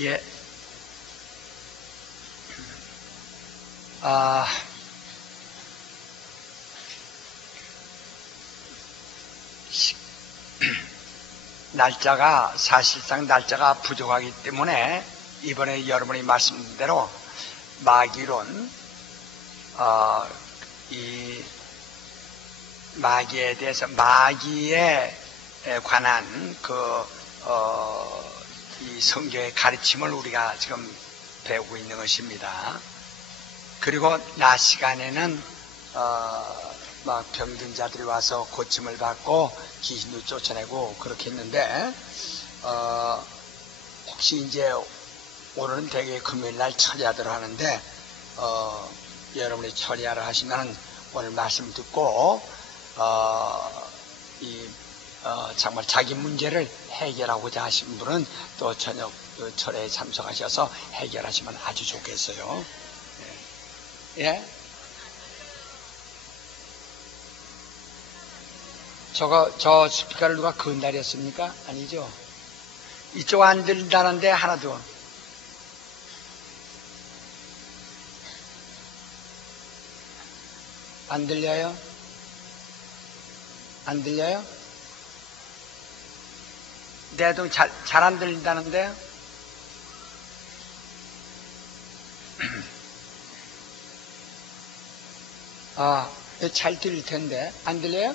예. 사실상 날짜가 부족하기 때문에 이번에 여러분이 말씀드린 대로 마귀론, 이 마귀에 대해서, 마귀에 관한 이 성경의 가르침을 우리가 지금 배우고 있는 것입니다. 그리고 낮 시간에는 막 병든 자들이 와서 고침을 받고 귀신도 쫓아내고 그렇게 했는데, 혹시 이제 오늘은 대개 금요일날 철야를 하는데, 여러분이 철야를 하시면 오늘 말씀 듣고 정말 자기 문제를 해결하고자 하신 분은 또 저녁 철회에 참석하셔서 해결하시면 아주 좋겠어요. 예? 저 스피커를 누가 건달했습니까? 아니죠? 이쪽 안 들린다는데 하나도. 안 들려요? 안 들려요? 내도 잘 안 들린다는데? 잘 들릴 텐데. 안 들려요?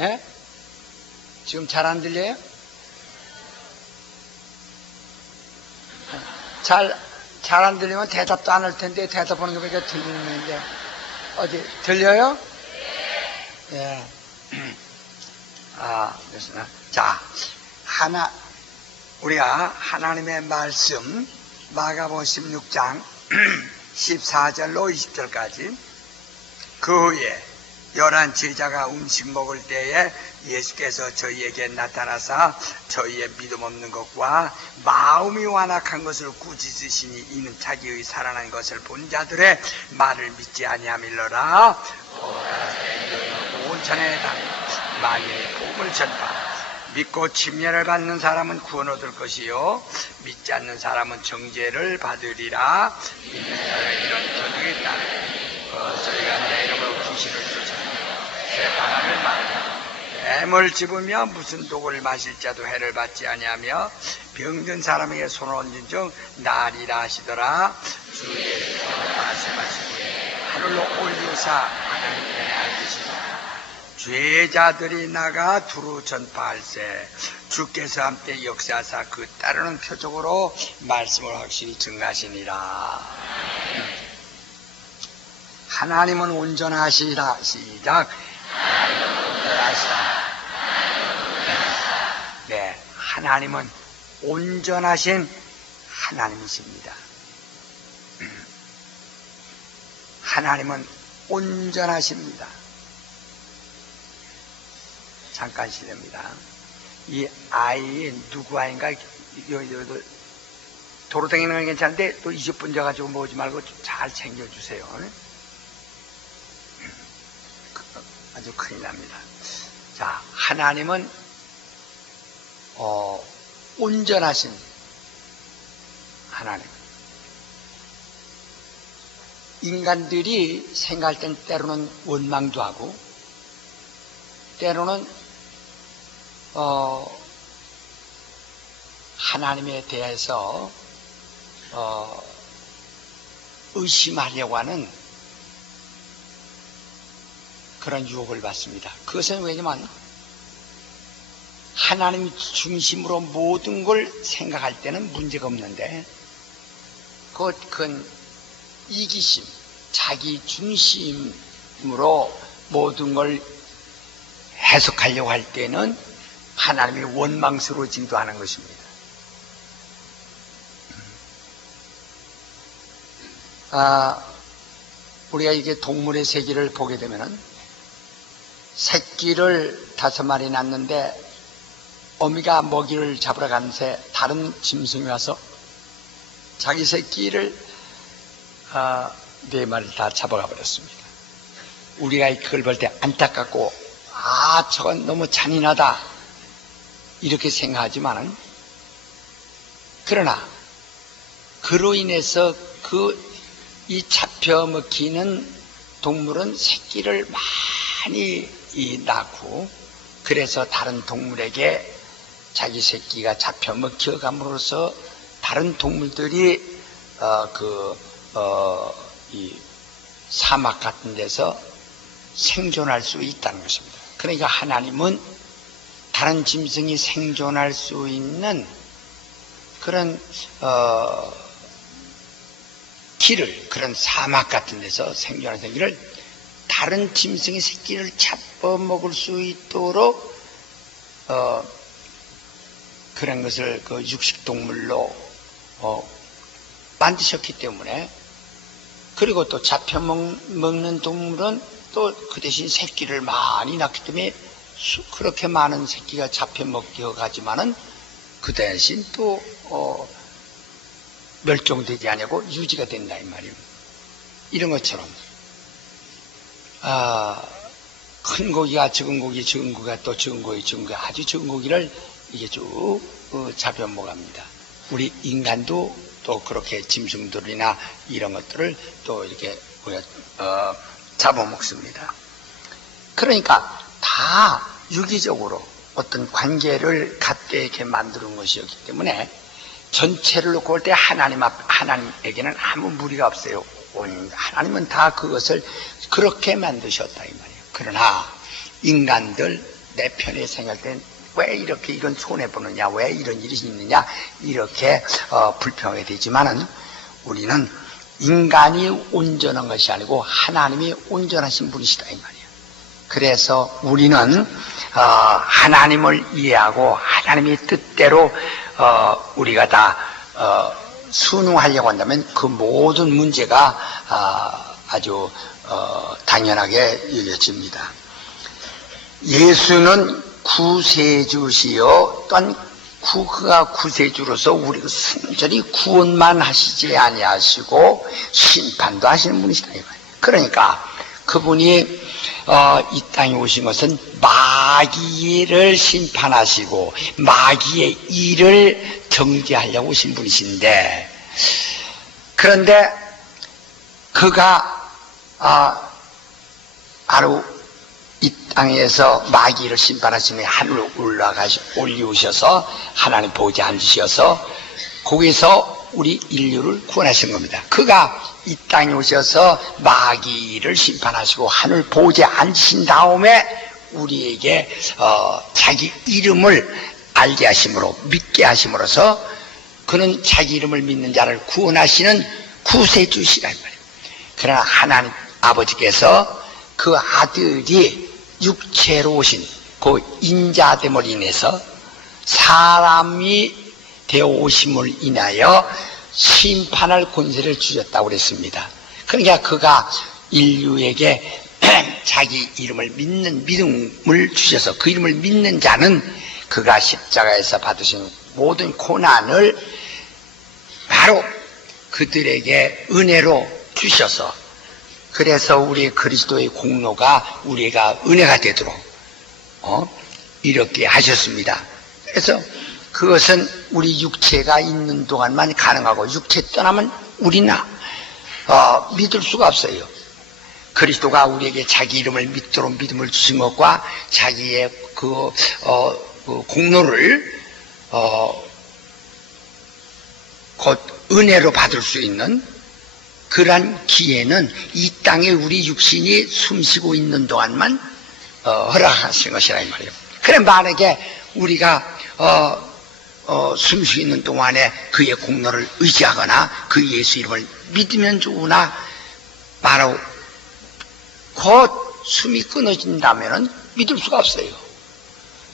예? 지금 잘 안 들려요? 잘 안 들리면 대답도 안 할 텐데, 대답하는 거 보니까 들리는데. 어디, 들려요? 예. 그렇구나. 자, 우리가 하나님의 말씀, 마가복음 16장 14절로 20절까지, 그 후에 11 제자가 음식 먹을 때에 예수께서 저희에게 나타나사 저희의 믿음 없는 것과 마음이 완악한 것을 꾸짖으시니 이는 자기의 살아난 것을 본 자들의 말을 믿지 아니함일러라. 온천에 만일 복음을 전파 믿고 침례를 받는 사람은 구원 얻을 것이요 믿지 않는 사람은 정죄를 받으리라. 믿는 자는 이런 도둑이 있다. 저희가 내 이름으로 귀신을 쫓아내며 새 방언을 말하며 뱀을 집으며 무슨 독을 마실 자도 해를 받지 아니하며 병든 사람에게 손을 얹은 즉 나으리라 하시더라. 주의 말씀하시고 하늘로 올리우사 하나님 편에 앉으시라. 죄자들이 나가 두루 전파할세. 주께서 함께 역사하사 그 따르는 표적으로 말씀을 확실히 증가하시니라. 하나님은 온전하시라. 시작. 하나님은 온전하시라. 네, 하나님은 온전하신 하나님이십니다. 하나님은 온전하십니다. 잠깐 실례입니다. 이 아이 누구 아이인가? 도로 다니는 건 괜찮은데 또 20분 져가지고 모으지 말고 잘 챙겨주세요. 아주 큰일 납니다. 자, 하나님은 온전하신 하나님. 인간들이 생각할 땐 때로는 원망도 하고 때로는 하나님에 대해서 의심하려고 하는 그런 유혹을 받습니다. 그것은 왜냐면 하나님 중심으로 모든 걸 생각할 때는 문제가 없는데 그건 이기심, 자기 중심으로 모든 걸 해석하려고 할 때는 하나님이 원망스러워지기도 하는 것입니다. 우리가 이게 동물의 세계를 보게 되면은 새끼를 5마리 낳는데 어미가 먹이를 잡으러 간 새 다른 짐승이 와서 자기 새끼를 4마리를 다 잡아가 버렸습니다. 우리가 그걸 볼 때 안타깝고 저건 너무 잔인하다 이렇게 생각하지만은 그러나 그로 인해서 이 잡혀 먹히는 동물은 새끼를 많이 낳고, 그래서 다른 동물에게 자기 새끼가 잡혀 먹혀 감으로써 다른 동물들이 이 사막 같은 데서 생존할 수 있다는 것입니다. 그러니까 하나님은 다른 짐승이 생존할 수 있는 그런 길을, 그런 사막 같은 데서 생존하는 길을 다른 짐승의 새끼를 잡아먹을 수 있도록 그런 것을 그 육식동물로 만드셨기 때문에, 그리고 또 잡혀먹는 동물은 또 그 대신 새끼를 많이 낳기 때문에 그렇게 많은 새끼가 잡혀먹혀 가지만은 그 대신 또 멸종되지 아니고 유지가 된다 이 말이에요. 이런 것처럼 큰 고기가 적은 고기, 적은 고기가 또 적은 고기, 적은 고기, 아주 적은 고기를 이게 쭉 잡아먹습니다. 우리 인간도 또 그렇게 짐승들이나 이런 것들을 또 이렇게 잡아먹습니다. 그러니까 다 유기적으로 어떤 관계를 갖게 이렇게 만드는 것이었기 때문에 전체를 놓고 볼 때 하나님에게는 아무 무리가 없어요. 하나님은 다 그것을 그렇게 만드셨다 이 말이에요. 그러나 인간들 내 편에 생각할 땐 왜 이렇게 이건 손해보느냐, 왜 이런 일이 있느냐, 이렇게 불평하게 되지만은 우리는 인간이 온전한 것이 아니고 하나님이 온전하신 분이시다 이 말이에요. 그래서 우리는 하나님을 이해하고 하나님의 뜻대로 우리가 다 순응하려고 한다면 그 모든 문제가 아주 당연하게 여겨집니다. 예수는 구세주시요 또한 그가 구세주로서 우리가 순전히 구원만 하시지 아니하시고 심판도 하시는 분이시다. 그러니까 그분이 이 땅에 오신 것은 마귀를 심판하시고 마귀의 일을 정죄하려고 오신 분이신데, 그런데 그가 바로 이 땅에서 마귀를 심판하시며 하늘로 올리우셔서 하나님 보좌에 앉으셔서 거기서 우리 인류를 구원하신 겁니다. 그가 이 땅에 오셔서 마귀를 심판하시고 하늘 보좌에 앉으신 다음에 우리에게 자기 이름을 알게 하심으로, 믿게 하심으로써 그는 자기 이름을 믿는 자를 구원하시는 구세주시란 말이에요. 그러나 하나님 아버지께서 그 아들이 육체로 오신 그 인자됨을 인해서 사람이 되어 오심을 인하여 심판할 권세를 주셨다고 그랬습니다. 그러니까 그가 인류에게 자기 이름을 믿는 믿음을 주셔서 그 이름을 믿는 자는 그가 십자가에서 받으신 모든 고난을 바로 그들에게 은혜로 주셔서, 그래서 우리 그리스도의 공로가 우리가 은혜가 되도록 이렇게 하셨습니다. 그래서 그것은 우리 육체가 있는 동안만 가능하고 육체 떠나면 우리는 믿을 수가 없어요. 그리스도가 우리에게 자기 이름을 믿도록 믿음을 주신 것과 자기의 그 공로를 곧 은혜로 받을 수 있는 그러한 기회는 이 땅에 우리 육신이 숨쉬고 있는 동안만 허락하신 것이라 이 말이에요. 그래 만약에 우리가 숨쉬고 있는 동안에 그의 공로를 의지하거나 그 예수 이름을 믿으면 좋으나 바로 곧 숨이 끊어진다면 믿을 수가 없어요.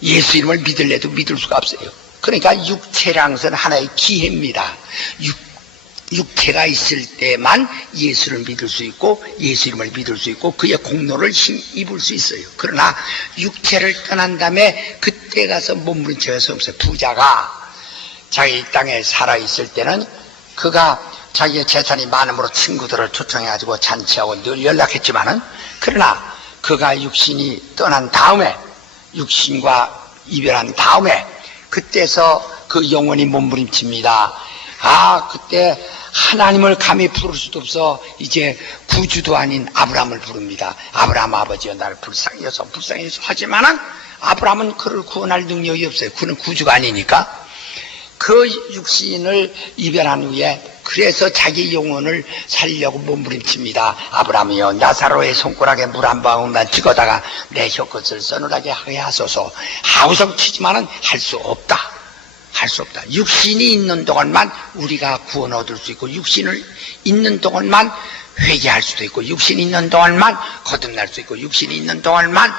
예수 이름을 믿을래도 믿을 수가 없어요. 그러니까 육체라는 것은 하나의 기회입니다. 육체가 있을 때만 예수를 믿을 수 있고 예수 이름을 믿을 수 있고 그의 공로를 힘입을 수 있어요. 그러나 육체를 떠난 다음에 그때 가서 몸부림쳐야 없어요. 부자가 자기 땅에 살아있을 때는 그가 자기의 재산이 많음으로 친구들을 초청해가지고 잔치하고 늘 연락했지만은, 그러나 그가 육신이 떠난 다음에, 육신과 이별한 다음에 그때서 그 영혼이 몸부림칩니다. 그때 하나님을 감히 부를 수도 없어 이제 구주도 아닌 아브라함을 부릅니다. 아브라함 아버지여 나를 불쌍히 여서 하지만은 아브라함은 그를 구원할 능력이 없어요. 그는 구주가 아니니까. 그 육신을 이별한 후에 그래서 자기 영혼을 살리려고 몸부림칩니다. 아브라함이여 나사로의 손가락에 물 한 방울만 찍어다가 내 혀끝을 서늘하게 하게 하소서. 하우성 치지만은 할 수 없다. 할 수 없다. 육신이 있는 동안만 우리가 구원 얻을 수 있고, 육신을 있는 동안만 회개할 수도 있고, 육신이 있는 동안만 거듭날 수 있고, 육신이 있는 동안만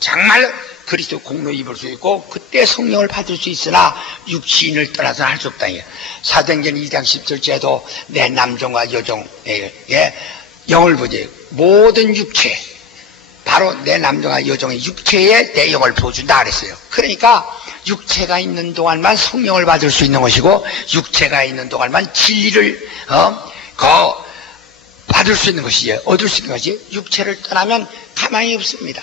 정말 그리스도 공로 입을 수 있고, 그때 성령을 받을 수 있으나 육신을 떠나서 할 수 없다. 사도행전 2장 10절째도 내 남종과 여종에게 영을 보지 모든 육체, 바로 내 남종과 여종의 육체에 내 영을 부어준다 그랬어요. 그러니까 육체가 있는 동안만 성령을 받을 수 있는 것이고, 육체가 있는 동안만 진리를 받을 수 있는 것이지, 얻을 수 있는 것이, 육체를 떠나면 가망이 없습니다.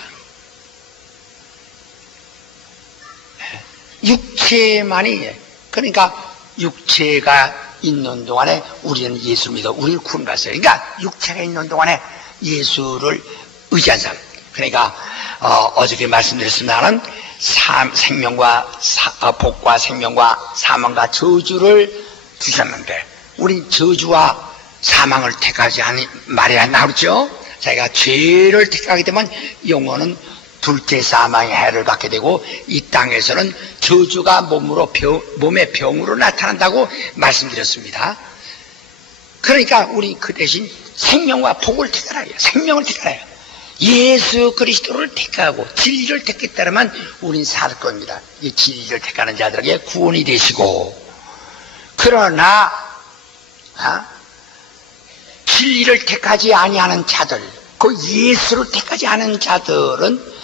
육체만이, 그러니까 육체가 있는 동안에 우리는 예수 믿어 우리를 구원받았어요. 그러니까 육체가 있는 동안에 예수를 의지한 사람. 그러니까 어저께 말씀드렸습니다는 생명과 복과 생명과 사망과 저주를 주셨는데, 우린 저주와 사망을 택하지 않니 말이야 나오죠. 자기가 죄를 택하게 되면 영혼은 둘째 사망의 해를 받게 되고, 이 땅에서는 저주가 몸의 병으로 나타난다고 말씀드렸습니다. 그러니까 우리 그 대신 생명과 복을 택하라. 생명을 택하라. 예수 그리스도를 택하고 진리를 택했다면 우린 살 겁니다. 이 진리를 택하는 자들에게 구원이 되시고, 그러나 진리를 택하지 아니하는 자들, 그 예수를 택하지 않은 자들은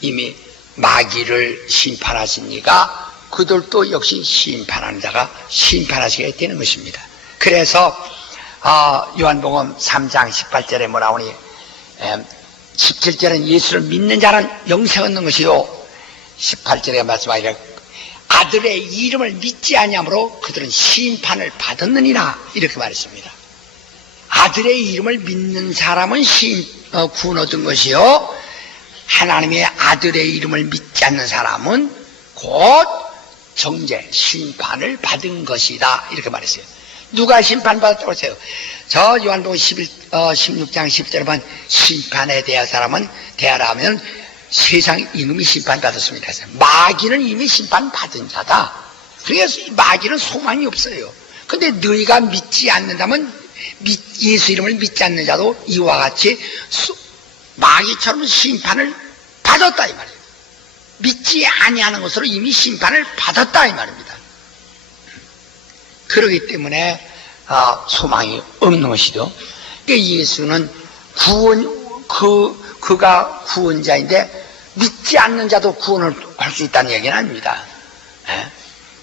이미 마귀를 심판하시니까 그들도 역시 심판하는 자가 심판하시게 되는 것입니다. 그래서 요한복음 3장 18절에 뭐라 하니, 17절은 예수를 믿는 자는 영생 얻는 것이요, 18절에 말씀하기를 아들의 이름을 믿지 아니하므로 그들은 심판을 받았느니라, 이렇게 말했습니다. 아들의 이름을 믿는 사람은 구원 얻은 것이요, 하나님의 아들의 이름을 믿지 않는 사람은 곧 정죄, 심판을 받은 것이다, 이렇게 말했어요. 누가 심판받았다고 했어요? 저 요한복음 16장 10절에 보면 심판에 대한 사람은 대하라면 세상 이놈이 심판받았습니다. 마귀는 이미 심판받은 자다. 그래서 마귀는 소망이 없어요. 근데 너희가 믿지 않는다면, 예수 이름을 믿지 않는 자도 이와 같이 마귀처럼 심판을 받았다 이 말이에요. 믿지 아니하는 것으로 이미 심판을 받았다 이 말입니다. 그렇기 때문에 소망이 없는 것이죠. 그러니까 예수는 그가 구원자인데 믿지 않는 자도 구원을 할 수 있다는 얘기는 아닙니다.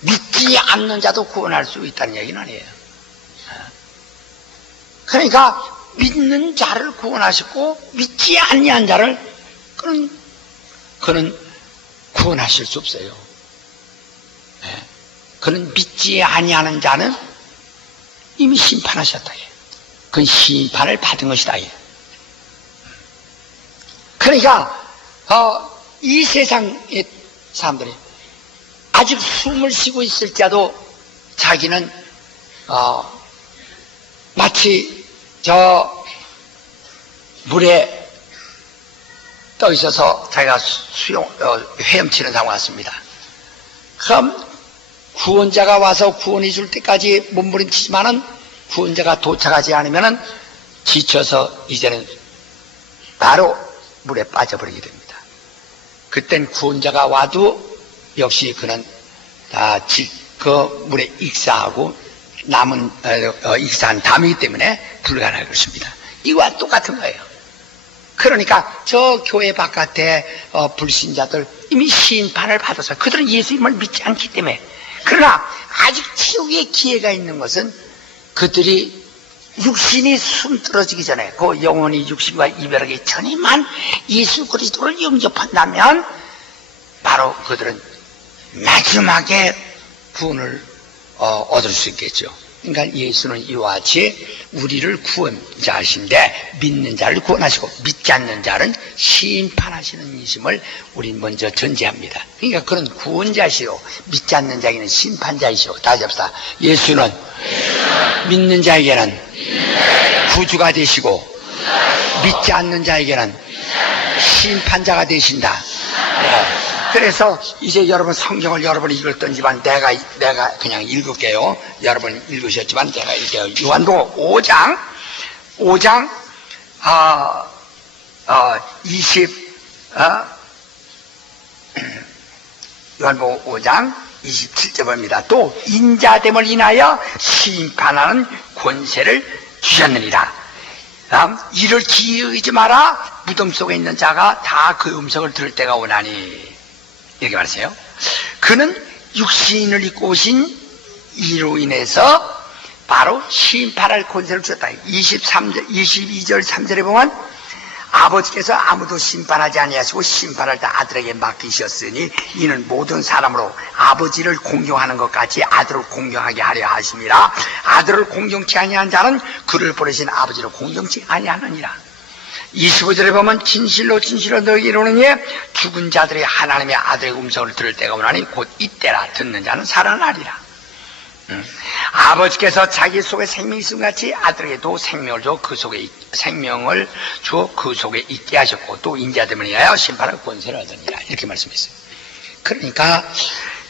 믿지 않는 자도 구원할 수 있다는 얘기는 아니에요. 그러니까 믿는 자를 구원하시고 믿지 아니한 자를 그는 구원하실 수 없어요. 그는 믿지 아니하는 자는 이미 심판하셨다. 그건 심판을 받은 것이다. 그러니까 이 세상의 사람들이 아직 숨을 쉬고 있을지라도 자기는 마치 저 물에 떠 있어서 자기가 헤엄치는 상황 같습니다. 그럼 구원자가 와서 구원해 줄 때까지 몸부림치지만은 구원자가 도착하지 않으면은 지쳐서 이제는 바로 물에 빠져버리게 됩니다. 그땐 구원자가 와도 역시 그는 그 물에 익사하고 남은 익사한 담이기 때문에 불가능할 것입니다. 이와 똑같은 거예요. 그러니까 저 교회 바깥에 불신자들 이미 심판을 받아서 그들은 예수 이름을 믿지 않기 때문에, 그러나 아직 치유의 기회가 있는 것은 그들이 육신이 숨떨어지기 전에, 그 영혼이 육신과 이별하기 전에만 예수 그리스도를 영접한다면 바로 그들은 마지막에 구원을 얻을 수 있겠죠. 그러니까 예수는 이와 같이 우리를 구원자이신데 믿는 자를 구원하시고 믿지 않는 자는 심판하시는 이심을 우리 먼저 전제합니다. 그러니까 그런 구원자시오, 믿지 않는 자에게는 심판자이시오. 다시 합시다. 예수는 믿는 자에게는 구주가 되시고 믿지 않는 자에게는 심판자가 되신다. 네. 그래서 이제 여러분 성경을 여러분이 읽었던지만 내가 그냥 읽을게요. 여러분 읽으셨지만 내가 읽게요. 요한복음 5장 27절입니다. 또 인자됨을 인하여 심판하는 권세를 주셨느니라. 이를 기여하지 마라. 무덤 속에 있는 자가 다 그 음성을 들을 때가 오나니. 이렇게 말했어요. 그는 육신을 입고 오신 이로 인해서 바로 심판할 권세를 주셨다. 22절 3절에 보면 아버지께서 아무도 심판하지 아니하시고 심판할 때 아들에게 맡기셨으니 이는 모든 사람으로 아버지를 공경하는 것 같이 아들을 공경하게 하려 하심이라. 아들을 공경치 아니한 자는 그를 보내신 아버지를 공경치 아니하느니라. 25절에 보면 진실로 너희에게 이르노니 죽은 자들이 하나님의 아들의 음성을 들을 때가 오나니 곧 이때라. 듣는 자는 살아나리라. 아버지께서 자기 속에 생명이 있음 같이 아들에게도 생명을 줘 그 속에 있게 하셨고 또 인자됨을 위하여 심판할 권세를 얻으니라. 이렇게 말씀했어요. 그러니까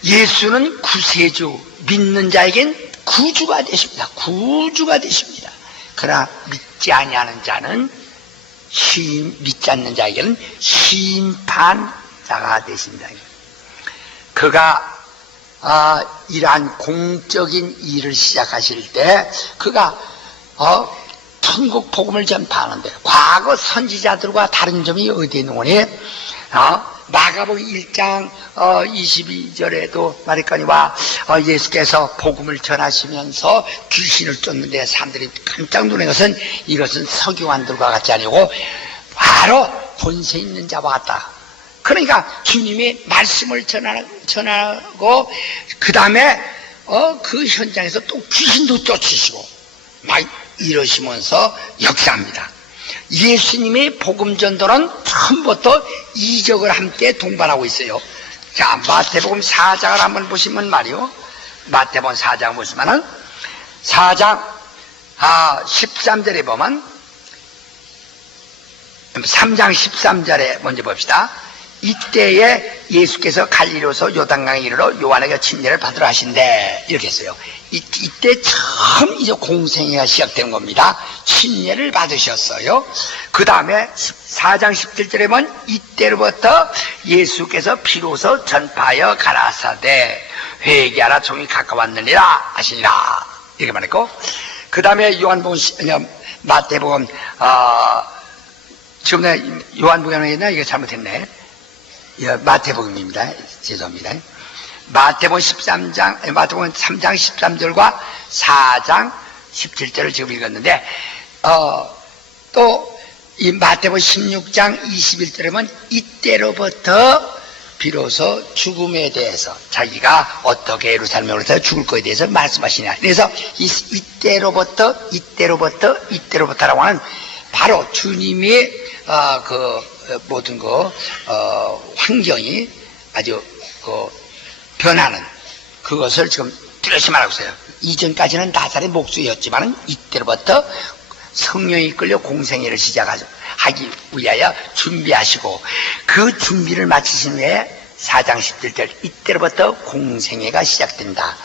예수는 구세주, 믿는 자에겐 구주가 되십니다. 구주가 되십니다. 그러나 믿지 아니하는 자는 믿지 않는 자에게는 심판자가 되신다. 그가 이러한 공적인 일을 시작하실 때 그가 천국 복음을 전파하는데 과거 선지자들과 다른 점이 어디에 있는 거니? 마가복음 1장 22절에도 말했거니와 예수께서 복음을 전하시면서 귀신을 쫓는데 사람들이 깜짝 놀란 것은 이것은 서기관들과 같지 아니고 바로 권세 있는 자와 같다. 그러니까 주님이 말씀을 전하고 그 다음에 그 현장에서 또 귀신도 쫓으시고 막 이러시면서 역사합니다. 예수님의 복음 전도는 처음부터 이적을 함께 동반하고 있어요. 자, 마태복음 4장을 한번 보시면 말이요. 마태복음 4장 보시면은 4장 13절에 보면 3장 13절에 먼저 봅시다. 이때에 예수께서 갈릴리로서 요단강에 이르러 요한에게 침례를 받으러 하신대. 이렇게 했어요. 이때 처음 이제 공생애가 시작된 겁니다. 침례를 받으셨어요. 그 다음에 4장 17절에 보면 이때로부터 예수께서 비로소 전파하여 가라사대 회개하라 종이 가까웠느니라 하시니라. 이렇게 말했고, 그 다음에 마태복음 지금 내가 요한복음에 있나? 이거 잘못했네. 마태복음입니다. 죄송합니다. 마태복음 3장 13절과 4장 17절을 지금 읽었는데, 또 이 마태복음 16장 21절에 보면 이때로부터 비로소 죽음에 대해서 자기가 어떻게 예루살렘에 올라서 죽을 것에 대해서 말씀하시냐. 그래서 이때로부터라고 하는 바로 주님의 모든 환경이 아주 변하는 그것을 지금 뚜렷이 말하고 있어요. 이전까지는 나사렛 목수였지만은 이때로부터 성령이 끌려 공생애를 시작하기 위하여 준비하시고 그 준비를 마치신 후에 4장 17절 이때로부터 공생애가 시작된다.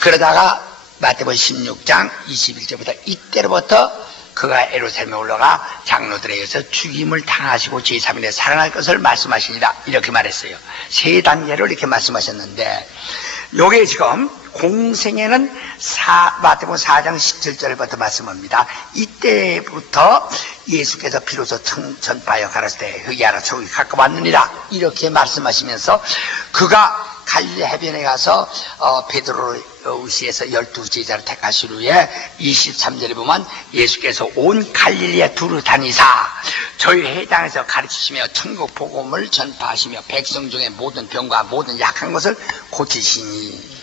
그러다가 마태복음 16장 21절부터 이때로부터 그가 예루살렘에 올라가 장로들에 의해서 죽임을 당하시고 제3일에 살아날 것을 말씀하시니라. 이렇게 말했어요. 세 단계를 이렇게 말씀하셨는데, 요게 지금 공생애는 마태복음 4장 17절부터 말씀합니다. 이때부터 예수께서 비로소 전파하여 가라사대 회개하라 종이 가까웠느니라. 이렇게 말씀하시면서 그가 갈릴리 해변에 가서 베드로를 의시해서 12제자를 택하신 후에 23절에 보면 예수께서 온 갈릴리에 두루 다니사 저희 회당에서 가르치시며 천국 복음을 전파하시며 백성 중에 모든 병과 모든 약한 것을 고치시니.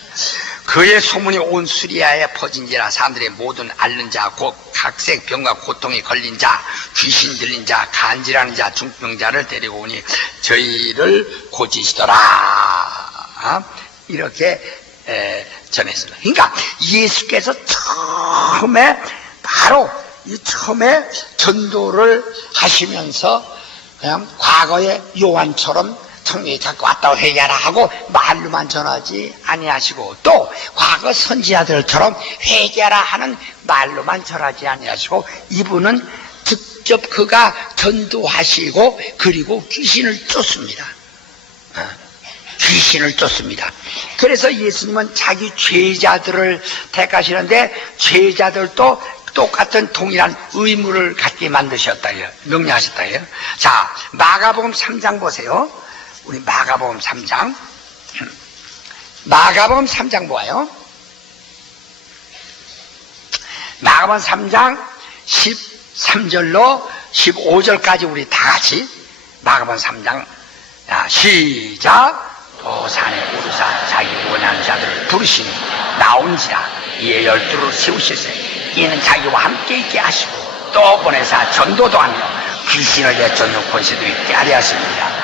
그의 소문이 온 수리아에 퍼진지라 사람들의 모든 앓는 자, 곧 각색 병과 고통에 걸린 자, 귀신 들린 자, 간질하는 자, 중병자를 데리고 오니 저희를 고치시더라. 이렇게 전했습니다. 그러니까 예수께서 처음에 바로 이 처음에 전도를 하시면서 그냥 과거의 요한처럼 성령이 자꾸 왔다고 회개하라 하고 말로만 전하지 아니하시고, 또 과거 선지자들처럼 회개하라 하는 말로만 전하지 아니하시고, 이분은 직접 그가 전도하시고 그리고 귀신을 쫓습니다. 귀신을 쫓습니다. 그래서 예수님은 자기 제자들을 택하시는데 제자들도 똑같은 동일한 의무를 갖게 만드셨다요, 명령하셨다요. 자, 마가복음 3장 보세요. 우리 마가복음 3장. 마가복음 3장 보아요. 마가복음 3장 13절로 15절까지 우리 다 같이 마가복음 3장. 자, 시작. 도산에 오르사 자기 원하는 자들을 부르시니 나온지라. 이에 12를 세우실세. 이는 자기와 함께 있게 하시고 또 보내사 전도도 하며 귀신을 내쫓는 권세도 있게 하려 하십니다.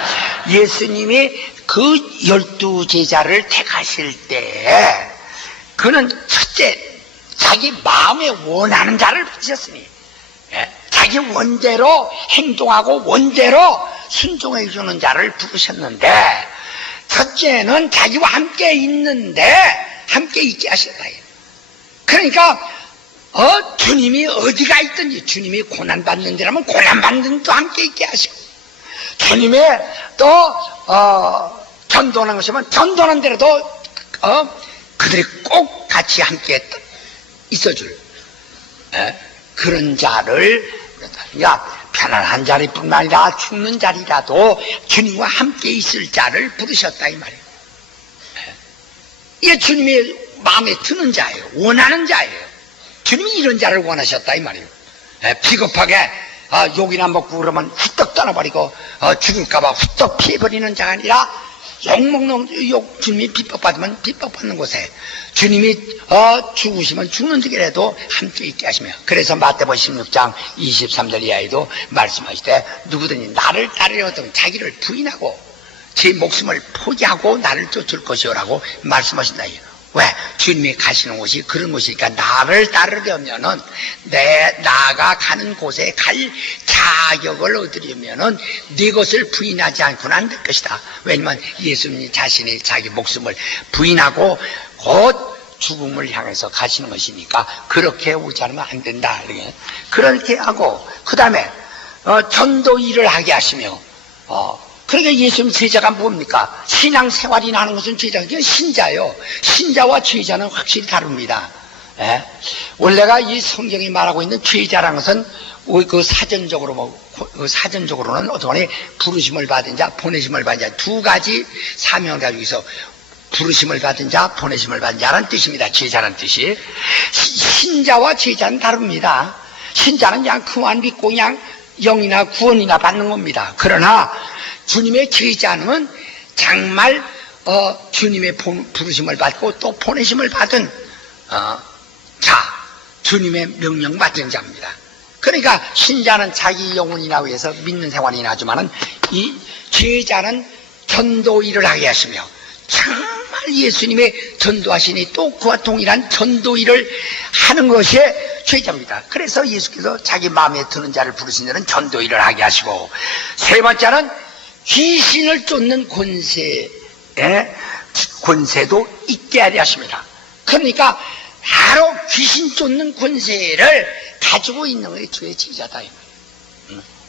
예수님이 그 12제자를 택하실 때 그는 첫째 자기 마음에 원하는 자를 부르셨으니, 자기 원대로 행동하고 원대로 순종해 주는 자를 부르셨는데, 첫째는 자기와 함께 있는데 함께 있게 하셨다. 그러니까 주님이 어디가 있든지, 주님이 고난받는 데라면 고난받는 데도 함께 있게 하시고, 주님의 또 전도하는 것이면 전도하는 데라도 그들이 꼭 같이 함께 있어줄 그런 자를, 그러니까 편안한 자리뿐만 아니라 죽는 자리라도 주님과 함께 있을 자를 부르셨다 이 말이에요. 이게 주님의 마음에 드는 자예요. 원하는 자예요. 주님이 이런 자를 원하셨다 이 말이에요. 비겁하게 욕이나 먹고 그러면 후떡 떠나버리고 죽을까봐 후떡 피해버리는 자가 아니라 욕먹는 주님이 비법받으면 비법받는 곳에, 주님이 죽으시면 죽는 길에도 함께 있게 하시며, 그래서 마태복음 16장 23절 이하에도 말씀하시되 누구든지 나를 따르려거든 자기를 부인하고 제 목숨을 포기하고 나를 쫓을 것이오라고 말씀하신다. 왜? 주님이 가시는 곳이 그런 곳이니까 나를 따르려면은 나가 가는 곳에 갈 자격을 얻으려면은 네 것을 부인하지 않고는 안 될 것이다. 왜냐면 예수님 자신이 자기 목숨을 부인하고 곧 죽음을 향해서 가시는 것이니까 그렇게 오지 않으면 안 된다. 그렇게 하고, 그 다음에 전도 일을 하게 하시며, 그러니까 예수님 제자가 뭡니까? 신앙생활이나 하는 것은 제자가 신자요. 신자와 제자는 확실히 다릅니다. 원래가 이 성경이 말하고 있는 제자라는 것은 그 사전적으로는 어떠하니 부르심을 받은 자, 보내심을 받은 자, 두 가지 사명을 가지고 있어 부르심을 받은 자, 보내심을 받은 자라는 뜻입니다. 제자라는 뜻이. 신자와 제자는 다릅니다. 신자는 그냥 그만 믿고 그냥 영이나 구원이나 받는 겁니다. 그러나 주님의 제자는 정말 주님의 부르심을 받고 또 보내심을 받은 자, 주님의 명령 받은 자입니다. 그러니까 신자는 자기 영혼이나 위해서 믿는 생활이나 하지만은 이 제자는 전도 일을 하게 하시며, 정말 예수님의 전도하시니 또 그와 동일한 전도 일을 하는 것이 제자입니다. 그래서 예수께서 자기 마음에 드는 자를 부르신 자는 전도 일을 하게 하시고, 세 번째는 귀신을 쫓는 권세도 있게 하려 하십니다. 그러니까 바로 귀신 쫓는 권세를 가지고 있는 게 주의 제자다.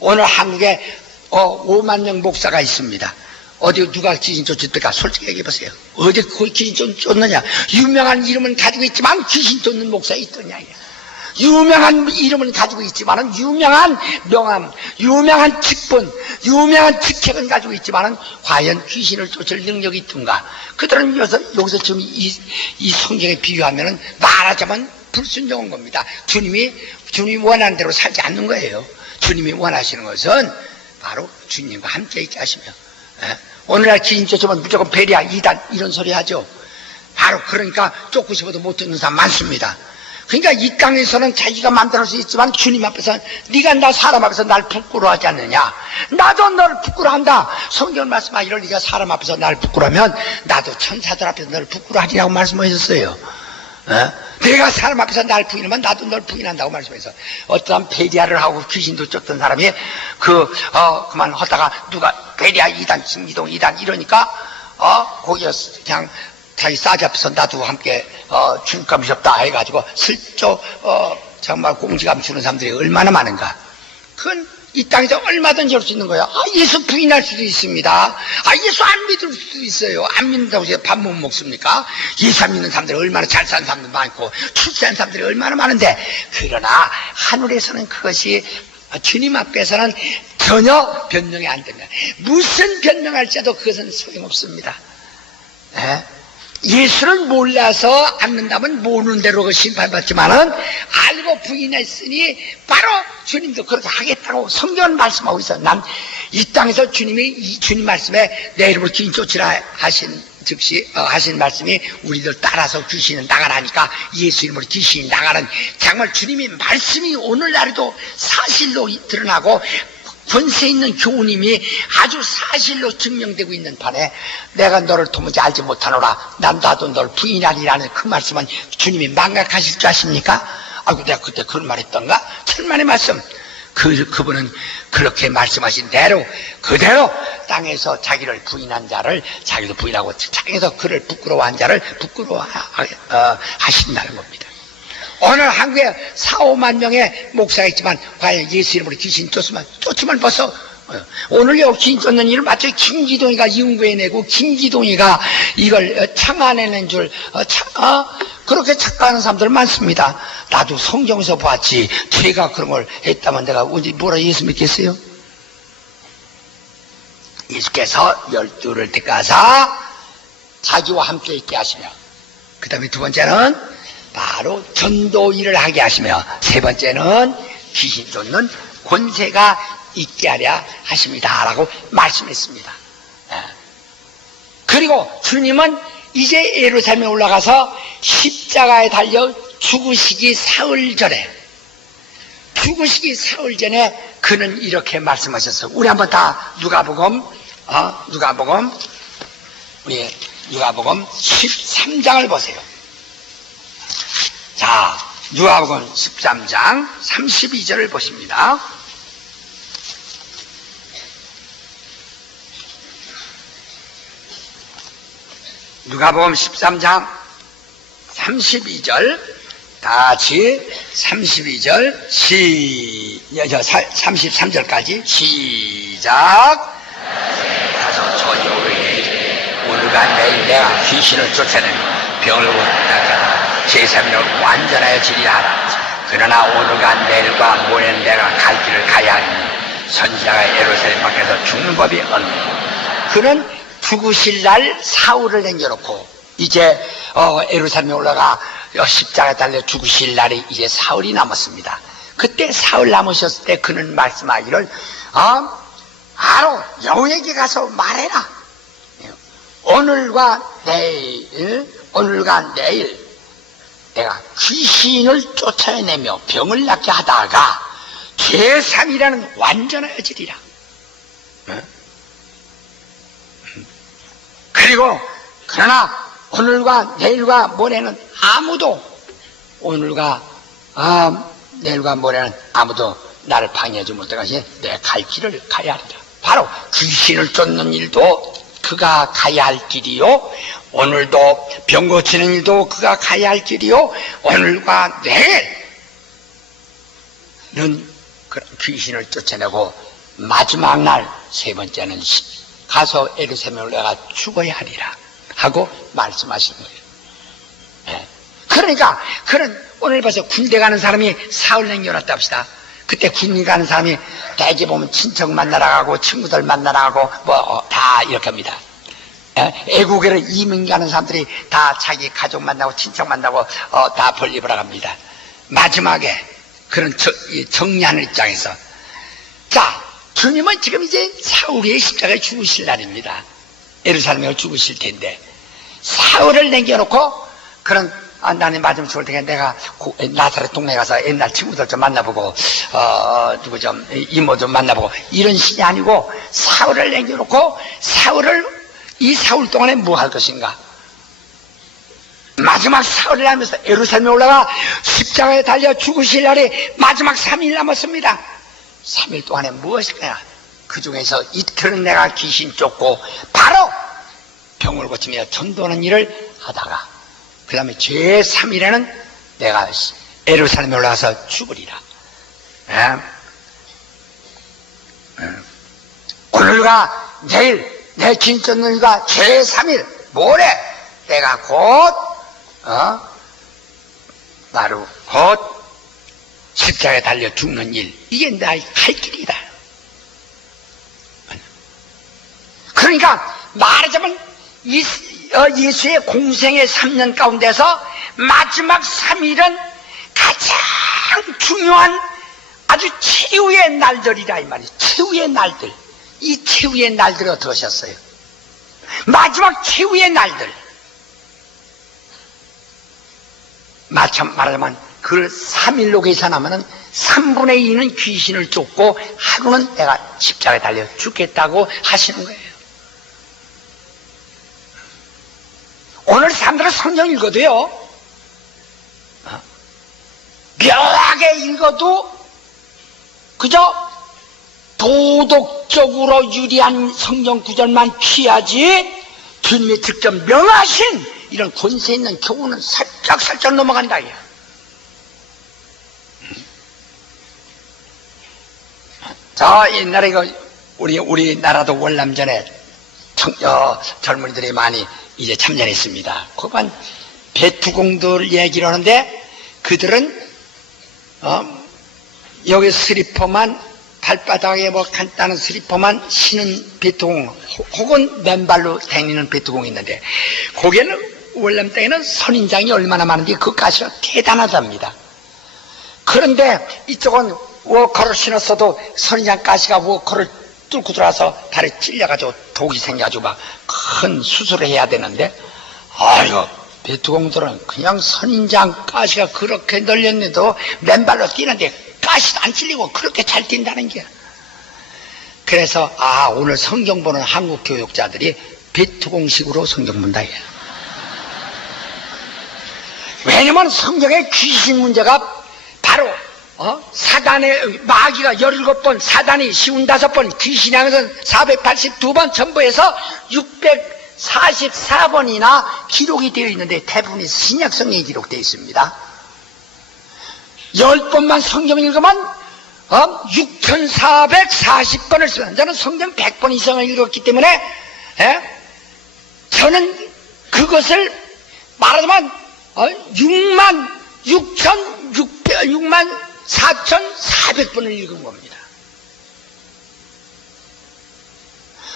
오늘 한국에 5만 명 목사가 있습니다. 어디 누가 귀신 쫓을까? 솔직히 얘기해 보세요. 어디 그 귀신 쫓느냐? 유명한 이름은 가지고 있지만 귀신 쫓는 목사 있더냐? 유명한 이름은 가지고 있지만은, 유명한 명함, 유명한 직분, 유명한 직책은 가지고 있지만은 과연 귀신을 쫓을 능력이 있던가? 그들은 여기서 지금 이 성경에 비유하면은 말하자면 불순종한 겁니다. 주님이 원하는 대로 살지 않는 거예요. 주님이 원하시는 것은 바로 주님과 함께 있게 하시며, 오늘날 귀신 쫓으면 무조건 베리야, 이단 이런 소리 하죠. 바로 그러니까 쫓고 싶어도 못 듣는 사람 많습니다. 그러니까 이 땅에서는 자기가 만들 수 있지만 주님 앞에서 네가 나 사람 앞에서 날 부끄러워하지 않느냐, 나도 너를 부끄러워한다. 성경 말씀하기를 네가 사람 앞에서 날 부끄러워하면 나도 천사들 앞에서 너를 부끄러워하리라고 말씀하셨어요. 내가 사람 앞에서 날 부인하면 나도 널 부인한다고 말씀해서, 어떠한 베리아를 하고 귀신도 쫓던 사람이 그만 하다가 누가 베리아 2단, 진기동 2단 이러니까 거기서 그냥 자기 싸지 앞에서 나도 함께 주님과 무섭다 해가지고 슬쩍 정말 공지감 주는 사람들이 얼마나 많은가. 그건 이 땅에서 얼마든지 할 수 있는 거예요. 예수 부인할 수도 있습니다. 예수 안 믿을 수도 있어요. 안 믿는다고 해서 밥 못 먹습니까? 예수 안 믿는 사람들이 얼마나 잘 사는 사람들 많고 출세한 사람들이 얼마나 많은데, 그러나 하늘에서는 그것이 주님 앞에서는 전혀 변명이 안 됩니다. 무슨 변명할지라도 그것은 소용없습니다. 예수를 몰라서 안 믿는다면 모르는 대로 그 심판받지만은 알고 부인했으니 바로 주님도 그렇게 하겠다고 성경은 말씀하고 있어. 난 이 땅에서 주님이 이 주님 말씀에 내 이름을 귀인 쫓으라 하신 즉시 하신 말씀이 우리들 따라서 귀신은 나가라니까 예수 이름으로 귀신이 나가는, 정말 주님이 말씀이 오늘날에도 사실로 드러나고 권세 있는 교훈임이 아주 사실로 증명되고 있는 판에 내가 너를 도무지 알지 못하노라 나도 널 부인하리라는 그 말씀은 주님이 망각하실 줄 아십니까? 아이고 내가 그때 그런 말 했던가? 천만의 말씀. 그분은 그렇게 말씀하신 대로 그대로 땅에서 자기를 부인한 자를 자기도 부인하고 땅에서 그를 부끄러워한 자를 부끄러워하신다는 겁니다. 오늘 한국에 4, 5만 명의 목사가 있지만 과연 예수 이름으로 귀신 쫓으면 벌써 오늘 여기 귀신 쫓는 일을 마치 김기동이가 연구해내고 김기동이가 이걸 창안해낸 줄 그렇게 착각하는 사람들 많습니다. 나도 성경에서 봤지 제가 그런 걸 했다면 내가 언제 뭐라 예수 믿겠어요? 예수께서 12를 택하사 자기와 함께 있게 하시며, 그 다음에 두 번째는 바로 전도 일을 하게 하시며, 세 번째는 귀신 쫓는 권세가 있게 하려 하십니다 라고 말씀했습니다. 그리고 주님은 이제 예루살렘에 올라가서 십자가에 달려 죽으시기 사흘 전에 그는 이렇게 말씀하셨어요. 우리 한번 다 누가복음 13장을 보세요. 자, 누가복음 13장 32절을 보십니다. 누가복음 13장 32절 다 같이 32절 33절까지 시작. 가서 저녁에 오늘과 내일 내가 귀신을 쫓아내며 병을 닦아라 제3일을 완전하여 지리라 하라. 그러나 오늘과 내일과 모레는 내가 갈 길을 가야 하니 선지자가 예루살렘 밖에서 죽는 법이 없느니라. 그는 죽으실 날 사흘을 남겨놓고 이제 예루살렘에 올라가 십자가에 달려 죽으실 날이 이제 사흘이 남았습니다. 그때 사흘 남으셨을 때 그는 말씀하기를 바로 여호에게 가서 말해라. 오늘과 내일 내가 귀신을 쫓아내며 병을 낫게 하다가 제3이라는 완전해지리라. 그리고 그러나 오늘과 내일과 모레는 내일과 모레는 아무도 나를 방해하지 못하게 내 갈 길을 가야 하리라. 바로 귀신을 쫓는 일도 그가 가야 할 길이요, 오늘도 병 고치는 일도 그가 가야 할 길이요, 오늘과 내일은 귀신을 쫓아내고 마지막 날 세 번째는 가서 예루살렘에 올라가 죽어야 하리라 하고 말씀하시는 거예요. 그러니까 그런 오늘 벌써 군대 가는 사람이 사흘 남겨놨다 합시다. 그때 군대 가는 사람이 대개 보면 친척 만나러 가고 친구들 만나러 가고 다 이렇게 합니다. 애국에를 이민 가는 사람들이 다 자기 가족 만나고 친척 만나고 다 볼일보러 갑니다. 마지막에 그런 정리하는 입장에서 자, 주님은 지금 이제 사흘에 십자가에 죽으실 날입니다. 예루살렘에 죽으실 텐데 사흘을 남겨놓고 나는 맞으면 좋을 테니까 내가 나사렛 동네 가서 옛날 친구들 좀 만나보고 누구 좀 이모 좀 만나보고 이런 신이 아니고 사흘을 남겨놓고 이 사흘 동안에 뭐 할 것인가. 마지막 사흘을 하면서 예루살렘에 올라가 십자가에 달려 죽으실 날이 마지막 3일 남았습니다. 3일 동안에 무엇일 거야. 그 중에서 이틀은 내가 귀신 쫓고 바로 병을 고치며 전도하는 일을 하다가 그 다음에 제3일에는 내가 예루살렘에 올라가서 죽으리라. 오늘과 내일 내 진전일과 제3일 모레 내가 바로 곧 십자가에 달려 죽는 일, 이게 나의 갈 길이다. 그러니까 말하자면 예수의 공생의 3년 가운데서 마지막 3일은 가장 중요한 아주 최후의 날들이라 이 말이에요. 최후의 날들. 이 최후의 날들이 어떻게 하셨어요? 마지막 최후의 날들. 말하자면 그 3일로 계산하면 3분의 2는 귀신을 쫓고 하루는 내가 십자가에 달려 죽겠다고 하시는 거예요. 오늘 사람들은 성경 읽어도요, 묘하게 읽어도 그저 도덕적으로 유리한 성경 구절만 취하지 주님의 직접 명하신 이런 권세 있는 교훈은 살짝 넘어간다. 저 옛날에 우리나라도 월남전에 젊은이들이 많이 이제 참전했습니다. 그간 배투공들 얘기를 하는데 그들은 여기 슬리퍼만 발바닥에 뭐 간단한 슬리퍼만 신은 배투공 혹은 맨발로 다니는 배투공이 있는데 거기에는 월남 땅에는 선인장이 얼마나 많은지 그 가시가 대단하답니다. 그런데 이쪽은 워커를 신었어도 선인장 가시가 워커를 뚫고 들어와서 발에 찔려가지고 독이 생겨가지고 막 큰 수술을 해야 되는데 아이고 배투공들은 그냥 선인장 가시가 그렇게 널렸는데도 맨발로 뛰는데 가시도 안 찔리고 그렇게 잘 뛴다는 게. 그래서 오늘 성경 보는 한국 교육자들이 배투공식으로 성경 본다. 왜냐면 성경의 귀신 문제가 바로 사단의 마귀가 17번, 사단이 55번, 귀신이 하면서 482번 전부해서 644번이나 기록이 되어 있는데 대부분이 신약성경에 기록되어 있습니다. 10번만 성경 읽으면 6440번을 쓰는, 저는 성경 100번 이상을 읽었기 때문에 저는 그것을 말하자면 64,400번을 읽은 겁니다.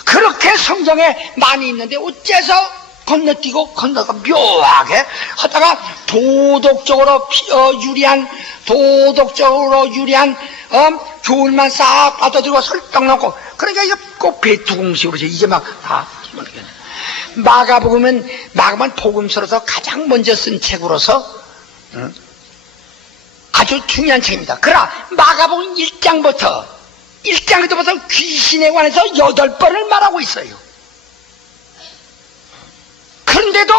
그렇게 성경에 많이 있는데 어째서 건너가 묘하게 하다가 도덕적으로 유리한 교훈만 싹 받아들이고 설득 놓고, 그러니까 이게 꼭 배투공식으로 이제 막 다 마가복음은 복음서로서 가장 먼저 쓴 책으로서 아주 중요한 책입니다. 그러나 마가복음 1장부터 귀신에 관해서 8번을 말하고 있어요. 그런데도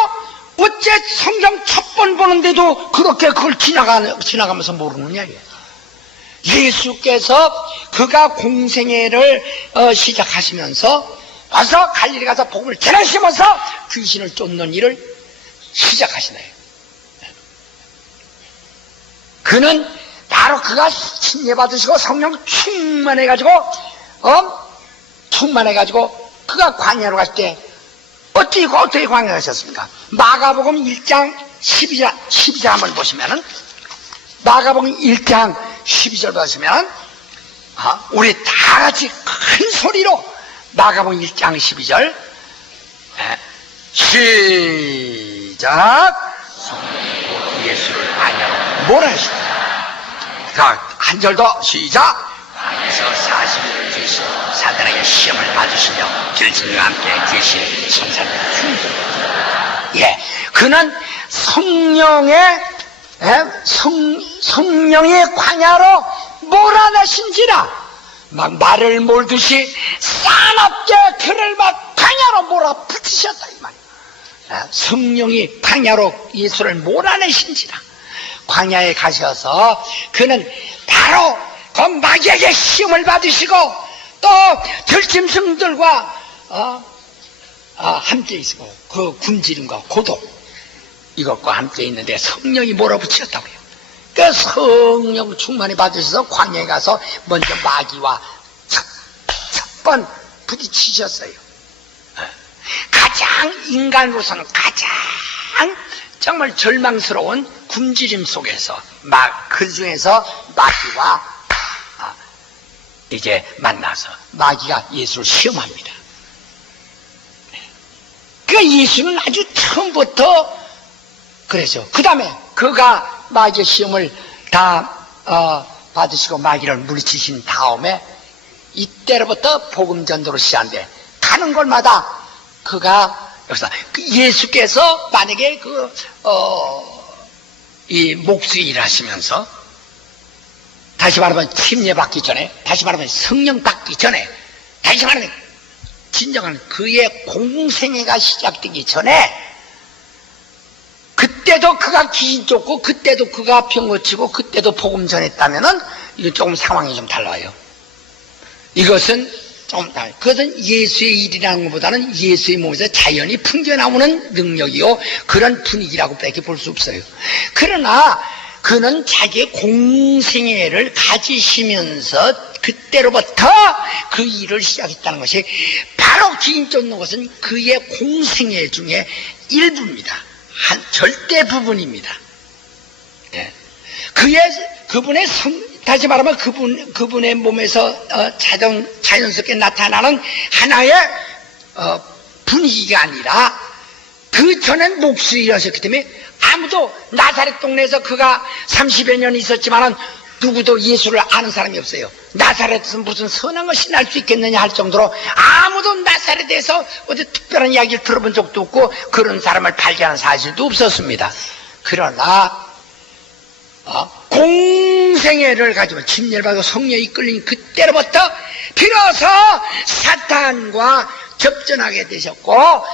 어째 성경 첫 번 보는데도 그렇게 그걸 지나가면서 모르느냐. 예수께서 그가 공생애를 시작하시면서 와서 갈릴리 가서 복음을 전하시면서 귀신을 쫓는 일을 시작하시네요. 그는 바로 그가 침례 받으시고 성령 충만해가지고 그가 광야로 갔을 때 어떻게 광야에 가셨습니까? 마가복음 1장 12절 한번 보시면은, 마가복음 1장 12절 보시면 우리 다 같이 큰 소리로 마가복음 1장 12절 시작. 예수를 아냐고 뭐라 하십니까? 자, 한 절 더 시작. 광야에서 40일을 계시고 사단에게 시험을 받으시며 들짐과 함께 계신 천사를 충성하시라. 예, 그는 성령의 광야로 몰아내신지라. 막 말을 몰듯이 싸납게 그를 막 광야로 몰아붙이셨다 이 말이야. 성령이 광야로 예수를 몰아내신지라. 광야에 가셔서 그는 바로 그 마귀에게 시험을 받으시고 또 들짐승들과 함께 있고 그 굶주림과 고독 이것과 함께 있는데 성령이 몰아붙였다고요. 그 성령 충만히 받으셔서 광야에 가서 먼저 마귀와 첫 번 부딪히셨어요. 가장 인간으로서는 가장 정말 절망스러운 굶주림 속에서 그 중에서 마귀와 이제 만나서 마귀가 예수를 시험합니다. 그 예수는 아주 처음부터 그래서 그 다음에 그가 마귀의 시험을 다 받으시고 마귀를 물리치신 다음에 이때로부터 복음 전도로 시작한데 가는 곳마다 그가 여기서 예수께서 만약에 이 목수 일을 하시면서 다시 말하면 침례받기 전에 다시 말하면 성령 받기 전에 다시 말하면 진정한 그의 공생애가 시작되기 전에 그때도 그가 귀신 쫓고 그때도 그가 병 고치고 그때도 복음 전했다면은 이건 조금 상황이 좀 달라요. 이것은 좀 달라요. 그것은 예수의 일이라는 것보다는 예수의 몸에서 자연히 풍겨나오는 능력이요 그런 분위기라고 밖에 볼 수 없어요. 그러나 그는 자기의 공생애를 가지시면서 그때로부터 그 일을 시작했다는 것이 바로 귀신 쫓는 것은 그의 공생애 중에 일부입니다. 한 절대 부분입니다. 예. 그분의 다시 말하면 그분의 몸에서 자연스럽게 나타나는 하나의 분위기가 아니라 그 전엔 목수이셨기 때문에 아무도 나사렛 동네에서 그가 30여 년 있었지만은 누구도 예수를 아는 사람이 없어요. 나사렛에서 무슨 선한 것이 날 수 있겠느냐 할 정도로 아무도 나사렛에서 어디 특별한 이야기를 들어본 적도 없고 그런 사람을 발견한 사실도 없었습니다. 그러나 공생애를 가지고 침례를 받고 성령이 이끌린 그때로부터 비로소 사탄과 접전하게 되셨고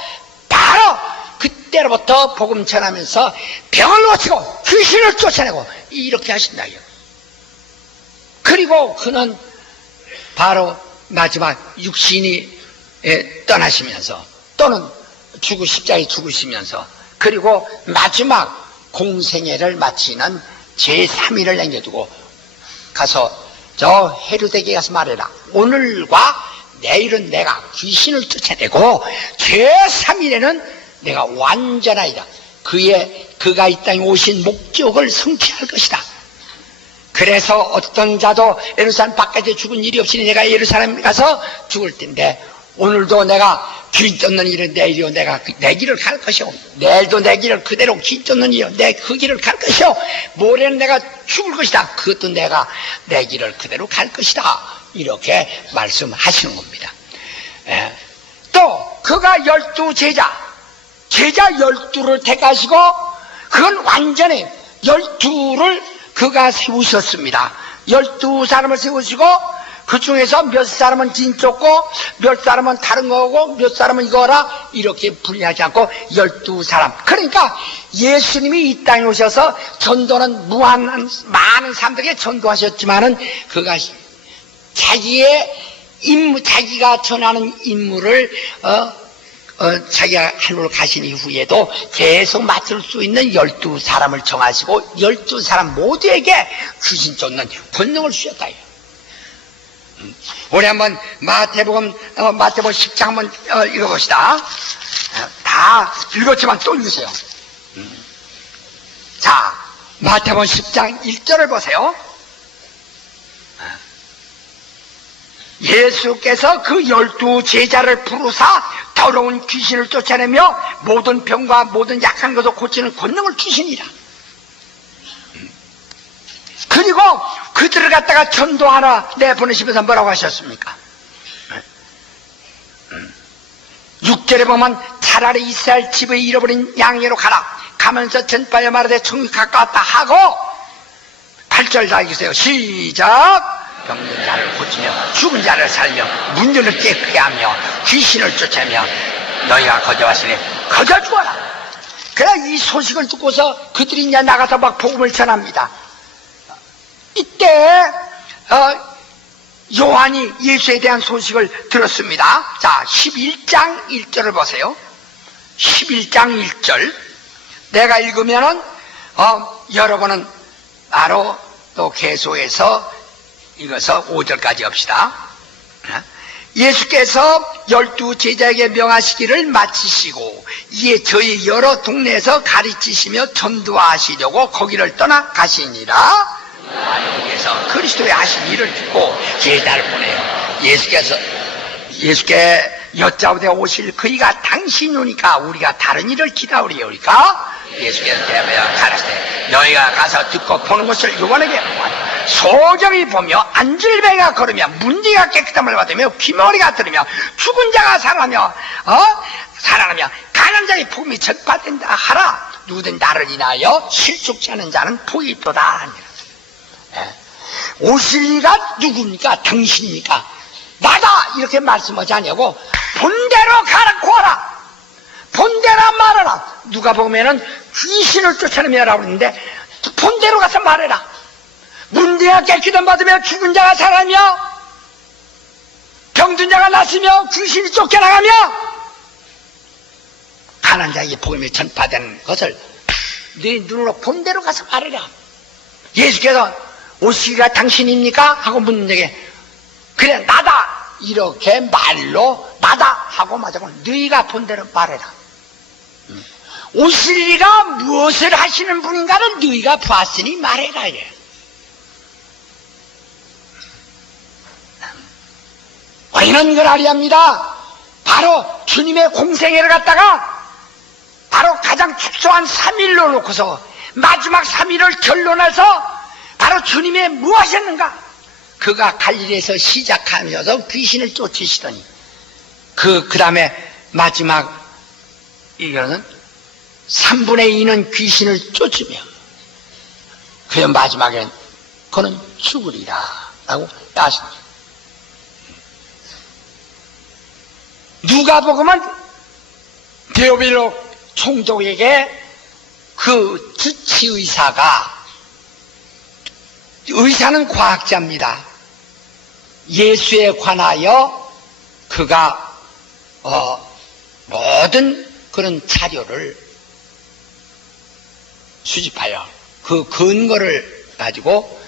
바로 그때로부터 복음 전하면서 병을 고치고 귀신을 쫓아내고 이렇게 하신다요. 그리고 그는 바로 마지막 육신이 떠나시면서 또는 십자가에 죽으시면서 그리고 마지막 공생애를 마치는 제3일을 남겨두고 가서 저 헤로데에게 가서 말해라. 오늘과 내일은 내가 귀신을 쫓아내고 제3일에는 내가 완전하이다. 그가 이 땅에 오신 목적을 성취할 것이다. 그래서 어떤 자도 예루살렘 바깥에 죽은 일이 없으니 내가 예루살렘에 가서 죽을 텐데 오늘도 내가 귀 쫓는 일은 내일이요 내가 내 길을 갈 것이요 내일도 내 길을 그대로 귀 쫓는 일이요 내 그 길을 갈 것이요 모레는 내가 죽을 것이다. 그것도 내가 내 길을 그대로 갈 것이다. 이렇게 말씀하시는 겁니다. 또 그가 12 제자 12를 택하시고 그건 완전히 12를 그가 세우셨습니다. 12사람을 세우시고 그 중에서 몇 사람은 진 쫓고 몇 사람은 다른 거고 몇 사람은 이거라 이렇게 분리하지 않고 12사람. 그러니까 예수님이 이 땅에 오셔서 전도는 무한한 많은 사람들에게 전도하셨지만은 그가 자기의 임무, 자기가 전하는 임무를 자기가 하늘로 가신 이후에도 계속 맡을 수 있는 12사람을 정하시고 12사람 모두에게 귀신 쫓는 권능을 주셨다. 우리 한번 마태복음 10장 한번 읽어봅시다. 다 읽었지만 또 읽으세요. 자, 마태복음 10장 1절을 보세요. 예수께서 그 12 제자를 부르사 더러운 귀신을 쫓아내며 모든 병과 모든 약한 것을 고치는 권능을 주시니라. 그리고 그들을 갖다가 전도하라 내보내시면서 뭐라고 하셨습니까? 6절에 보면 차라리 이스라엘 집에 잃어버린 양에게로 가라. 가면서 전파하여 말하되 천국이 가까웠다 하고 8절 다 읽으세요. 시작. 병든 자를 고치며 죽은 자를 살며 문들을 깨끗게 하며 귀신을 쫓아내며 너희가 거저 왔으니 거저 죽어라. 그래 이 소식을 듣고서 그들이 이제 나가서 막 복음을 전합니다. 이때 요한이 예수에 대한 소식을 들었습니다. 자, 11장 1절을 보세요. 11장 1절 내가 읽으면은 여러분은 바로 또 계속해서 읽어서 5절까지 합시다. 예수께서 12 제자에게 명하시기를 마치시고 이에 저희 여러 동네에서 가르치시며 전도하시려고 거기를 떠나 가시니라. 예수께서 그리스도의 하신 일을 듣고 제자를 보내요. 예수께 여짜오되 오실 그이가 당신이니까 우리가 다른 일을 기다리오리까. 예수께서 대하여 가라사대 너희가 가서 듣고 보는 것을 요한에게 소경이 보며 안질배가 걸으며 문지가 깨끗함을 받으며 귀머리가 들으며 죽은 자가 살아나며 가난한 자의 복음이 전파된다 하라. 누구든 나를 인하여 실족지 않은 자는 복이 있도다. 오실 이가 누굽니까? 당신입니까? 나다 이렇게 말씀하지 않냐고 본대로 가라고 하라. 본대로 말하라. 누가 보면은 귀신을 쫓아내며라고 그러는데 본대로 가서 말해라. 문제가 깨끗함 받으며 죽은 자가 살아나며 병든 자가 낫으며 귀신이 쫓겨나가며 가난한 자에게 복음이 전파되는 것을 네 눈으로 본대로 가서 말해라. 예수께서 오시기가 당신입니까? 하고 묻는 적에 그래 나다 이렇게 말로 나다 하고 맞아고 너희가 본대로 말해라. 오실 이가 무엇을 하시는 분인가를 너희가 봤으니 말해라. 이래. 이런 걸 아리합니다. 바로 주님의 공생애를 갖다가 바로 가장 축소한 3일로 놓고서 마지막 3일을 결론해서 바로 주님의 무엇이었는가? 그가 갈릴리에서 시작하면서 귀신을 쫓으시더니 그 다음에 마지막 이거는 3분의 2는 귀신을 쫓으며 그 마지막엔 그는 죽으리라 라고 하십니다. 누가복음은 데오빌로 총독에게 그 주치의사가 의사는 과학자입니다. 예수에 관하여 그가 모든 그런 자료를 수집하여 그 근거를 가지고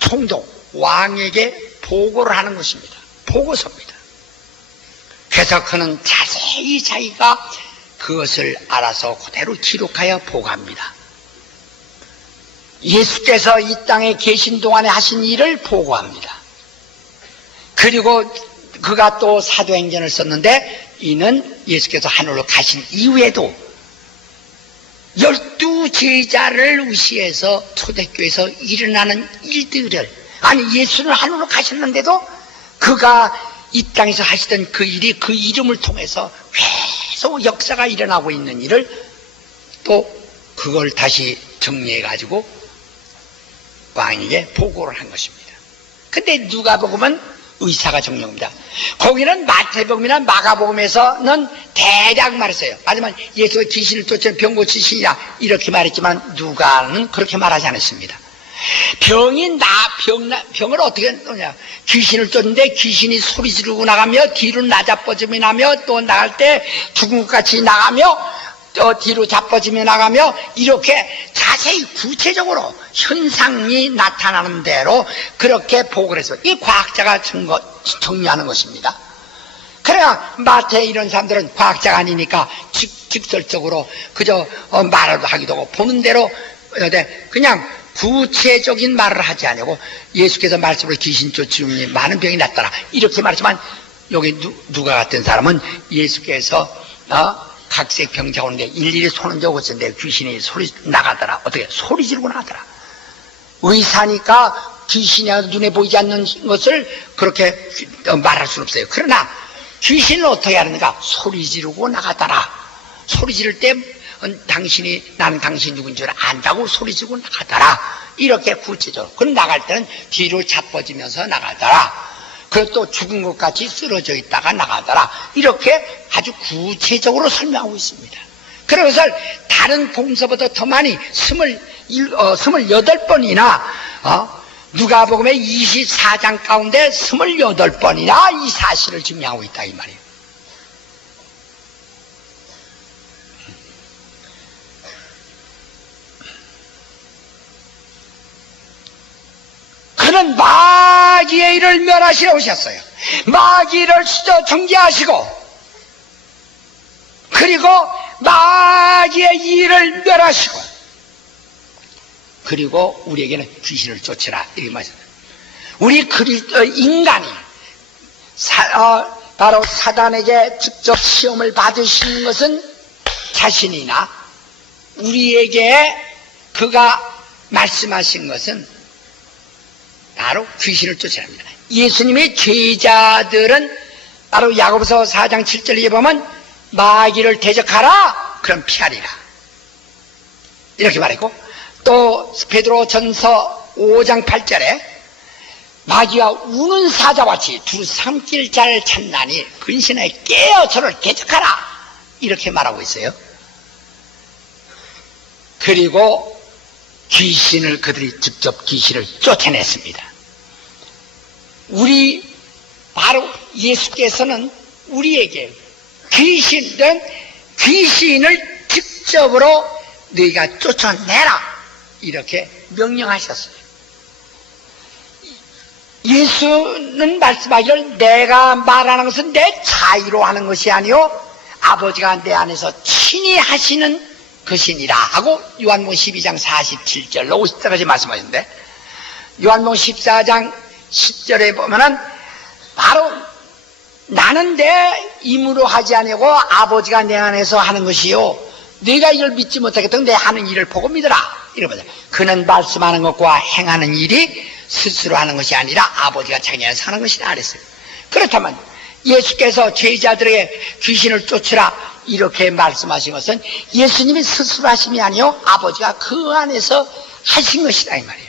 총독 왕에게 보고를 하는 것입니다. 보고서입니다. 그래서 그는 자세히 자기가 그것을 알아서 그대로 기록하여 보고합니다. 예수께서 이 땅에 계신 동안에 하신 일을 보고합니다. 그리고 그가 또 사도행전을 썼는데 이는 예수께서 하늘로 가신 이후에도 12 제자를 의시해서 초대교회에서 일어나는 일들을 예수는 하늘로 가셨는데도 그가 이 땅에서 하시던 그 일이 그 이름을 통해서 계속 역사가 일어나고 있는 일을 또 그걸 다시 정리해 가지고 왕에게 보고를 한 것입니다. 근데 누가복음은 의사가 정령입니다. 거기는 마태복음이나 마가복음에서는 대략 말했어요. 하지만 예수가 귀신을 쫓아 병 고치시니라 이렇게 말했지만 누가는 그렇게 말하지 않았습니다. 병을 어떻게 놓냐? 귀신을 쫓는데 귀신이 소리 지르고 나가며 뒤로 나자빠짐이 나며 또 나갈 때 죽은 것 같이 나가며 또 뒤로 자빠지며 나가며 이렇게 자세히 구체적으로 현상이 나타나는 대로 그렇게 보고를 해서 이 과학자가 정리하는 것입니다. 그래야 마태 이런 사람들은 과학자가 아니니까 직설적으로 그저 말을 하기도 하고 보는 대로 그냥 구체적인 말을 하지 않고 예수께서 말씀으로 귀신 쫓으니 많은 병이 났더라 이렇게 말했지만 여기 누가 같은 사람은 예수께서 각색 병자 오는데 일일이 손을 저고 있었는데 귀신이 소리 나가더라. 어떻게 소리 지르고 나가더라. 의사니까 귀신이 눈에 보이지 않는 것을 그렇게 말할 수는 없어요. 그러나 귀신을 어떻게 하는가? 소리 지르고 나가더라. 소리 지를 때 나는 당신 누군 줄 안다고 소리 지르고 나가더라. 이렇게 구체적으로. 그럼 나갈 때는 뒤로 자빠지면서 나가더라. 그리고 또 죽은 것 같이 쓰러져 있다가 나가더라. 이렇게 아주 구체적으로 설명하고 있습니다. 그런 것을 다른 복음서보다 더 많이 28번이나 누가복음의 24장 가운데 28번이나 이 사실을 증명하고 있다 이 말이에요. 그는 마귀의 일을 멸하시러 오셨어요. 마귀를 정죄하시고 그리고 마귀의 일을 멸하시고 그리고 우리에게는 귀신을 쫓으라 이렇게 말씀합니다. 우리 인간이 바로 사단에게 직접 시험을 받으시는 것은 자신이나 우리에게 그가 말씀하신 것은 바로 귀신을 쫓으랍니다. 예수님의 제자들은 바로 야고보서 4장 7절에 보면 마귀를 대적하라 그럼 피하리라 이렇게 말했고, 또 베드로전서 5장 8절에 마귀가 우는 사자같이 두 삼킬 잘 찾나니 근신에 깨어 저를 대적하라 이렇게 말하고 있어요. 그리고 그들이 직접 귀신을 쫓아냈습니다. 바로 예수께서는 우리에게 귀신을 직접으로 너희가 쫓아내라 이렇게 명령하셨어요. 예수는 말씀하기를 내가 말하는 것은 내 자의로 하는 것이 아니요 아버지가 내 안에서 친히 하시는 것이니라 하고 요한복음 12장 47절로 50절까지 말씀하셨는데, 요한복음 14장 10절에 보면은 바로 나는 내 임으로 하지 아니하고 아버지가 내 안에서 하는 것이요 네가 이걸 믿지 못하겠던 내 하는 일을 보고 믿으라 이러면서, 그는 말씀하는 것과 행하는 일이 스스로 하는 것이 아니라 아버지가 자기 안에서 하는 것이다 그랬어요. 그렇다면 예수께서 제자들에게 귀신을 쫓으라 이렇게 말씀하신 것은 예수님이 스스로 하심이 아니요 아버지가 그 안에서 하신 것이다 이 말이에요.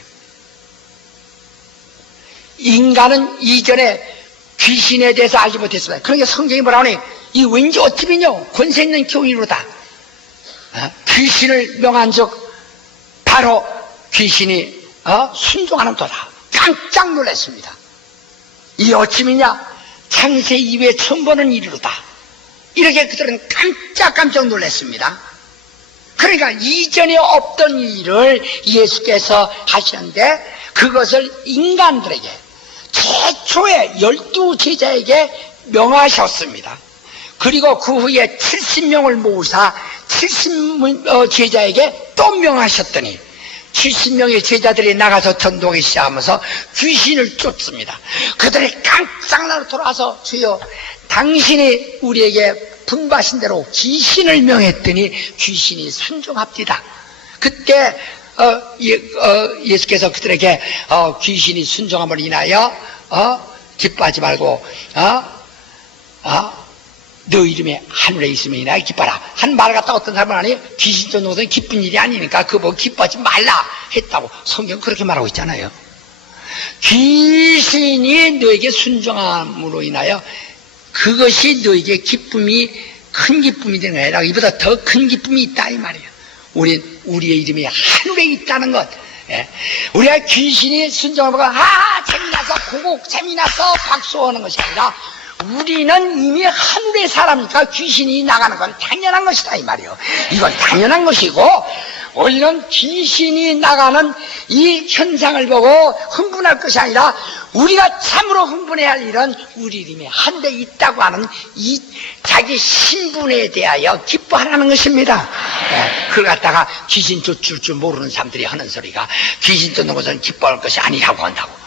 인간은 이전에 귀신에 대해서 알지 못했습니다. 그러니까 성경이 뭐라 하니 이 왠지 어찌면요 권세 있는 교인으로다 귀신을 명한즉 바로 귀신이 순종하는 도다. 깜짝 놀랐습니다. 이 어찌미냐 창세 이후에 처음 보는 일이로다. 이렇게 그들은 깜짝 놀랐습니다. 그러니까 이전에 없던 일을 예수께서 하시는데 그것을 인간들에게 최초의 12제자에게 명하셨습니다. 그리고 그 후에 70명을 모으사 70제자에게 또 명하셨더니 70명의 제자들이 나가서 전도하기 시작하면서 귀신을 쫓습니다. 그들이 깜짝 놀라 돌아와서 주여 당신이 우리에게 분부하신 대로 귀신을 명했더니 귀신이 순종합니다. 그때 예수께서 그들에게 귀신이 순종함을 인하여 기뻐하지 말고 너 이름에 하늘에 있음이나 기뻐라 한 말 갖다 어떤 사람은 아니 귀신 쫓는 것은 기쁜 일이 아니니까 그거 기뻐하지 말라 했다고 성경은 그렇게 말하고 있잖아요. 귀신이 너에게 순종함으로 인하여 그것이 너에게 큰 기쁨이 되는 게 아니라 이보다 더 큰 기쁨이 있다 이 말이에요. 우리의 이름이 하늘에 있다는 것. 우리가 귀신이 순종하고 재미나서 고고 재미나서 박수하는 것이 아니라 우리는 이미 하늘의 사람이니까 귀신이 나가는 건 당연한 것이다 이 말이에요. 이건 당연한 것이고 우리는 귀신이 나가는 이 현상을 보고 흥분할 것이 아니라 우리가 참으로 흥분해야 할 일은 우리 이름이 하늘에 있다고 하는 이 자기 신분에 대하여 기뻐하라는 것입니다. 그걸 갖다가 귀신 쫓을 줄 모르는 사람들이 하는 소리가 귀신 쫓는 것은 기뻐할 것이 아니라고 한다고.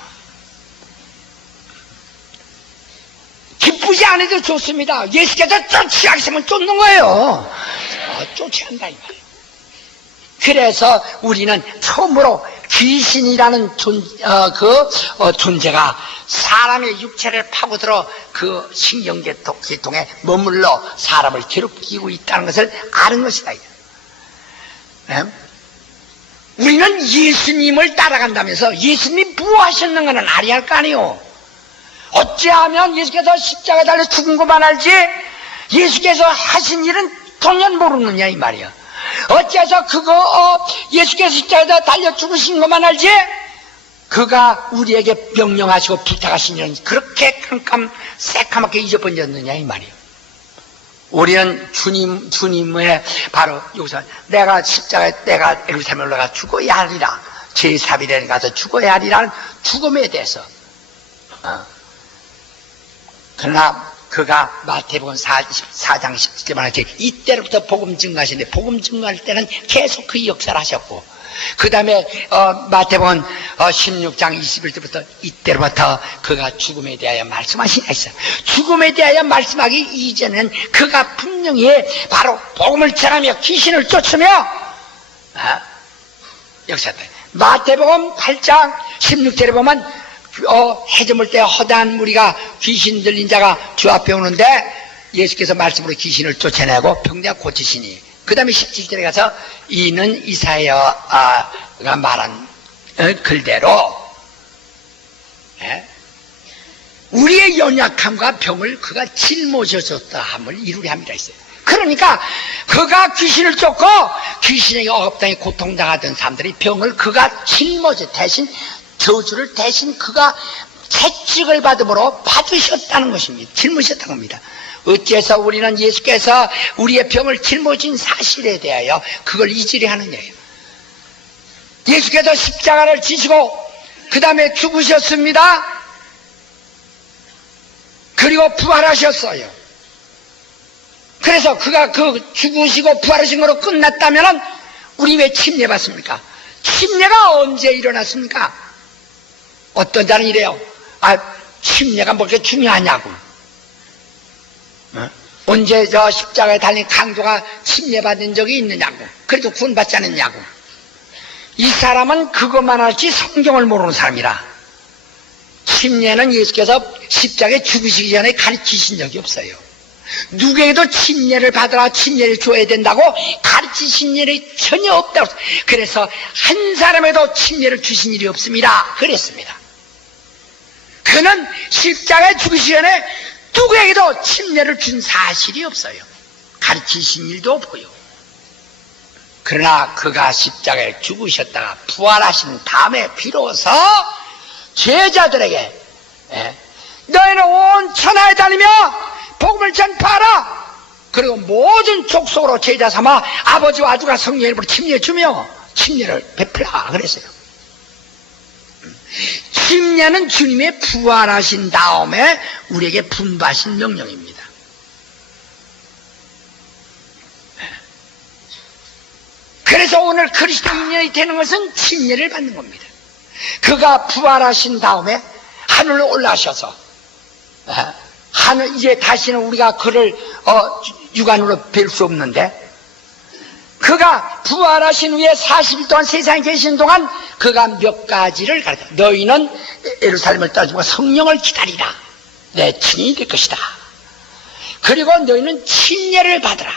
기쁘지 않아도 좋습니다. 예수께서 쫓으라 하시면 쫓는 거예요. 쫓아야 한다 이 말이에요. 그래서 우리는 처음으로 귀신이라는 존재가 사람의 육체를 파고들어 그 신경계통에 머물러 사람을 괴롭히고 있다는 것을 아는 것이다. 우리는 예수님을 따라간다면서 예수님이 무엇하셨는가는 알아야 할 거 아니에요. 어찌하면 예수께서 십자가에 달려 죽은 것만 알지 예수께서 하신 일은 동연 모르느냐 이 말이야. 어째서 예수께서 십자가에 달려 죽으신 것만 알지 그가 우리에게 명령하시고 부탁하신 일은 그렇게 새까맣게 잊어버렸느냐 이 말이야. 우리는 주님의 바로 여기서 내가 십자가에 내가 예루살렘에 올라가 죽어야 하리라, 제4일에 가서 죽어야 하리라는 죽음에 대해서 그러나 그가 마태복음 4장 17절에 말하지 이때로부터 복음 증거하시는데 복음 증거할 때는 계속 그 역사를 하셨고 그 다음에 마태복음 16장 21절부터 이때로부터 그가 죽음에 대하여 말씀하시나 있어요. 죽음에 대하여 말씀하기 이전에는 그가 분명히 바로 복음을 전하며 귀신을 쫓으며 역사했다. 마태복음 8장 16절에 보면 해저물 때 허다한 무리가 귀신 들린 자가 주 앞에 오는데 예수께서 말씀으로 귀신을 쫓아내고 병자 고치시니 그 다음에 17절에 가서 이는 이사야가 말한 글대로 우리의 연약함과 병을 그가 짊어졌다 함을 이루려 합니다 했어요. 그러니까 그가 귀신을 쫓고 귀신에게 억압당해 고통당하던 사람들이 병을 그가 짊어져 대신 저주를 대신 그가 채찍을 받음으로 받으셨다는 것입니다. 짊으셨다는 겁니다. 어째서 우리는 예수께서 우리의 병을 짊어진 사실에 대하여 그걸 잊으려 하느냐요. 예수께서 십자가를 지시고 그 다음에 죽으셨습니다. 그리고 부활하셨어요. 그래서 그가 그 죽으시고 부활하신 거로 끝났다면 우리 왜 침례받습니까? 침례가 언제 일어났습니까? 어떤 자는 이래요. 침례가 뭐 그렇게 중요하냐고. 언제 저 십자가에 달린 강도가 침례받은 적이 있느냐고. 그래도 구원받지 않았냐고. 이 사람은 그것만 알지 성경을 모르는 사람이라. 침례는 예수께서 십자가에 죽으시기 전에 가르치신 적이 없어요. 누구에게도 침례를 받으라, 침례를 줘야 된다고 가르치신 일이 전혀 없다고. 그래서 한 사람에도 침례를 주신 일이 없습니다. 그랬습니다. 그는 십자가에 죽으시기 전에 누구에게도 침례를 준 사실이 없어요. 가르치신 일도 없고요. 그러나 그가 십자가에 죽으셨다가 부활하신 다음에 비로소 제자들에게 너희는 온 천하에 다니며 복음을 전파하라. 그리고 모든 족속으로 제자 삼아 아버지와 아들과 성령의 이름으로 침례 주며 침례를 베풀라 그랬어요. 침례는 주님의 부활하신 다음에 우리에게 분부하신 명령입니다. 그래서 오늘 그리스도인이 되는 것은 침례를 받는 겁니다. 그가 부활하신 다음에 하늘로 올라가셔서 하늘 이제 다시는 우리가 그를 육안으로 뵐 수 없는데 그가 부활하신 후에 40일 동안 세상에 계신 동안 그가 몇 가지를 가르쳐. 너희는 예루살렘을 떠나고 성령을 기다리라. 내 친히 될 것이다. 그리고 너희는 침례를 받으라.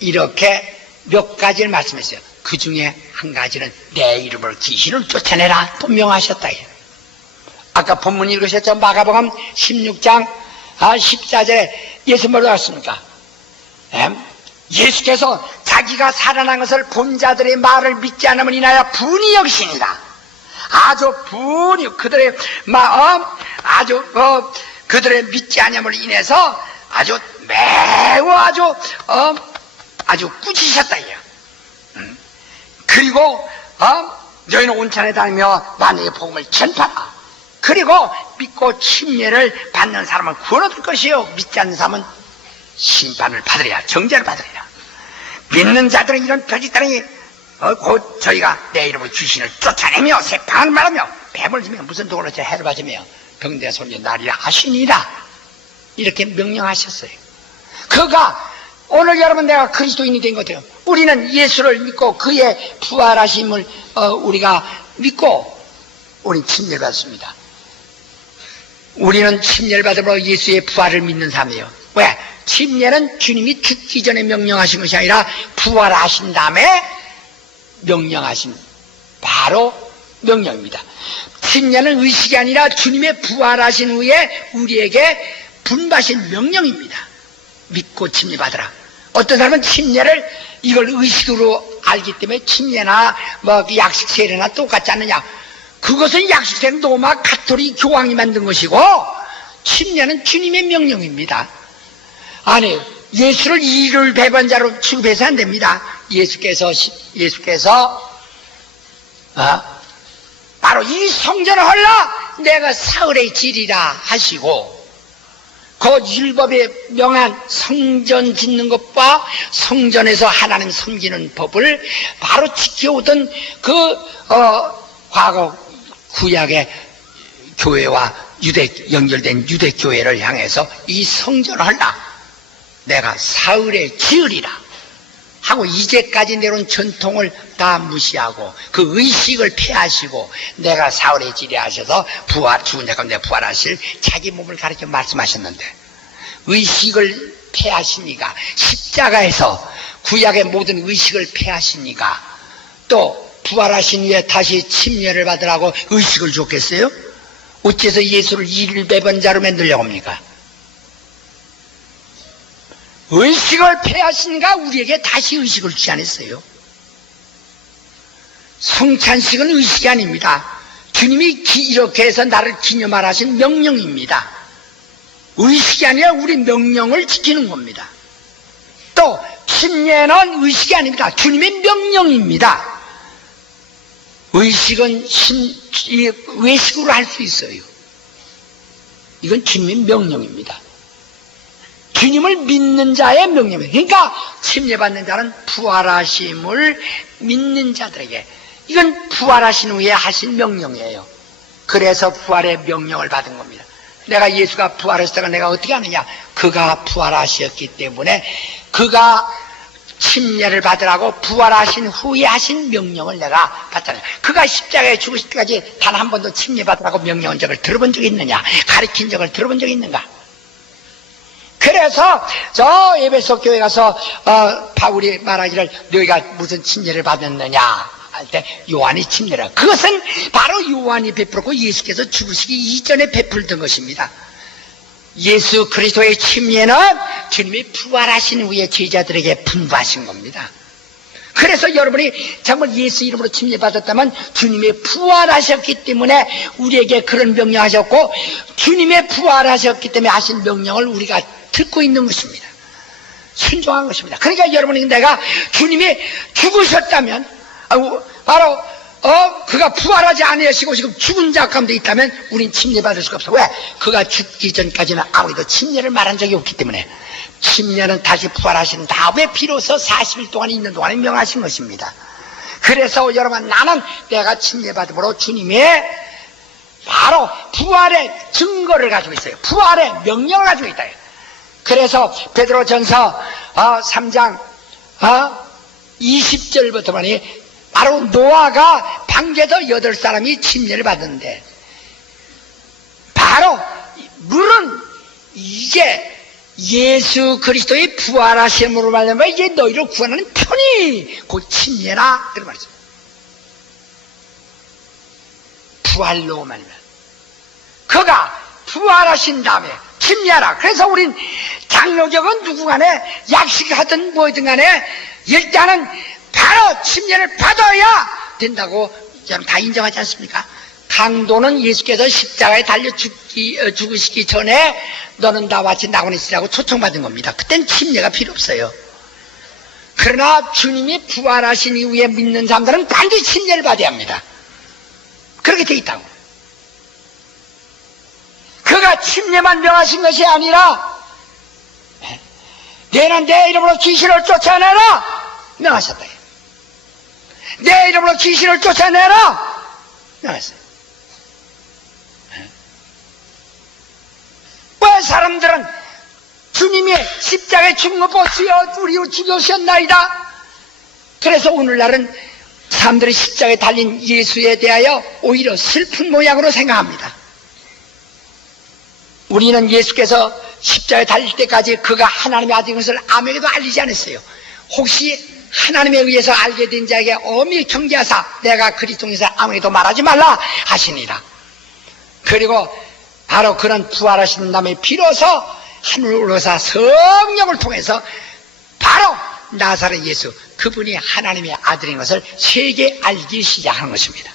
이렇게 몇 가지를 말씀했어요. 그 중에 한 가지는 내 이름으로 귀신을 쫓아내라 분명하셨다. 아까 본문 읽으셨죠? 마가복음 16장 14절에 예수 뭐라고 했습니까? 예수께서 자기가 살아난 것을 본 자들의 말을 믿지 않으면 인하여 분이 여기시니라. 아주 분이 그들의 마음 그들의 믿지 않음을 인해서 아주 매우 아주 꾸짖으셨다. 그리고 너희는 온천에 다니며 만유의 복음을 전파하라. 그리고 믿고 침례를 받는 사람은 구원 얻을 것이요 믿지 않는 사람은 심판을 받으리라. 정죄를 받으리라. 믿는 자들은 이런 벽이 따르니 곧 저희가 내 이름으로 귀신을 쫓아내며 새방을 말하며 뱀을 지며 무슨 독을 어째 해를 받으며 병대 손에 나리라 하시니라. 이렇게 명령하셨어요. 그가 오늘 여러분 내가 그리스도인이 된 것 같아요. 우리는 예수를 믿고 그의 부활하심을 우리가 믿고 우리는 침례받습니다. 우리는 침례받으므로 예수의 부활을 믿는 사람이에요. 왜? 침례는 주님이 죽기 전에 명령하신 것이 아니라 부활하신 다음에 명령하신 바로 명령입니다. 침례는 의식이 아니라 주님의 부활하신 후에 우리에게 분바신 명령입니다. 믿고 침례받으라. 어떤 사람은 침례를 이걸 의식으로 알기 때문에 침례나 뭐 약식 세례나 똑같지 않느냐. 그것은 약식 세례는 로마 가톨릭 교황이 만든 것이고 침례는 주님의 명령입니다. 아니, 예수를 이를 배반자로 취급해서 안 됩니다. 예수께서 바로 이 성전을 헐라 내가 사흘에 지리라 하시고 그 율법에 명한 성전 짓는 것과 성전에서 하나님 섬기는 법을 바로 지켜오던 과거 구약의 교회와 연결된 유대 교회를 향해서 이 성전을 헐라 내가 사흘에 지으리라 하고 이제까지 내려온 전통을 다 무시하고 그 의식을 폐하시고 내가 사흘에 지리라 하셔서 죽은 자 가운데 부활하실 자기 몸을 가르쳐 말씀하셨는데 의식을 폐하시니까 십자가에서 구약의 모든 의식을 폐하시니까 또 부활하신 후에 다시 침례를 받으라고 의식을 줬겠어요? 어째서 예수를 일배반자로 만들려고 합니까? 의식을 폐하시니까 우리에게 다시 의식을 주지 않았어요. 성찬식은 의식이 아닙니다. 주님이 이렇게 해서 나를 기념하라 하신 명령입니다. 의식이 아니라 우리 명령을 지키는 겁니다. 또 침례는 의식이 아닙니다. 주님의 명령입니다. 의식은 외식으로 할 수 있어요. 이건 주님의 명령입니다. 주님을 믿는 자의 명령입니다. 그러니까 침례받는 자는 부활하심을 믿는 자들에게 이건 부활하신 후에 하신 명령이에요. 그래서 부활의 명령을 받은 겁니다. 내가 예수가 부활했을 때가 내가 어떻게 하느냐? 그가 부활하셨기 때문에 그가 침례를 받으라고 부활하신 후에 하신 명령을 내가 받잖아요. 그가 십자가에 죽으실 때까지 단 한 번도 침례받으라고 명령한 적을 들어본 적이 있느냐? 가르친 적을 들어본 적이 있는가? 그래서 저 에베소 교회 가서 바울이 말하기를 너희가 무슨 침례를 받았느냐 할 때 요한이 침례라. 그것은 바로 요한이 베풀었고 예수께서 죽으시기 이전에 베풀던 것입니다. 예수 그리스도의 침례는 주님이 부활하신 후에 제자들에게 분부하신 겁니다. 그래서 여러분이 정말 예수 이름으로 침례받았다면 주님이 부활하셨기 때문에 우리에게 그런 명령하셨고 주님의 부활하셨기 때문에 하신 명령을 우리가 듣고 있는 것입니다. 순종한 것입니다. 그러니까 여러분이 내가 주님이 죽으셨다면 바로 그가 부활하지 아니하시고 지금 죽은 자 가운데 있다면 우린 침례받을 수가 없어. 왜? 그가 죽기 전까지는 아무도 침례를 말한 적이 없기 때문에 침례는 다시 부활하신 다음에 비로소 40일 동안 있는 동안에 명하신 것입니다. 그래서 여러분 나는 내가 침례받음으로 주님의 바로 부활의 증거를 가지고 있어요. 부활의 명령을 가지고 있다. 그래서 베드로전서 3장 20절부터 말이 바로 노아가 방주에서 8사람이 침례를 받았는데 바로 물은 이제 예수 그리스도의 부활하심으로 말하면 이제 너희를 구원하는 편이 곧 침례라 그런 말이죠. 부활로 말하면 그가 부활하신 다음에 침례하라. 그래서 우린 장로격은 누구간에 약식하든 뭐든 간에 일단은 바로 침례를 받아야 된다고 다 인정하지 않습니까? 강도는 예수께서 십자가에 달려 죽으시기 전에 너는 나와 같이 낙원에 있으라고 초청받은 겁니다. 그땐 침례가 필요 없어요. 그러나 주님이 부활하신 이후에 믿는 사람들은 반드시 침례를 받아야 합니다. 그렇게 돼 있다고. 그가 침례만 명하신 것이 아니라 너는 내 이름으로 귀신을 쫓아내라 명하셨다. 내 이름으로 귀신을 쫓아내라 명했어요. 왜 사람들은 주님이 십자가에 죽은 것 보시오. 우리로 죽으셨나이다. 그래서 오늘날은 사람들이 십자가에 달린 예수에 대하여 오히려 슬픈 모양으로 생각합니다. 우리는 예수께서 십자가에 달릴 때까지 그가 하나님의 아들인 것을 아무에게도 알리지 않았어요. 혹시 하나님에 의해서 알게 된 자에게 엄히 경계하사 내가 그리스도에서 아무에게도 말하지 말라 하시니라. 그리고 바로 그런 부활하신 다음에 비로소 하늘로 올라서 성령을 통해서 바로 나사렛 예수, 그분이 하나님의 아들인 것을 세계에 알기 시작하는 것입니다.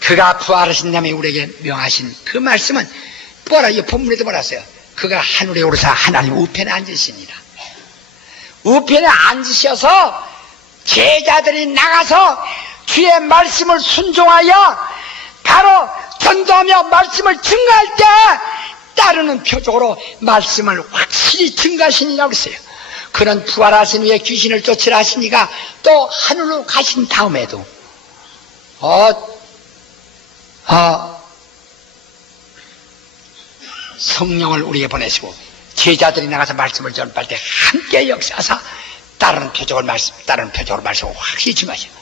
그가 부활하신 다음에 우리에게 명하신 그 말씀은 뭐라, 이 본문에도 뭐라어요? 그가 하늘에 오르사 하나님 우편에 앉으시니라. 우편에 앉으셔서 제자들이 나가서 주의 말씀을 순종하여 바로 전도하며 말씀을 증거할 때 따르는 표적으로 말씀을 확실히 증거하시니라고 했어요. 그런 부활하신 후에 귀신을 쫓으라 하시니까 또 하늘로 가신 다음에도 성령을 우리에게 보내시고 제자들이 나가서 말씀을 전할 때 함께 역사하사 따르는 표적으로 말씀을 확실히 증거하시고,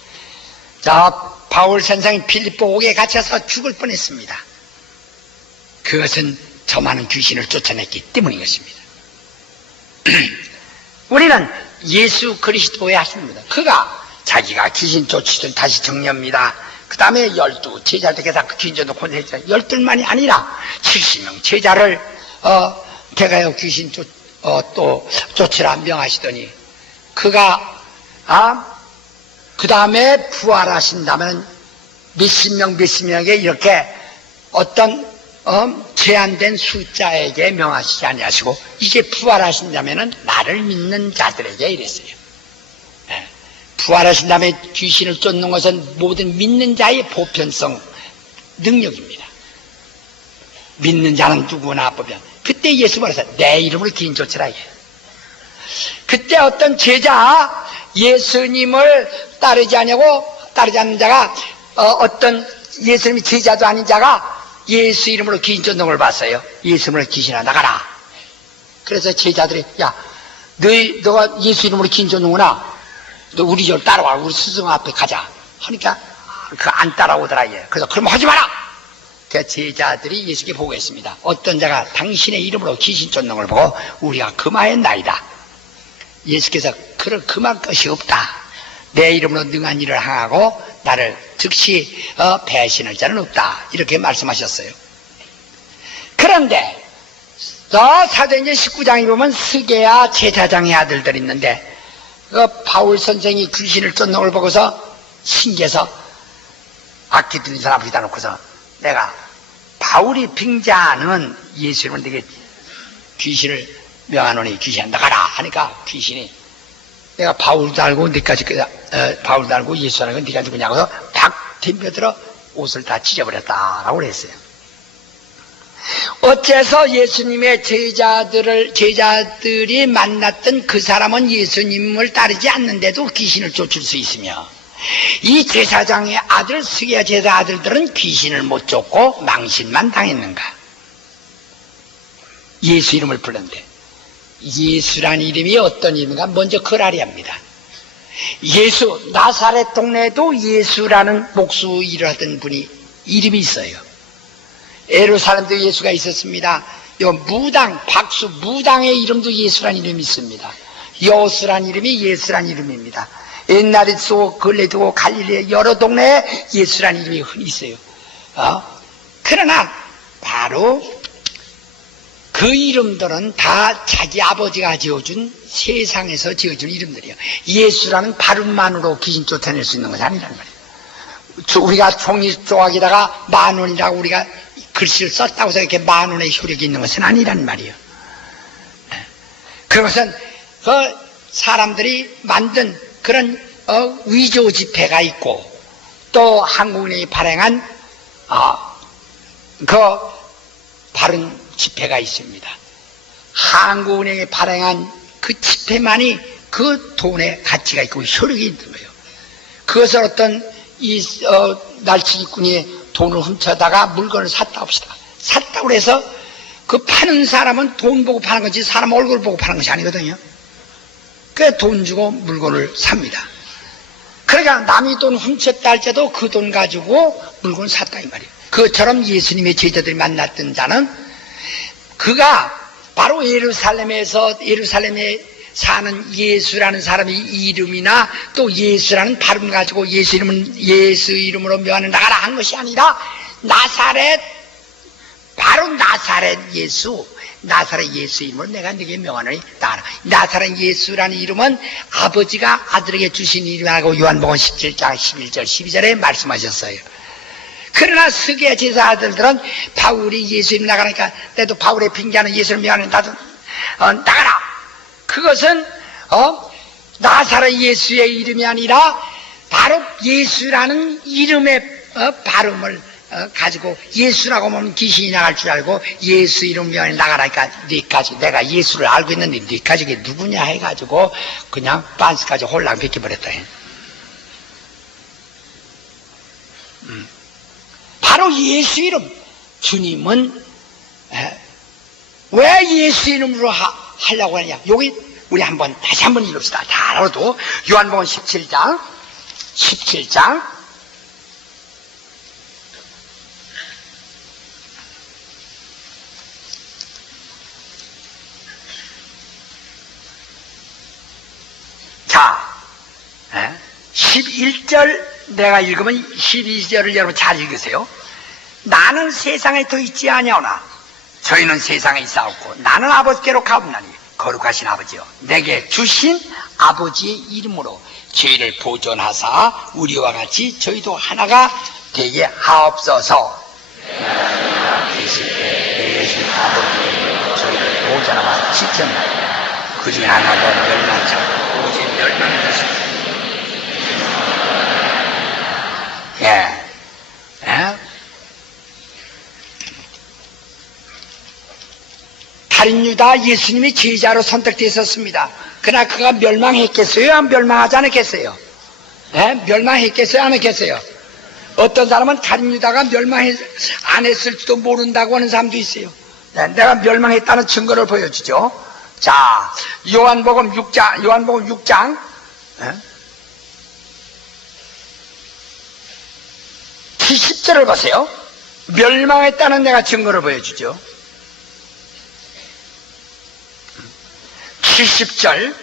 자, 바울 선생이 빌립보 옥에 갇혀서 죽을 뻔했습니다. 그것은 저 많은 귀신을 쫓아냈기 때문인 것입니다. 우리는 예수 그리스도의 하십니다. 그가 자기가 귀신 쫓으던 다시 정리합니다. 그 다음에 12 제자들께서 그 귀신 쫓는 권세자 12만이 아니라 70명 제자를 대가요 귀신 또 쫓으라 명하시더니 그가 그 다음에 부활하신다면 몇십 명에게 이렇게 어떤 제한된 숫자에게 명하시지 아니하시고 이게 부활하신다면 나를 믿는 자들에게 이랬어요. 부활하신 다음에 귀신을 쫓는 것은 모든 믿는 자의 보편성 능력입니다. 믿는 자는 누구나 보면 그때 예수 말해서 내 이름으로 귀신 쫓으라. 그때 어떤 제자 예수님을 따르지 않는 자가 어떤 예수님이 제자도 아닌 자가 예수 이름으로 귀신 쫓는 걸 봤어요. 예수 이름으로 귀신아 나가라. 그래서 제자들이 야 너가 예수 이름으로 귀신 쫓는구나. 너 우리 저 따라와. 우리 스승 앞에 가자. 하니까 그 안 따라오더라. 그래서 그럼 하지 마라. 그 제자들이 예수께 보고했습니다. 어떤 자가 당신의 이름으로 귀신 쫓는 걸 보고 우리가 금하였나이다. 예수께서 그럴 금할 것이 없다. 내 이름으로 능한 일을 행하고 나를 즉시 배신할 자는 없다. 이렇게 말씀하셨어요. 그런데 사도행전 19장에 보면 스게야 제사장의 아들들이 있는데 바울 선생이 귀신을 쫓는 걸 보고서 신기해서 악기 들린 사람 앞에다 놓고서 내가 바울이 빙자하는 예수 이름으로 내게 귀신을 명하노니 귀신 나가라 하니까 귀신이 내가 바울도 알고 네까지 바울도 알고 예수라는 건 네가 누구냐고 해서 팍 덤벼들어 옷을 다 찢어버렸다라고 그랬어요. 어째서 예수님의 제자들이 만났던 그 사람은 예수님을 따르지 않는데도 귀신을 쫓을 수 있으며 이 제사장의 아들 스게야 제사 아들들은 귀신을 못 쫓고 망신만 당했는가? 예수 이름을 불렀는데 예수란 이름이 어떤 이름인가? 먼저 그걸 알아야 합니다. 예수, 나사렛 동네에도 예수라는 목수 일을 하던 분이 이름이 있어요. 예루살렘도 예수가 있었습니다. 무당의 이름도 예수란 이름이 있습니다. 여수란 이름이 예수란 이름입니다. 옛날에도 근래도 갈릴리 여러 동네에 예수란 이름이 흔히 있어요. 그러나 바로 그 이름들은 다 자기 아버지가 지어준 세상에서 지어준 이름들이에요. 예수라는 발음만으로 귀신 쫓아낼 수 있는 것이 아니란 말이에요. 우리가 종이 조각에다가 만원이라고 우리가 글씨를 썼다고 해서 이렇게 만원의 효력이 있는 것은 아니란 말이에요. 그것은 그 사람들이 만든 그런 위조 지폐가 있고 또 한국은행이 발행한 그 바른 지폐가 있습니다. 한국은행이 발행한 그 지폐만이 그 돈의 가치가 있고 효력이 있는 거예요. 그것을 어떤 날치기꾼이 돈을 훔쳐다가 물건을 샀다 합시다. 샀다고 해서 그 파는 사람은 돈 보고 파는 거지 사람 얼굴 보고 파는 것이 아니거든요. 그래 돈 주고 물건을 삽니다. 그러니까 남이 돈 훔쳤다 할지라도 그 돈 가지고 물건을 샀다 이 말이에요. 그것처럼 예수님의 제자들이 만났던 자는 그가 바로 예루살렘에 사는 예수라는 사람의 이름이나 또 예수라는 발음 가지고 예수 이름으로 묘하는 나가라 한 것이 아니라 나사렛, 바로 나사렛 예수 이름으로 내가 네게 명하노니 나가라. 나사렛 예수라는 이름은 아버지가 아들에게 주신 이름이라고 요한복음 17장 11절 12절에 말씀하셨어요. 그러나 스게 제사 아들들은 바울이 예수 이름 나가니까 나도 바울의 핑계하는 예수를 명하는 나도 나가라. 그것은 나사렛 예수의 이름이 아니라 바로 예수라는 이름의 발음을 가지고 예수라고 하면 귀신이 나갈 줄 알고 예수 이름 명하니 나가라니까 네까지 내가 예수를 알고 있는데 네까지 그게 누구냐 해가지고 그냥 반스까지 홀랑 벗겨버렸다. 바로 예수 이름. 주님은 왜 예수 이름으로 하려고 하냐. 여기 우리 다시 한번 읽읍시다. 다 알아도 요한복음 17장 자 11절 내가 읽으면 12절을 여러분 잘 읽으세요. 나는 세상에 더 있지 아니하오나 저희는 세상에 있사옵고 나는 아버지께로 가옵나니 거룩하신 아버지여 내게 주신 아버지의 이름으로 죄를 보존하사 우리와 같이 저희도 하나가 되게 하옵소서. 계실 때 내게 주신 아버지의 이름으로 저희를 보존하사 지켰나니 그 중에 하나도 멸망치 않고 오직 멸망의 것입니다. 달인 유다 예수님이 제자로 선택되었습니다. 그러나 그가 멸망했겠어요? 안 멸망하지 않았겠어요? 멸망했겠어요? 안 했겠어요? 어떤 사람은 달인 유다가 안 했을지도 모른다고 하는 사람도 있어요. 내가 멸망했다는 증거를 보여주죠. 자, 요한복음 6장 70절을 보세요. 멸망했다는 내가 증거를 보여주죠. 70절,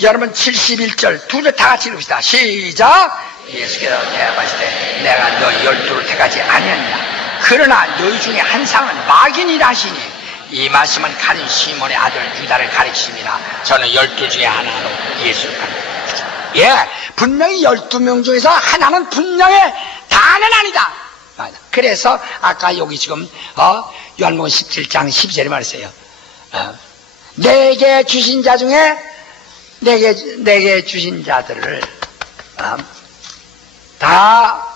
여러분 71절 두 절 다 같이 읽읍시다. 시작. 예수께서 대답하실 때 내가 너희 12를 택하지 아니하느냐. 그러나 너희 중에 한 상은 마귀니라 하시니 이 말씀은 가린 시몬의 아들 유다를 가리키십니다. 저는 12 중에 하나로 예수를 가리킵니다. 분명히 12명 중에서 하나는 분명히 다는 아니다. 그래서 아까 여기 지금 요한복음 17장 12절에 말했어요. 내게 주신 자 중에 내게 주신 자들을 다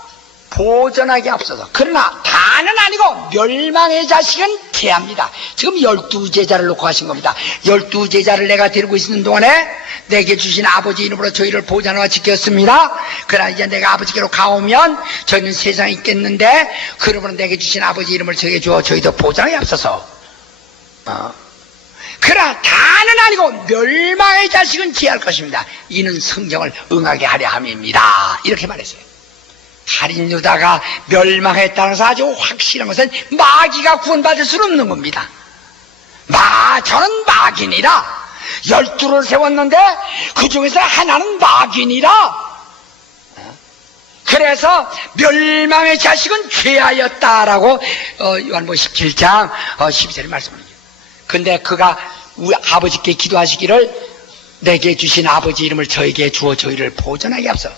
보존하게 앞서서 그러나 다는 아니고 멸망의 자식은 제합니다. 지금 12제자를 놓고 하신 겁니다. 12제자를 내가 데리고 있는 동안에 내게 주신 아버지 이름으로 저희를 보존하고 지켰습니다. 그러나 이제 내가 아버지께로 가오면 저희는 세상에 있겠는데 그러므로 내게 주신 아버지 이름을 저에게 주어 저희도 보존하게 앞서서 그러나 다는 아니고 멸망의 자식은 제할 것입니다. 이는 성경을 응하게 하려 함입니다. 이렇게 말했어요. 달인 유다가 멸망했다는 것은 아주 확실한 것은 마귀가 구원받을 수는 없는 겁니다. 저는 마귀니라. 12를 세웠는데 그 중에서 하나는 마귀니라. 그래서 멸망의 자식은 죄하였다라고 요한복음 17장 12절에 말씀합니다. 근데 그가 우리 아버지께 기도하시기를 내게 주신 아버지 이름을 저에게 주어 저희를 보존하게 앞서.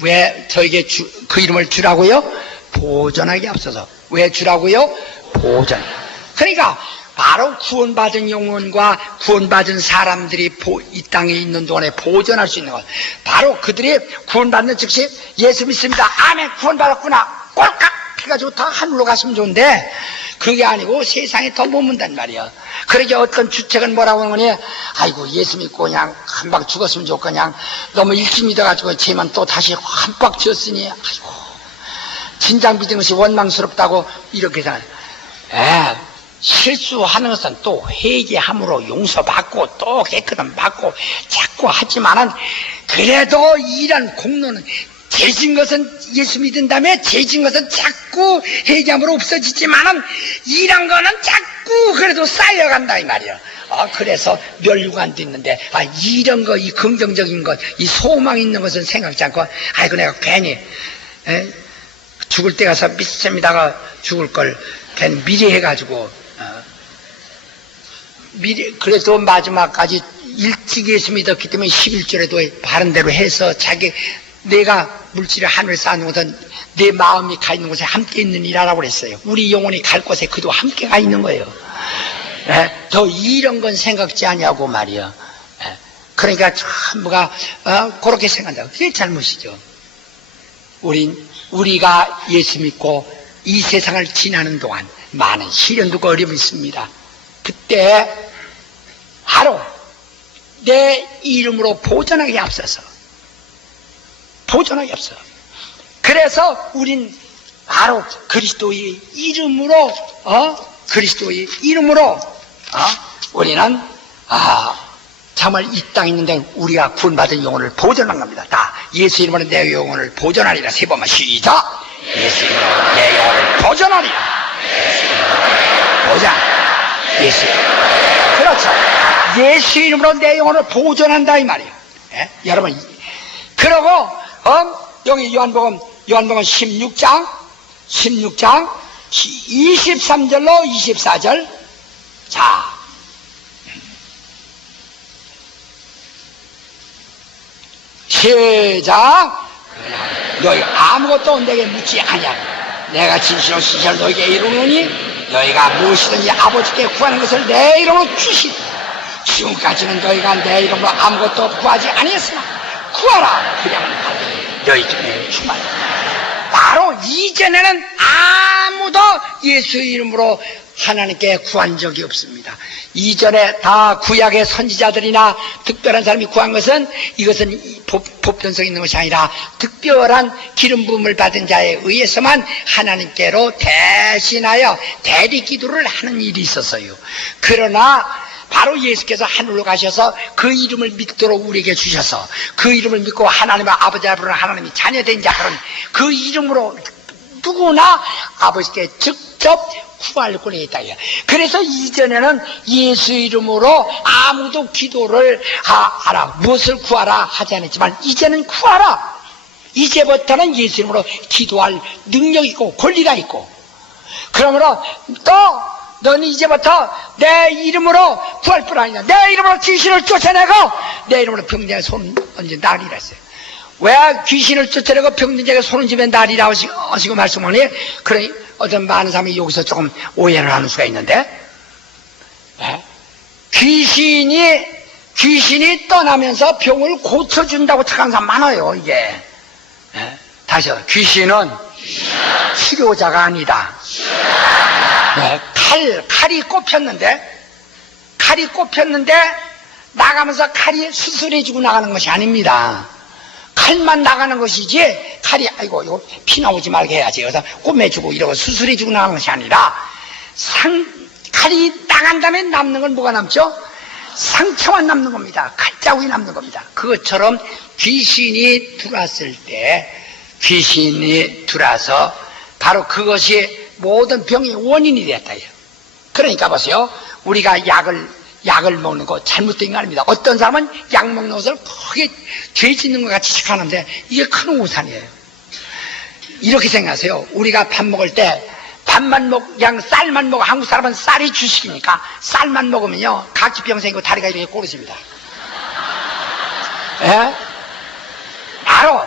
왜 저에게 그 이름을 주라고요? 보존하게 앞서서. 왜 주라고요? 보존. 그러니까 바로 구원받은 영혼과 구원받은 사람들이 이 땅에 있는 동안에 보존할 수 있는 것. 바로 그들이 구원받는 즉시 예수 믿습니다. 아멘, 구원받았구나. 꼴깍 해가지고 다 하늘로 갔으면 좋은데 그게 아니고 세상에 더 머문단 말이야. 그러게 어떤 주책은 뭐라고 하는 거니? 아이고 예수 믿고 그냥 한 방 죽었으면 좋고 그냥 너무 일찍 믿어가지고 쟤만 또 다시 한 방 지었으니 아이고 진작 믿은 것이 원망스럽다고 이렇게 생각해. 실수하는 것은 또 회개함으로 용서받고 또 깨끗함 받고 자꾸 하지만은 그래도 이런 공로는 죄진 것은 예수 믿은 다음에 죄진 것은 자꾸 회개함으로 없어지지만은 이런 거는 자꾸 그래도 쌓여간다 이 말이야. 그래서 멸류관도 있는데 이런 거 이 긍정적인 것 이 소망 있는 것은 생각지 않고 아이고 내가 괜히 죽을 때 가서 믿습니다가 죽을 걸 괜히 미리 해가지고 미리 그래도 마지막까지 일찍 예수 믿었기 때문에 11절에도 바른 대로 해서 자기 내가 물질을 하늘에 쌓는 것은 내 마음이 가 있는 곳에 함께 있는 이라라고 그랬어요. 우리 영혼이 갈 곳에 그도 함께 가 있는 거예요. 더 이런 건 생각지 아니하고 말이야. 그러니까 전부가 그렇게 생각한다. 그게 잘못이죠. 우리가 예수 믿고 이 세상을 지나는 동안 많은 시련도 어려움이 있습니다. 그때 바로 내 이름으로 보존하기 앞서서 그래서 우린 바로 그리스도의 이름으로 우리는 정말 이 땅에 있는데 우리가 구원받은 영혼을 보존한 겁니다. 다 예수 이름으로 내 영혼을 보존하리라. 세 번만 시작. 예수 이름으로 내 영혼을 보존하리라. 예수 그렇죠. 예수 이름으로 내 영혼을 보존한다 이 말이에요. 여러분 그러고 여기 요한복음 16장 23절로 24절 자 시작. 너희 아무것도 내게 묻지 아니하고 내가 진실로 진실로 너희에게 이루노니 너희가 무엇이든지 아버지께 구하는 것을 내 이름으로 주시리. 지금까지는 너희가 내 이름으로 아무것도 구하지 아니했으나 구하라 그러면 받으리. 너희 중에 충만하리. 바로 이전에는 아무도 예수 이름으로 하나님께 구한 적이 없습니다. 이전에 다 구약의 선지자들이나 특별한 사람이 구한 것은 이것은 보편성 있는 것이 아니라 특별한 기름 부음을 받은 자에 의해서만 하나님께로 대신하여 대리 기도를 하는 일이 있었어요. 그러나 바로 예수께서 하늘로 가셔서 그 이름을 믿도록 우리에게 주셔서 그 이름을 믿고 하나님의 아버지 앞으로 하나님이 자녀된 자들은 그 이름으로 누구나 아버지께 직접 구할 권이 있다. 그래서 이전에는 예수 이름으로 아무도 기도를 하라 무엇을 구하라 하지 않았지만 이제는 구하라. 이제부터는 예수 이름으로 기도할 능력이 있고 권리가 있고 그러므로 또 너는 이제부터 내 이름으로 구할 뿐 아니냐. 내 이름으로 귀신을 쫓아내고 내 이름으로 병자의 손 얹은 날이라 했어요. 왜 귀신을 쫓아내고 병자에게 손을 쥐면 날이라 하시고 말씀하니 그러니 어떤 많은 사람이 여기서 조금 오해를 하는 수가 있는데 귀신이 떠나면서 병을 고쳐준다고 착한 사람 많아요. 이게 다시요. 귀신은 치료자가 아니다. 칼이 꼽혔는데 나가면서 칼이 수술해주고 나가는 것이 아닙니다. 칼만 나가는 것이지 칼이 아이고 이거 피 나오지 말게 해야지 그래서 꿰매주고 이러고 수술해주고 나가는 것이 아니라 칼이 나간 다음에 남는 건 뭐가 남죠? 상처만 남는 겁니다. 칼자국이 남는 겁니다. 그것처럼 귀신이 들어왔을 때 귀신이 들어와서 바로 그것이 모든 병의 원인이 됐다. 그러니까 보세요. 우리가 약을 먹는 거 잘못된 거 아닙니다. 어떤 사람은 약 먹는 것을 크게 죄 짓는 것 같이 생각하는데 이게 큰 오산이에요. 이렇게 생각하세요. 우리가 밥 먹을 때 그냥 쌀만 먹어. 한국 사람은 쌀이 주식이니까 쌀만 먹으면요 각질병 생기고 다리가 이렇게 꼬르집니다. 바로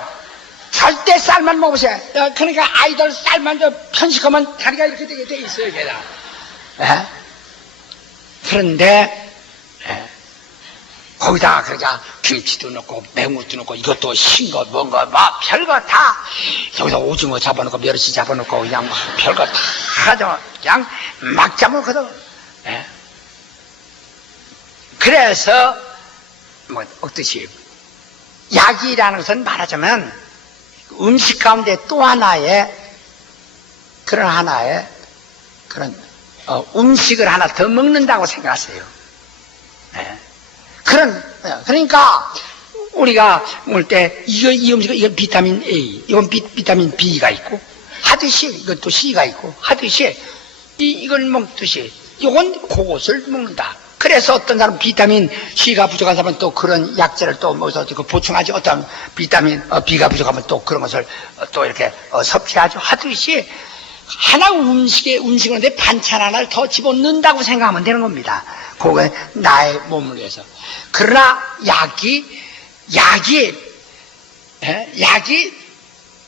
절대 쌀만 먹으세요. 그러니까 아이들 쌀만 편식하면 다리가 이렇게 되게 돼 있어요. 걔가. 그런데 거기다가 그러니까 김치도 넣고 맹물도 넣고 이것도 신거 뭔가 막 별거 다 여기서 오징어 잡아놓고 멸치 잡아놓고 그냥 막 별거 다 하죠. 그냥 막 잡아놓거든. 그래서 뭐 어떻듯이 약이라는 것은 말하자면 음식 가운데 또 하나의 그런 음식을 하나 더 먹는다고 생각하세요. 네. 그러니까 우리가 먹을 때 이 음식은 이건 비타민 A, 이건 비타민 B가 있고 하듯이 이것도 C가 있고 하듯이 이걸 먹듯이 이건 그것을 먹는다. 그래서 어떤 사람 비타민 C가 부족한 사람은 또 그런 약재를 또 먹어서 보충하지. 어떤 비타민 B가 부족하면 또 그런 것을 또 이렇게 섭취하죠. 하듯이 하나 음식을 내 반찬 하나를 더 집어넣는다고 생각하면 되는 겁니다. 그건 나의 몸을 위해서. 그러나 약이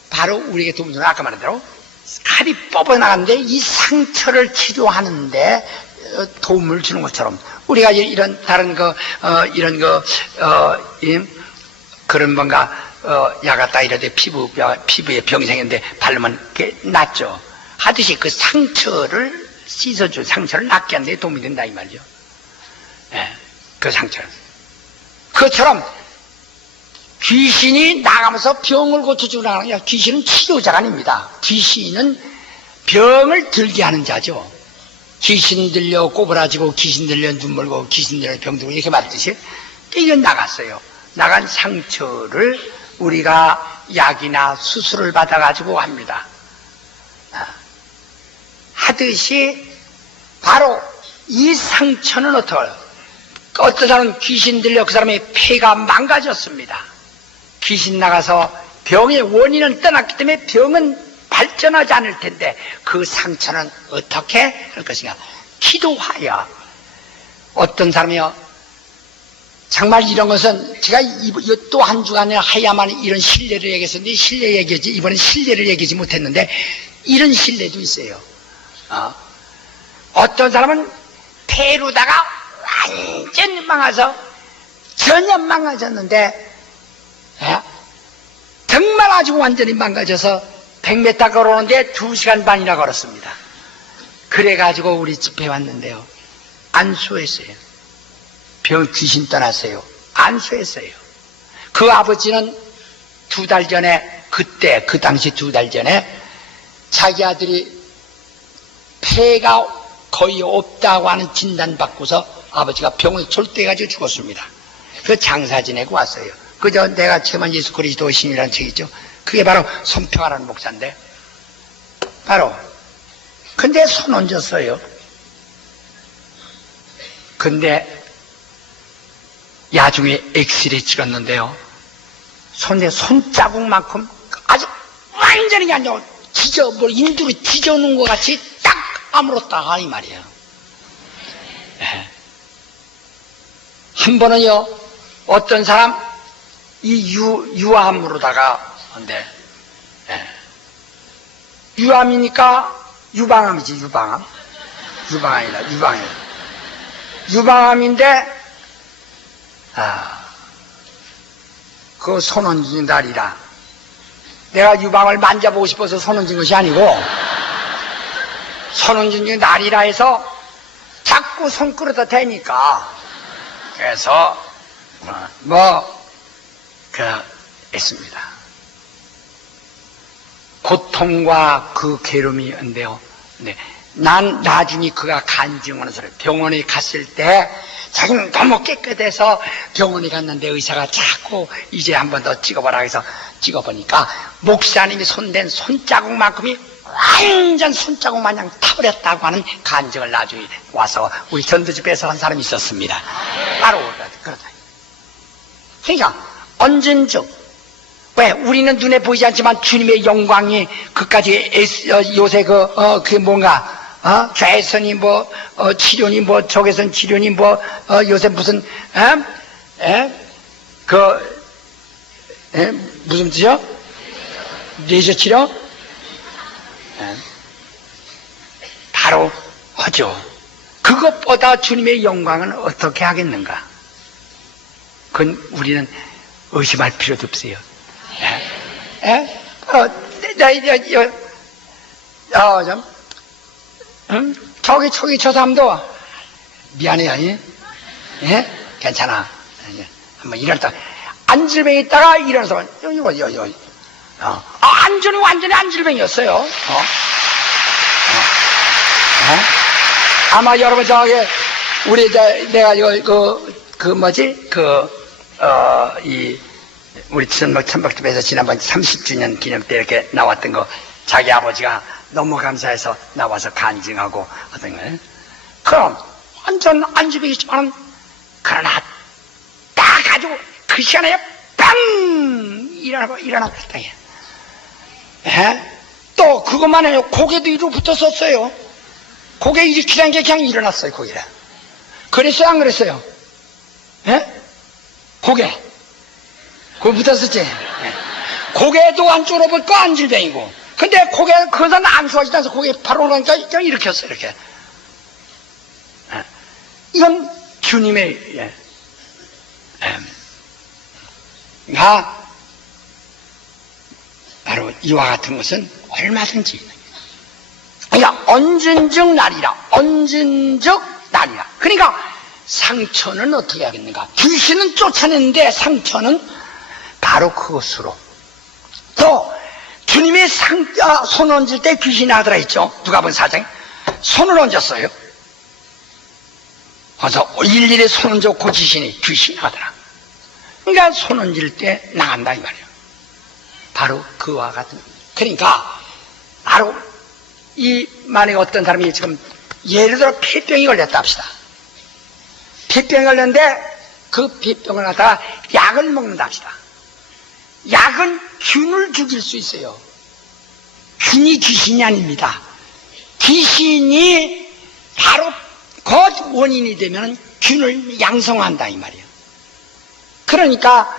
바로 우리에게 도움이 되는, 아까 말한 대로 칼이 뻗어나가는데 이 상처를 치료하는데 도움을 주는 것처럼 우리가 이런 다른 그런 뭔가 약 갖다 이러되 피부에 병이 생겼는데 바르면 그게 낫죠. 하듯이 그 상처를 씻어줘, 상처를 낫게 하는 데 도움이 된다 이 말이죠. 예, 그 상처를. 그것처럼 귀신이 나가면서 병을 고쳐주고 나가는 게 아니라 귀신은 치료자가 아닙니다. 귀신은 병을 들게 하는 자죠. 귀신 들려 꼬부라지고 귀신 들려 눈 멀고 귀신 들려 병 들고 이렇게 말했듯이 이건 나갔어요. 나간 상처를 우리가 약이나 수술을 받아가지고 합니다. 하듯이 바로 이 상처는 어떤 사람은 귀신 들려 그 사람의 폐가 망가졌습니다. 귀신 나가서 병의 원인은 떠났기 때문에 병은 발전하지 않을 텐데 그 상처는 어떻게 할 것인가? 기도하여. 어떤 사람이요, 정말 이런 것은 제가 또 한 주간에 하야만 이런 신뢰를 얘기했었는데 신뢰 얘기했지, 이번엔 신뢰를 얘기하지 못했는데 이런 신뢰도 있어요. 어떤 사람은 폐로다가 완전 망해서 전혀 망가졌는데 정말 아주 완전히 망가져서 100m 걸어오는데 2시간 반이나 걸었습니다. 그래가지고 우리 집에 왔는데요, 안수했어요. 병 귀신 떠났어요. 안수했어요. 그 아버지는 2달 전에, 그 당시 2달 전에 자기 아들이 폐가 거의 없다고 하는 진단받고서 아버지가 병을 졸대해가지고 죽었습니다. 그 장사 지내고 왔어요. 그저 내가 체험한 예수 그리스도의 신이라는 책 있죠. 그게 바로 손평화라는 목사인데, 바로 근데 손 얹었어요. 근데 야중에 엑스레이 찍었는데요, 손자국만큼 아주 완전히 그냥 인두로 찢어놓은 것 같이 딱 아물었다 이 말이에요. 한 번은요, 어떤 사람 이 유암으로다가, 근데 유암이니까 유방암이지, 유방암. 유방암이다, 유방암인데 그 손 얹은 날이라 내가 유방을 만져보고 싶어서 손 얹은 것이 아니고 손 얹은 날이라 해서 자꾸 손 끌어다 대니까, 그래서 했습니다. 고통과 그 괴로움이 온대요. 네. 난 나중에 그가 간증하는 소리, 병원에 갔을 때 자기는 너무 깨끗해서 병원에 갔는데 의사가 자꾸 이제 한 번 더 찍어보라 해서 찍어보니까 목사님이 손댄 손자국만큼이 완전 손자국 마냥 타버렸다고 하는 간증을 나중에 와서 우리 전도집에서 한 사람이 있었습니다. 바로 그러다. 그러니까 언젠적, 왜 우리는 눈에 보이지 않지만 주님의 영광이 그까지 요새 그게 뭔가 좌회선이 치료니 적외선 치료니 요새 무슨 무슨 뜻이요? 레이저 치료? 바로 하죠. 그것보다 주님의 영광은 어떻게 하겠는가? 그건 우리는 의심할 필요도 없어요. 저기 저 사람도 미안해요. 괜찮아. 한번 일어났다. 안질병이 있다가 일어나서 완전히 안질병이었어요. 아마 여러분 저기 우리 내가 우리 천박집에서 지난번 30주년 기념 때 이렇게 나왔던 거 자기 아버지가 너무 감사해서 나와서 간증하고 하던 거예요. 그럼 완전 안주이겠지만 그러나 딱 가지고 그 시간에 빵 일어났다. 또 그것만 해요. 고개도 이리로 붙었었어요. 고개 일으키라는 게 그냥 일어났어요. 고개를. 그랬어요? 안 그랬어요? 고개 붙었었지. 고개도 안쪽으로 붙고 안질뱅이고. 근데 고개 그것은 안수하지도 않아서 고개 바로 오니까 그냥 일으켰어요. 이렇게. 이건 주님의 바로 이와 같은 것은 얼마든지 그러니까 언젠적 날이라 언젠적 날이라. 그러니까 상처는 어떻게 하겠는가? 귀신은 쫓아내는데 상처는 바로 그것으로. 또 주님의 손 얹을 때 귀신이 나더라 했죠. 누가복음 4장에 손을 얹었어요. 그래서 일일이 손 얹고 귀신이 나가더라. 그러니까 손 얹을 때 나간다 이 말이에요. 바로 그와 같은. 그러니까 바로 만약에 어떤 사람이 지금 예를 들어 폐병이 걸렸다 합시다. 폐병이 걸렸는데 그 폐병을 갖다가 약을 먹는다 합시다. 약은 균을 죽일 수 있어요. 균이 귀신이 아닙니다. 귀신이 바로 그 원인이 되면 균을 양성한다 이 말이에요. 그러니까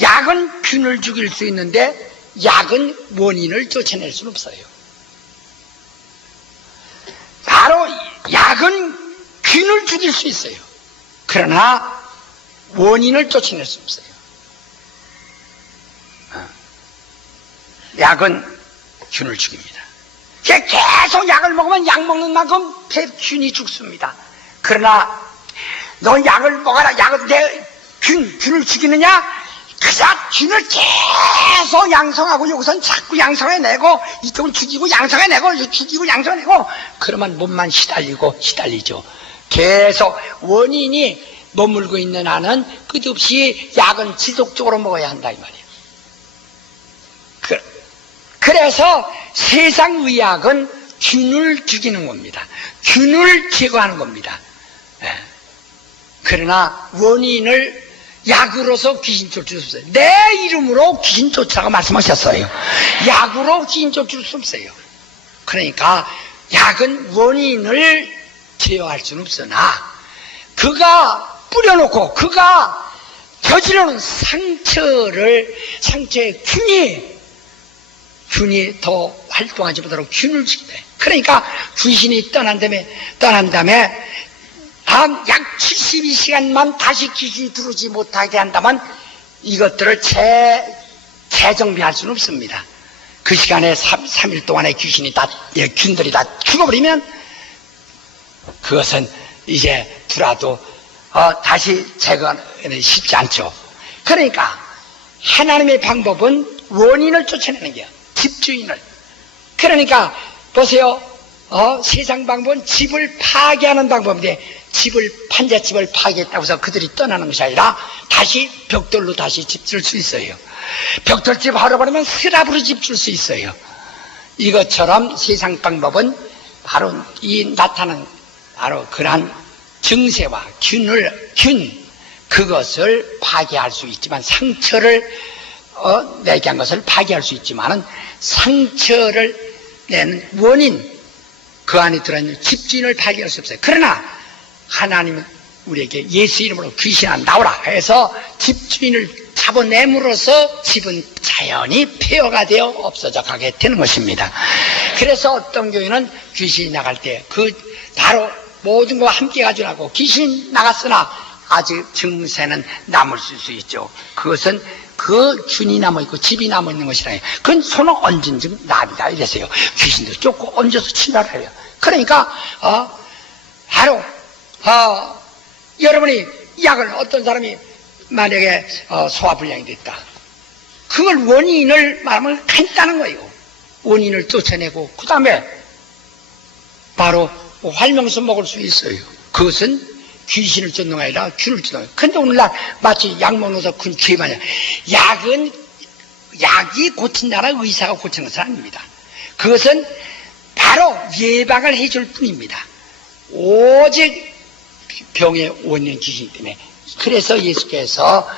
약은 균을 죽일 수 있는데 약은 원인을 쫓아낼 수는 없어요. 바로 약은 균을 죽일 수 있어요. 그러나 원인을 쫓아낼 수 없어요. 약은 균을 죽입니다. 계속 약을 먹으면 약 먹는 만큼 균이 죽습니다. 그러나 너 약을 먹어라. 약은 내 균을 죽이느냐? 그저 균을 계속 양성하고 여기선 자꾸 양성해내고 이쪽은 죽이고 양성해내고 죽이고 양성해내고 그러면 몸만 시달리죠. 계속 원인이 머물고 있는 한은 끝없이 약은 지속적으로 먹어야 한다 이 말이에요. 그래서 세상 의학은 균을 죽이는 겁니다. 균을 제거하는 겁니다. 그러나 원인을 약으로서 귀신 쫓을 수 없어요. 내 이름으로 귀신 쫓으라고 말씀하셨어요. 약으로 귀신 쫓을 수 없어요. 그러니까 약은 원인을 제어할 수는 없으나 그가 뿌려놓고 그가 저지르는 상처의 균이 더 활동하지 못하도록 균을 죽이다. 그러니까 귀신이 떠난 다음에 약 72시간만 다시 귀신이 들어오지 못하게 한다면 이것들을 재정비할 수는 없습니다. 그 시간에 3일 동안에 균들이 다 죽어버리면 그것은 이제 들어도 다시 제거는 쉽지 않죠. 그러니까 하나님의 방법은 원인을 쫓아내는 거예요. 집주인을. 그러니까 보세요. 세상 방법은 집을 파괴하는 방법인데 판잣집을 파괴했다고 해서 그들이 떠나는 것이 아니라 다시 벽돌로 다시 집 질 수 있어요. 벽돌집 하러 버리면 스랍으로 집 질 수 있어요. 이것처럼 세상 방법은 바로 나타나는 바로 그러한 증세와 그것을 파괴할 수 있지만 상처를 내게 한 것을 파괴할 수 있지만은 상처를 내는 원인 그 안에 들어있는 집주인을 파괴할 수 없어요. 그러나 하나님은 우리에게 예수 이름으로 귀신아 나오라 해서 집주인을 잡아내므로써 집은 자연히 폐허가 되어 없어져 가게 되는 것입니다. 그래서 어떤 교회는 귀신이 나갈 때 바로 모든 거 함께 가지고 귀신 나갔으나 아직 증세는 남을 수 있죠. 그것은 그 균이 남아있고 집이 남아있는 것이라 해요. 그건 손을 얹은 즉 나비다 이랬어요. 귀신도 쫓고 얹어서 친다를 해요. 그러니까 바로 여러분이 약을 어떤 사람이 만약에 소화불량이 됐다. 그걸 원인을 말하면 간단한 거예요. 원인을 쫓아내고 그 다음에 바로 활명수 먹을 수 있어요. 그것은 귀신을 쫓는 게 아니라 균을 쫓는 거예요. 근데 오늘날 마치 약 먹어서 균 죄만이야. 약이 고친다라 의사가 고치는 것은 아닙니다. 그것은 바로 예방을 해줄 뿐입니다. 오직 병의 원인 귀신 때문에. 그래서 예수께서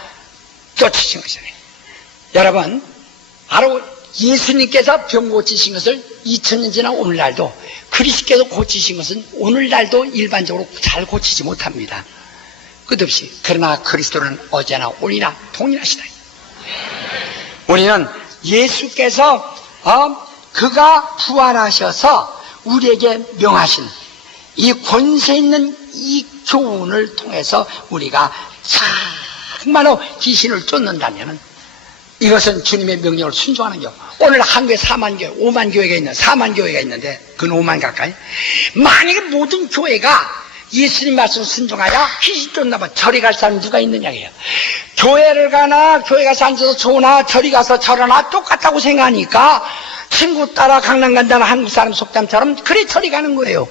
쫓으신 것이에요. 여러분, 바로 예수님께서 병 고치신 것을 2000년 지난 오늘날도, 그리스도께서 고치신 것은 오늘날도 일반적으로 잘 고치지 못합니다. 끝없이. 그러나 그리스도는 어제나 오늘이나 동일하시다. 우리는 예수께서 그가 부활하셔서 우리에게 명하신 이 권세 있는 이 교훈을 통해서 우리가 정말로 귀신을 쫓는다면 이것은 주님의 명령을 순종하는 교. 오늘 한국에 4만 교회, 5만 교회가 있는, 4만 교회가 있는데 그건 5만 가까이. 만약에 모든 교회가 예수님 말씀을 순종하여 귀신 쫓나봐 저리 갈 사람 누가 있느냐고요. 교회를 가나 교회 가서 앉아서 좋으나 저리 가서 저러나 똑같다고 생각하니까 친구 따라 강남 간다는 한국 사람 속담처럼 그래 저리 가는 거예요.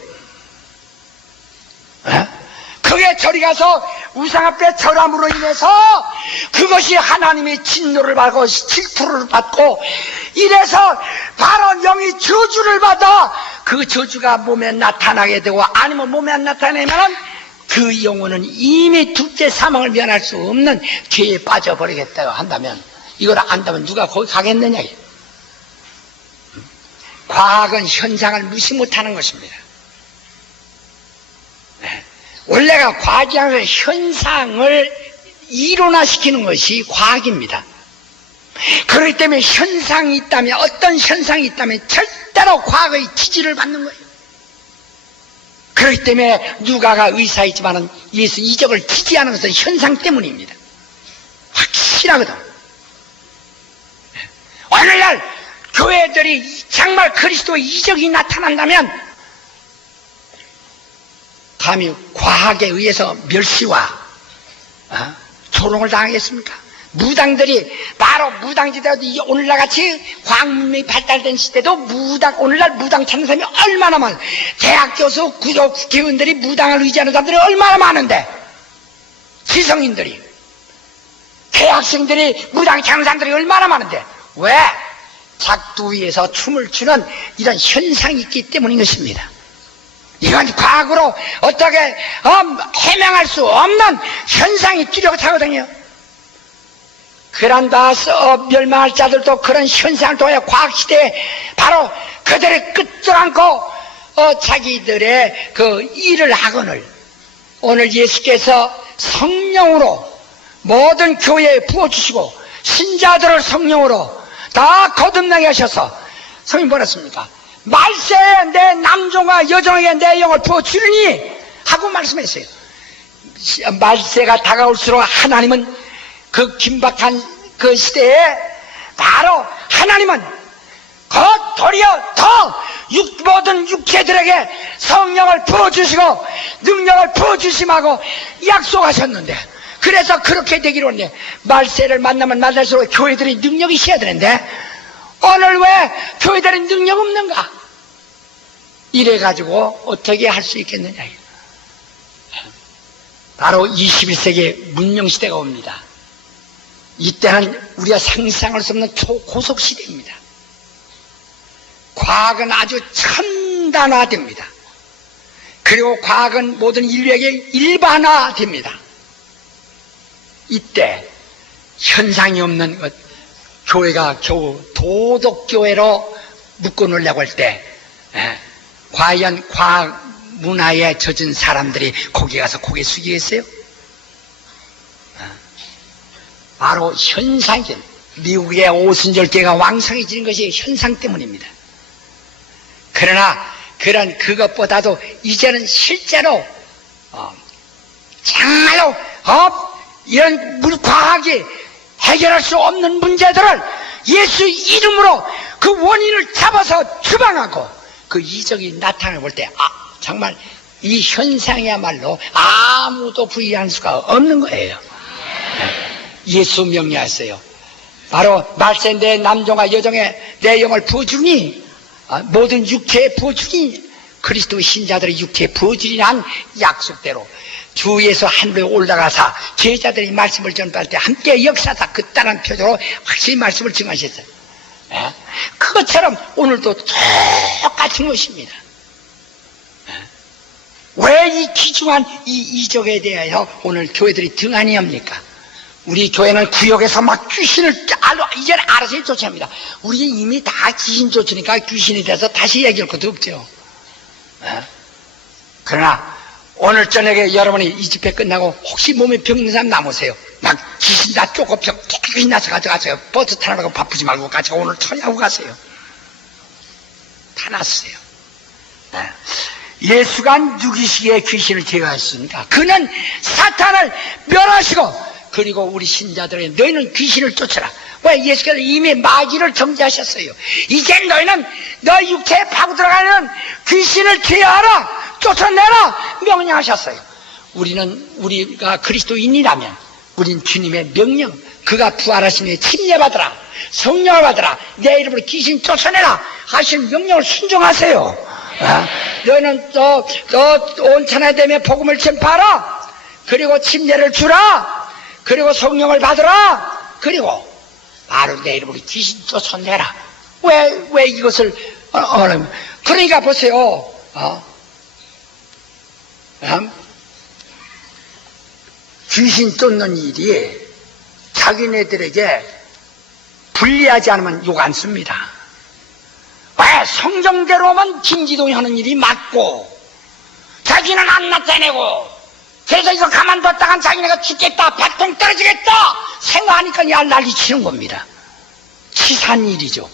그게 저리 가서 우상 앞에 절함으로 인해서 그것이 하나님의 진노를 받고 질투를 받고 이래서 바로 영이 저주를 받아 그 저주가 몸에 나타나게 되고 아니면 몸에 안 나타내면 그 영혼은 이미 둘째 사망을 면할 수 없는 죄에 빠져버리겠다고 한다면 이걸 안다면 누가 거기 가겠느냐. 과학은 현상을 무시 못하는 것입니다. 원래가 과학이 아니라 현상을 이론화시키는 것이 과학입니다. 그렇기 때문에 현상이 있다면, 어떤 현상이 있다면 절대로 과학의 지지를 받는 거예요. 그렇기 때문에 누가가 의사이지만은 예수 이적을 지지하는 것은 현상 때문입니다. 확실하거든. 오늘날 교회들이 정말 그리스도의 이적이 나타난다면 감히 과학에 의해서 멸시와 조롱을 당하겠습니까? 무당들이 바로 무당지대도 오늘날 같이 과학 문명이 발달된 시대도 오늘날 무당 찾는 사람이 얼마나 많아. 대학 교수, 국회의원들이 무당을 의지하는 사람들이 얼마나 많은데, 지성인들이, 대학생들이 무당 찾는 사람들이 얼마나 많은데, 왜? 작두 위에서 춤을 추는 이런 현상이 있기 때문인 것입니다. 이건 과학으로 어떻게 해명할 수 없는 현상이 뚜렷하거든요. 그런다 멸망할 자들도 그런 현상을 통해 과학시대에 바로 그들의 끝도 않고 자기들의 그 일을 하거늘 오늘 예수께서 성령으로 모든 교회에 부어주시고 신자들을 성령으로 다 거듭나게 하셔서 성령 보냈습니까? 말세에 내 남종과 여종에게 내 영을 부어주리니 하고 말씀했어요. 말세가 다가올수록 하나님은 그 긴박한 그 시대에 바로 하나님은 도리어 더 모든 육체들에게 성령을 부어주시고 능력을 부어주심하고 약속하셨는데, 그래서 그렇게 되기로 했는데, 말세를 만나면 만날수록 교회들이 능력이 있어야 되는데 오늘 왜 교회들이 능력 없는가? 이래가지고 어떻게 할 수 있겠느냐. 바로 21세기 문명시대가 옵니다. 이때는 우리가 상상할 수 없는 초고속시대입니다. 과학은 아주 첨단화됩니다. 그리고 과학은 모든 인류에게 일반화됩니다. 이때 현상이 없는 것, 교회가 겨우 도덕교회로 묶어놓으려고 할 때 과연 과학 문화에 젖은 사람들이 거기 가서 고개 숙이겠어요? 바로 현상이, 미국의 오순절개가 왕성해지는 것이 현상 때문입니다. 그러나 그것보다도 이제는 실제로 정말로 이런 과학이 해결할 수 없는 문제들을 예수 이름으로 그 원인을 잡아서 추방하고 그 이적이 나타나 볼 때 정말 이 현상이야말로 아무도 부인할 수가 없는 거예요. 예수 명령하셨어요. 바로 말세 내 남종과 여종에 내 영을 부어주니 모든 육체에 부어주니 그리스도 신자들의 육체에 부어지리란 약속대로 주 예수 하늘에 올라가사 제자들이 말씀을 전파할 때 함께 역사사 그따른 표정으로 확실히 말씀을 증하셨어요. 예? 그것처럼 오늘도 똑같은 것입니다. 왜 이 귀중한 이 이적에 대하여 오늘 교회들이 등한히 합니까? 우리 교회는 구역에서 막 귀신을 이제 알아서 쫓아합니다. 우리는 이미 다 귀신 쫓으니까 귀신이 돼서 다시 얘기할 것도 없죠. 그러나 오늘 저녁에 여러분이 이 집회 끝나고 혹시 몸에 병 있는 사람 남으세요. 막 귀신 다 쫓고 병 깨끗이 나서 가져가세요. 버스 타느라고 바쁘지 말고 가지고 오늘 처리하고 가세요. 다 났어요. 예수가 누구시기에 귀신을 제거하셨습니까? 그는 사탄을 멸하시고 그리고 우리 신자들에게 너희는 귀신을 쫓아라. 왜? 예수께서 이미 마귀를 정죄하셨어요. 이제 너희는 너 육체에 파고 들어가는 귀신을 제어하라, 쫓아내라 명령하셨어요. 우리가 그리스도인이라면 우린 주님의 명령, 그가 부활하신 후에 침례받으라, 성령을 받으라, 내 이름으로 귀신 쫓아내라 하신 명령을 순종하세요. 너희는 온 천하에 되며 복음을 전파하라, 그리고 침례를 주라, 그리고 성령을 받으라, 그리고 바로 내 이름으로 귀신 쫓아내라. 왜 이것을 그러니까 보세요. 귀신 쫓는 일이 자기네들에게 불리하지 않으면 욕 안 씁니다. 왜? 성경대로만 김기동이 하는 일이 맞고 자기는 안 나타내고 그래서 이거 가만뒀다간 자기네가 죽겠다, 박통 떨어지겠다 생각하니까 야 난리 치는 겁니다. 치사한 일이죠.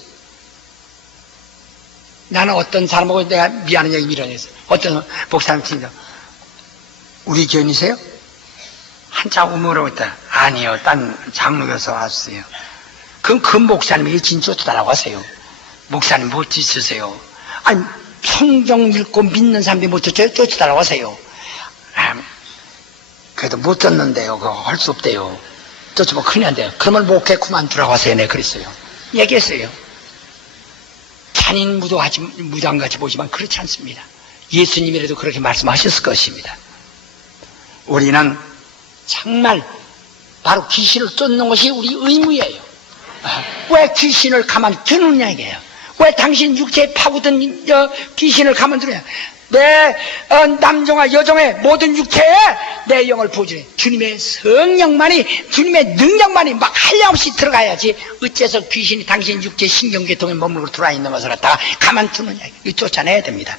나는 어떤 사람하고 내가 미안한 얘기 밀어냈어. 어떤 목사님 친구, 우리 교인이세요? 한참 우물하고 있다. 아니요, 딴 장로교에서 왔어요. 그럼 그 목사님이 진짜 쫓아달라고 하세요. 목사님 못 찢으세요. 아니 성경 읽고 믿는 사람들이 못 쫓아달라고 하세요. 그래도 못 쫓는데요. 그거 할 수 없대요. 쫓으면 큰일 난대요. 그러면 목회 그만두라고 하세요. 네, 그랬어요. 얘기했어요. 잔인 무당같이 보지만 그렇지 않습니다. 예수님이라도 그렇게 말씀하셨을 것입니다. 우리는 정말 바로 귀신을 쫓는 것이 우리 의무예요. 왜 귀신을 가만 두느냐 이게요. 왜 당신 육체에 파고든 귀신을 가만 두느냐. 내 남종과 여종의 모든 육체에 내 영을 부어주니 주님의 성령만이, 주님의 능력만이 막 한량없이 들어가야지 어째서 귀신이 당신 육체 신경계통에 머물고 들어와 있는 것을 갖다가 가만 두느냐. 이거 쫓아내야 됩니다.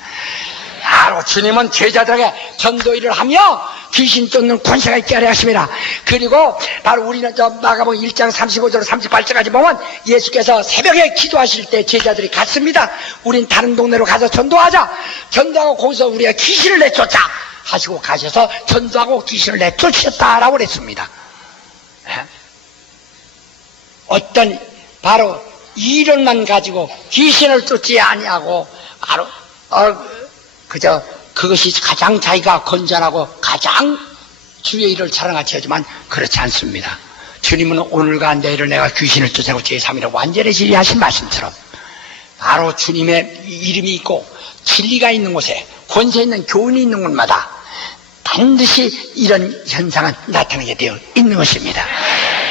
바로 주님은 제자들에게 전도일을 하며 귀신 쫓는 권세가 있게 하려 하십니다. 그리고 바로 우리는 마가복음 1장 35절 38절까지 보면 예수께서 새벽에 기도하실 때 제자들이 갔습니다. 우린 다른 동네로 가서 전도하자. 전도하고 거기서 우리가 귀신을 내쫓자 하시고 가셔서 전도하고 귀신을 내쫓으셨다라고 그랬습니다. 어떤 바로 이론만 가지고 귀신을 쫓지 아니하고 바로 그저 그것이 가장 자기가 건전하고 가장 주의 일을 자랑하지 하지만 그렇지 않습니다. 주님은 오늘과 내일을 내가 귀신을 쫓아내고 제3일을 완전히 진리하신 말씀처럼 바로 주님의 이름이 있고 진리가 있는 곳에 권세 있는 교훈이 있는 곳마다 반드시 이런 현상은 나타나게 되어 있는 것입니다.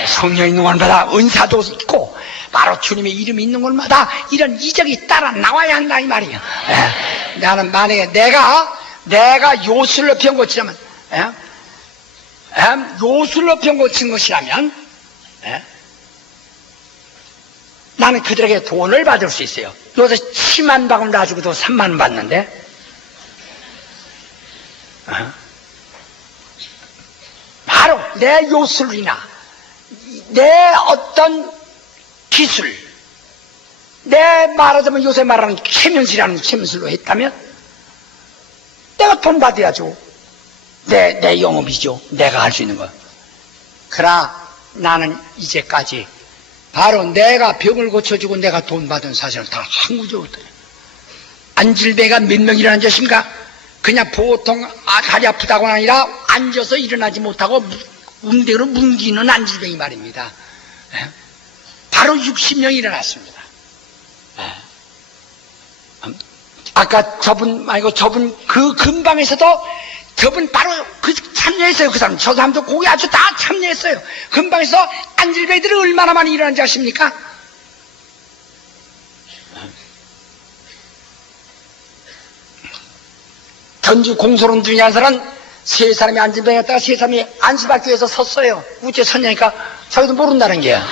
성령 있는 곳마다 은사도 있고 바로 주님의 이름이 있는 곳마다 이런 이적이 따라 나와야 한다 이 말이에요. 나는 만약에 내가 요술로 병 고치려면 요술로 병 고친 것이라면 나는 그들에게 돈을 받을 수 있어요. 요새 10만 박을 놔주고도 3만 원 받는데 바로 내 요술이나 내 어떤 기술, 내 말하자면 요새 말하는 최면술이라는 최면술로 했다면 내가 돈 받아야죠. 내 영업이죠. 내가 할 수 있는 거. 그러나 나는 이제까지 바로 내가 병을 고쳐주고 내가 돈 받은 사실을 다 한구죠. 안질배가 몇 명이나 앉으십니까? 그냥 보통 다리 아프다고는 아니라 앉아서 일어나지 못하고 웅대로 뭉기는 안질병이 말입니다. 바로 60명이 일어났습니다. 아까 저분 그 근방에서도 저분 바로 참여했어요. 그 사람. 저 사람도 거기 아주 다 참여했어요. 근방에서 안질배들이 얼마나 많이 일어난지 아십니까? 전주 공소론 중에 한 사람은 세 사람이 안진병에 갔다가 세 사람이 안수박교에서 섰어요. 우째 섰냐니까 자기도 모른다는 게야.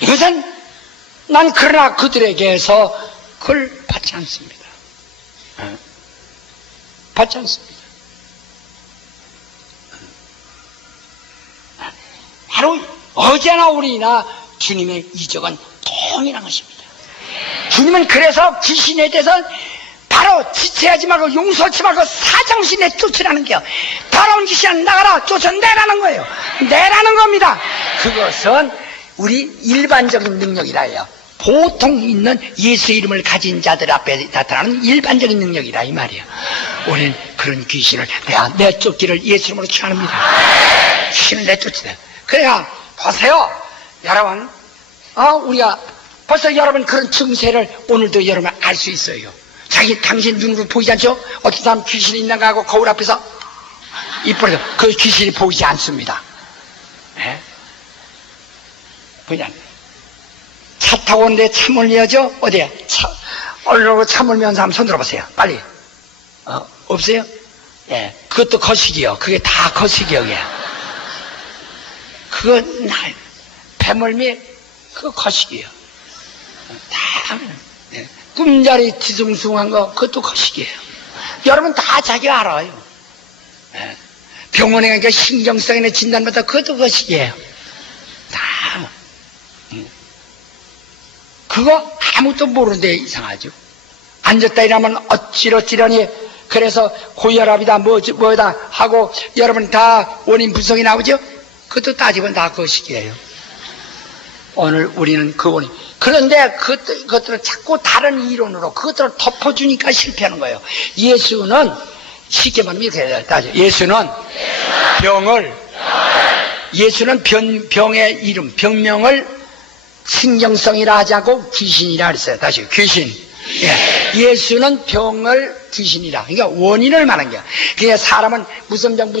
이것은 난 그러나 그들에게서 그걸 받지 않습니다. 받지 않습니다. 바로 어제나 우리나 주님의 이적은 동일한 것입니다. 주님은 그래서 귀신에 대해서 바로 지체하지 말고 용서하지 말고 사정시 내쫓으라는 게요. 더러운 귀신은 나가라 쫓아내라는 거예요. 내라는 겁니다. 그것은 우리 일반적인 능력이라 해요. 보통 있는 예수 이름을 가진 자들 앞에 나타나는 일반적인 능력이라 이 말이에요. 우리는 그런 귀신을 내가 내쫓기를 예수 이름으로 축원합니다. 귀신을 내쫓으라. 그래야 보세요 여러분, 우리가 벌써 여러분 그런 증세를 오늘도 여러분 알 수 있어요. 당신 눈으로 보이지 않죠? 어떤 사람 귀신이 있는가 하고 거울 앞에서 이쁘게 그 귀신이 보이지 않습니다. 네? 보이지 않아요. 차 타고 오는데 차 몰려죠? 어디에? 얼른 차 몰면 사람 손 들어보세요. 빨리. 없어요? 예. 그것도 거시기요. 그게 다 거시기요. 그거, 배멀미, 그거 거시기요. 다, 예. 꿈자리 뒤숭숭한 거, 그것도 거시기예요. 여러분 다 자기가 알아요. 예. 병원에 가니까 신경성에 진단받아, 그것도 거시기예요. 다. 그거 아무것도 모르는데 이상하죠. 앉았다 일하면 어찌러찌러니 그래서 고혈압이다 뭐다 하고 여러분 다 원인 분석이 나오죠. 그것도 따지면 다 거시기예요. 오늘 우리는 그 원인. 그런데 그것들을 자꾸 다른 이론으로 그것들을 덮어주니까 실패하는 거예요. 예수는 쉽게 말하면 이렇게 해야 돼. 예수는 병의 이름, 병명을 신경성이라 하자고 귀신이라 그랬어요. 다시 귀신. 예. 예수는 병을 귀신이라. 그러니까 원인을 말한 거야. 그냥 사람은 무슨 병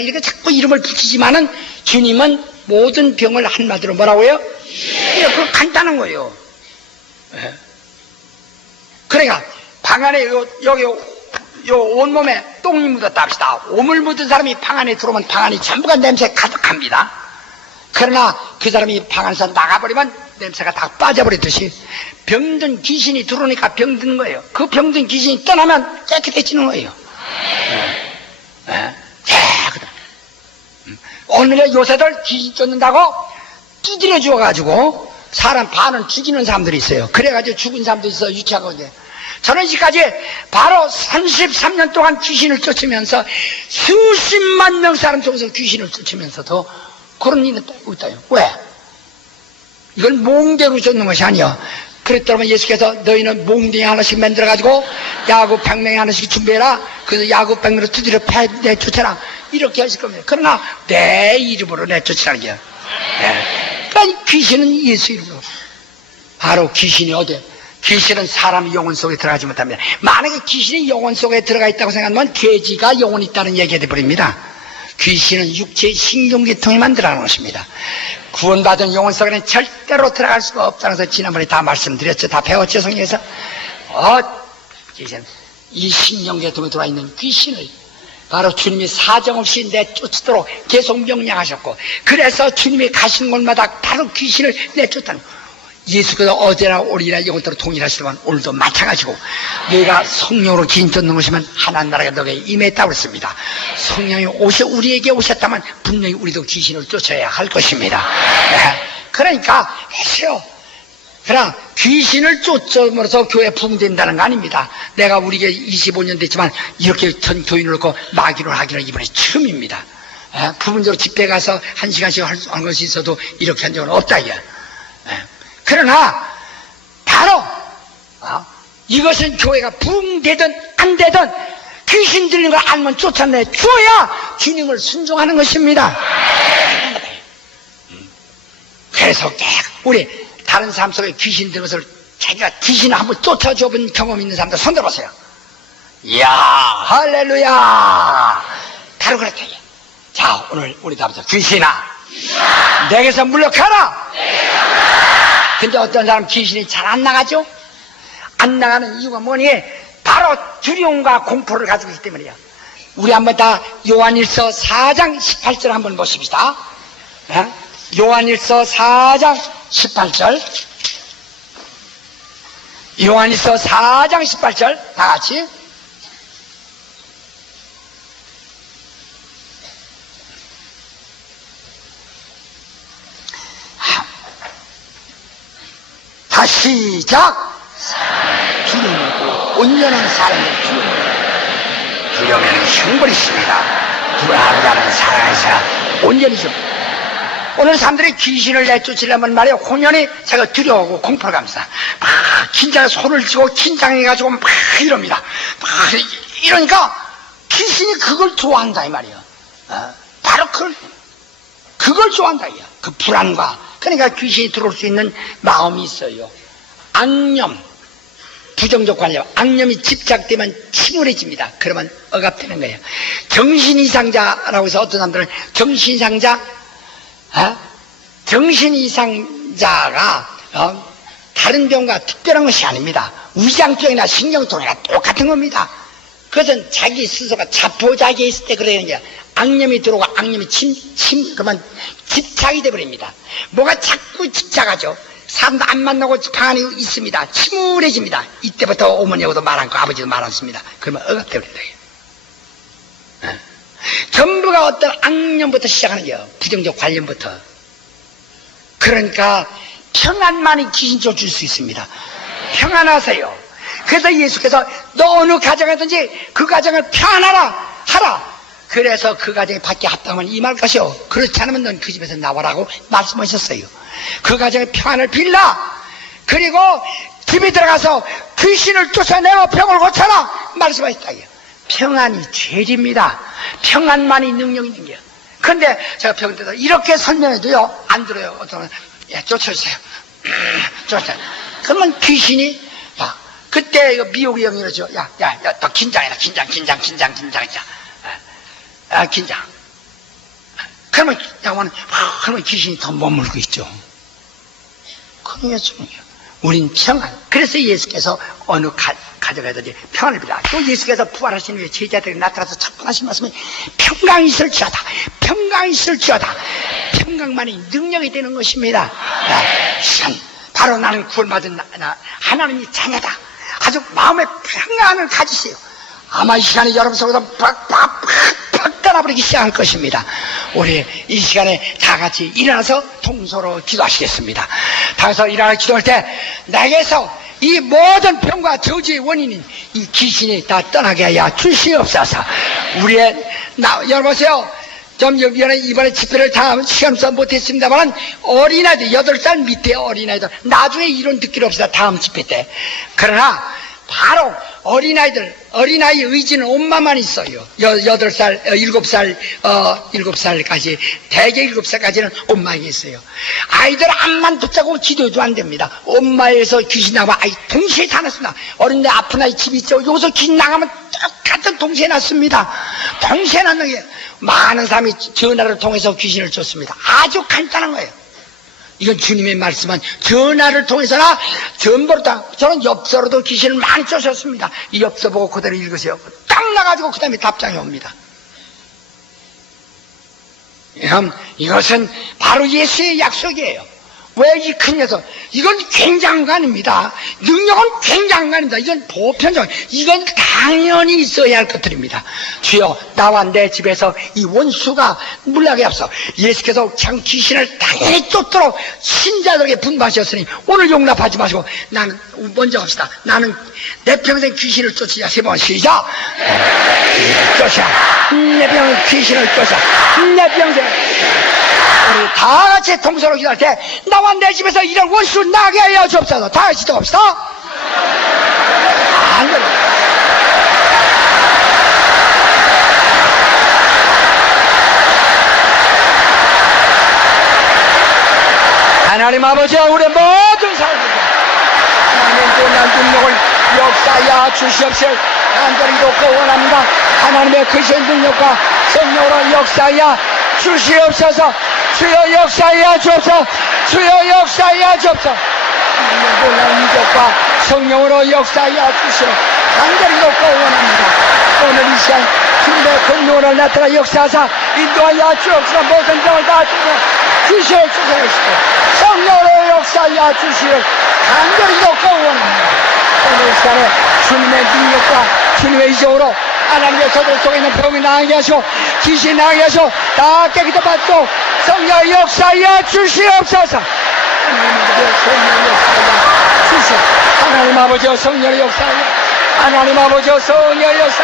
이렇게 자꾸 이름을 붙이지만은 주님은 모든 병을 한마디로 뭐라고요? 예, 그거 간단한 거예요. 예. 그러니까 방 안에 여기 온몸에 똥이 묻었다 합시다. 오물 묻은 사람이 방 안에 들어오면 방 안이 전부가 냄새 가득합니다. 그러나 그 사람이 방 안에서 나가버리면 냄새가 다 빠져버리듯이 병든 귀신이 들어오니까 병든 거예요. 그 병든 귀신이 떠나면 깨끗해지는 거예요. 깨끗해. 오늘의 요새들 귀신 쫓는다고 두드려 주어가지고 사람 반은 죽이는 사람들이 있어요. 그래가지고 죽은 사람도 있어 유치한 건데. 저는 지금까지 바로 33년 동안 귀신을 쫓으면서 수십만 명 사람 속에서 귀신을 쫓으면서도 그런 일은 또 있다요. 왜? 이건 몽대로 쫓는 것이 아니야. 그랬더니 예수께서 너희는 몽댕이 하나씩 만들어가지고 야구 100명이 하나씩 준비해라. 그래서 야구 100명으로 두드려 내쫓아라. 이렇게 하실 겁니다. 그러나 내 이름으로 내쫓으라는 거야. 그러니까 귀신은 예수 이름으로. 바로 귀신이 어디에? 귀신은 사람의 영혼 속에 들어가지 못합니다. 만약에 귀신이 영혼 속에 들어가 있다고 생각하면 돼지가 영혼이 있다는 얘기가 돼버립니다. 귀신은 육체의 신경계통에만 들어가는 것입니다. 구원받은 영혼 속에는 절대로 들어갈 수가 없다는 것을 지난번에 다 말씀드렸죠. 다 배웠죠, 성경에서. 귀신, 이 신경계통에 들어와 있는 귀신을 바로 주님이 사정없이 내쫓도록 계속 명령하셨고, 그래서 주님이 가신 곳마다 바로 귀신을 내쫓다는 거예요. 예수께서 어제나 오리나 영원토록 동일하시지만 오늘도 마찬가지고 너희가 성령으로 귀신 쫓는 것이면 하나님 나라가 너에게 임했다고 그랬습니다. 성령이 우리에게 오셨다면 분명히 우리도 귀신을 쫓아야 할 것입니다. 그러니까 하세요. 그러나 귀신을 쫓음으로써 교회 부흥된다는 거 아닙니다. 내가 우리에게 25년 됐지만 이렇게 전 교인을 놓고 마귀를 하기는 이번에 처음입니다. 부분적으로 집회 가서 1시간씩 한 것이 있어도 이렇게 한 적은 없다 이게. 그러나 바로 이것은 교회가 부흥되든 안 되든 귀신 들리는 걸 알면 쫓아내 줘야 주님을 순종하는 것입니다. 그래서 우리 다른 사람 속에 귀신 든 것을 자기가 귀신을 한번 쫓아줘 본 경험 있는 사람들 손 들어보세요. 이야, 할렐루야. 바로 그렇게. 자, 오늘 우리 답에서 귀신아, 내게서 물러가라. 근데 어떤 사람 귀신이 잘 안 나가죠? 안 나가는 이유가 뭐니? 바로 두려움과 공포를 가지고 있기 때문이야. 우리 한번 다 요한일서 4장 18절 한번 보십시다. 요한일서 4장 18절. 요한일서 4장 18절 다 같이. 다 시작. 두려움이고 온전한 사람의 두려움에는 형벌이 있습니다. 두려워하는 자는 사랑하사 온전히 좀. 오늘 사람들이 귀신을 내쫓으려면 말이야, 혼연히 제가 두려워하고 공포를 감싸. 막 긴장해 손을 쥐고 긴장해가지고 막 이럽니다. 막 이러니까 귀신이 그걸 좋아한다 이 말이야. 바로 그걸 좋아한다 이야. 그 불안과. 그러니까 귀신이 들어올 수 있는 마음이 있어요. 악념, 부정적 관념, 악념이 집착되면 침울해집니다. 그러면 억압되는 거예요. 정신이상자라고 해서 어떤 사람들은 정신이상자, 정신이상자가 다른 병과 특별한 것이 아닙니다. 위장병이나 신경통이나 똑같은 겁니다. 그것은 자기 스스로가 자포자기에 있을 때 그러는 게 악념이 들어오고 악념이 그만 집착이 돼버립니다. 뭐가 자꾸 집착하죠. 사람도 안 만나고 방 안에 있습니다. 침울해집니다. 이때부터 어머니하고도 말한 거, 아버지도 말았습니다. 그러면 억압돼버린다. 전부가 어떤 악념부터 시작하는 거예요. 부정적 관념부터. 그러니까 평안만이 귀신 쫓을 수 있습니다. 평안하세요. 그래서 예수께서 너 어느 가정이든지 그 가정을 평안하라 하라. 그래서 그 가정이 밖에 합당하면 임할 것이요, 그렇지 않으면 넌 그 집에서 나와라고 말씀하셨어요. 그 가정의 평안을 빌라. 그리고 집에 들어가서 귀신을 쫓아내어 병을 고쳐라 말씀하셨다. 평안이 죄입니다. 평안만이 능력 있는 게요. 그런데 제가 병원에서 이렇게 설명해도요 안 들어요. 어떤 쫓아주세요. 쫓아. 그러면 귀신이 그때 이거 미혹이 형이 그러죠. 너 긴장해라. 긴장. 긴장. 그러면 그러면 귀신이 더 머물고 있죠. 그러겠죠. 우린 평안. 그래서 예수께서 어느 가정에든지 평안을 빌라. 또 예수께서 부활하신 후에 제자들이 나타나서 첫 번 하신 말씀이 평강이 있을지어다. 평강이 있을지어다. 평강만이 능력이 되는 것입니다. 바로 나는 구원받은 하나님의 자녀다. 아주 마음의 평안을 가지세요. 아마 이 시간에 여러분 속에서 팍 떠나버리기 시작할 것입니다. 우리 이 시간에 다 같이 일어나서 동서로 기도하시겠습니다. 다 같이 일어나서 기도할 때 내게서 이 모든 병과 저주의 원인인 이 귀신이 다 떠나게 하여 주시옵소서. 여러분 보세요. 좀 이번에 집회를 다 시간 없어서 못했습니다만 어린아이들 8살 밑에 어린아이들 나중에 이론 듣기로 합시다. 다음 집회 때. 그러나 바로 어린아이 의지는 엄마만 있어요. 8살, 7살까지, 대개 7살까지는 엄마에게 있어요. 아이들 앞만 붙잡고 기도해도 안 됩니다. 엄마에서 귀신 나와, 동시에 다 났습니다. 어린데 아픈 아이 집 있죠? 여기서 귀신 나가면 똑같은 동시에 났습니다. 동시에 났는 게 많은 사람이 전화를 통해서 귀신을 쫓습니다. 아주 간단한 거예요. 이건 주님의 말씀은 전화를 통해서나 전보로 다. 저는 엽서로도 귀신을 많이 쫓았습니다. 이 엽서 보고 그대로 읽으세요. 딱 나가지고 그 다음에 답장이 옵니다. 이것은 바로 예수의 약속이에요. 왜 이 큰 녀석? 이건 굉장한 거 아닙니다. 능력은 굉장한 거 아닙니다. 이건 보편적, 이건 당연히 있어야 할 것들입니다. 주여, 나와 내 집에서 이 원수가 물나게 앞서 예수께서 참 귀신을 당연히 쫓도록 신자들에게 분부하셨으니 오늘 용납하지 마시고 나는 먼저 합시다. 나는 내 평생 귀신을 쫓으자. 3번 시작. 내 평생 귀신을 쫓아. 내 평생. 우리 다 같이 동서로 기도할 때 나와 내 집에서 이런 원수 나게 하여 주옵소서. 다 같이 기도합시다. 안 그래. 하나님 아버지, 우리 모든 사람들 하나님의 놀라운 능력을 역사하여 주시옵소서. 간절히 돕고 원합니다. 하나님의 크신 능력과 성령으로 역사하여 주시옵소서. 주여 역사하여 주옵소서. 주여 역사하여 주옵소서. 하나님의 놀라운 이적과 성령으로 역사하여 주시옵소서. 간절히 돕고 원합니다. 오늘 이 시간 주님의 권능으로 나타나 역사하사 인도하여 주옵소서. 모든 병을 다 주시옵소서. 성령으로 역사하여 주시옵소서. 간절히 돕고 원합니다. 오늘 이 시간에 주님의 능력과 주님의 이적으로 하나님의 저들 속에 있는 병이 나가게 하시고 귀신이 나가게 하시고 다 깨끗이 받고 성령 역사하여 주시옵소서. 하나님 아버지여 성령 역사하여 하나님 아버지여 성령 역사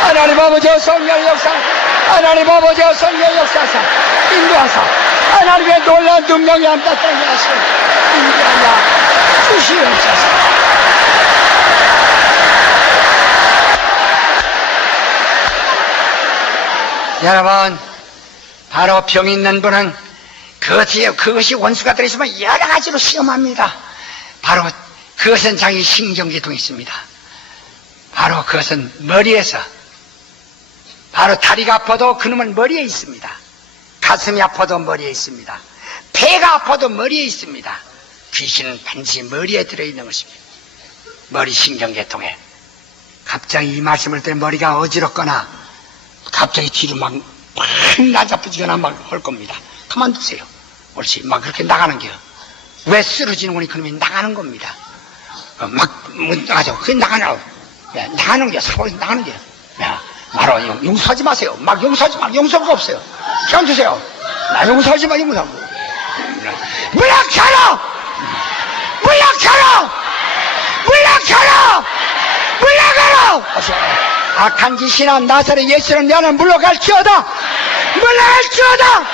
하나님 아버지여 성령 역사 하나님 아버지여 성령 역사하사 인도하사 하나님의 놀라운 능력이 함께 하시고 인도하여 주시옵소서. 여러분, 바로 병 있는 분은 그것이 원수가 들어있으면 여러 가지로 시험합니다. 바로 그것은 자기 신경계통이 있습니다. 바로 그것은 머리에서, 바로 다리가 아파도 그놈은 머리에 있습니다. 가슴이 아파도 머리에 있습니다. 배가 아파도 머리에 있습니다. 귀신은 반드시 머리에 들어있는 것입니다. 머리 신경계통에. 갑자기 이 말씀을 들으면 머리가 어지럽거나 갑자기 뒤로 막 나자빠지거나 막 할 겁니다. 그만두세요. 옳지. 막 그렇게 나가는 게요. 왜 쓰러지는 거니? 그러면 나가는 겁니다. 나가죠. 그게 나가냐고. 나가는 게 사고에서 나가는 게. 바로 용서하지 마세요. 막 용서하지 마. 용서가 없어요. 시간 주세요. 나 용서하지 마. 용서하고. 물러가라! 물러가라! 물러가라! 물러가라! 악한 귀신아 나사렛 예수는 너는 물러갈지어다. 물러갈지어다.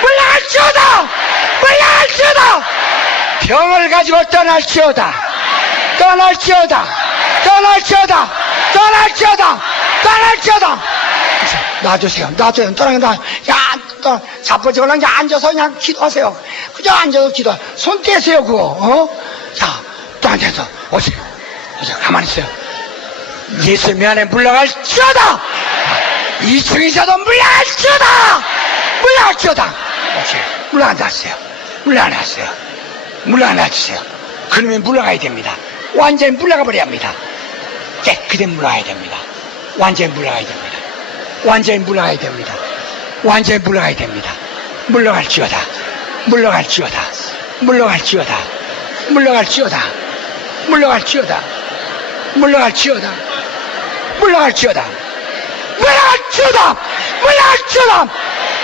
물러갈지어다. 물러갈지어다. 병을 가지고 떠날지어다. 떠날지어다. 떠날지어다. 떠날지어다. 떠날지어다. 놔주세요. 놔줘요. 떠나게 야, 자빠지고 그냥 앉아서 그냥 기도하세요. 그냥 앉아서 기도. 손 떼세요 그거. 자, 또 앉아서 오세요. 가만히 있어요. 예수님 안에 물러갈지어다. 이 중에서도 물러갈지어다. 물러갈지어다. 물러가세요. 물러가세요. 물러가주세요. 그러면 물러가야 됩니다. 완전히 물러가 버려야 합니다. 깨끗이 물러가야 됩니다. 완전히 물러가야 됩니다. 완전히 물러가야 됩니다. 완전히 물러가야 됩니다. 물러갈지어다. 물러갈지어다. 물러갈지어다. 물러갈지어다. 물러갈지어다. 물러갈지어다. 물러갈지어다. 물러갈지어다. 물러갈지어다.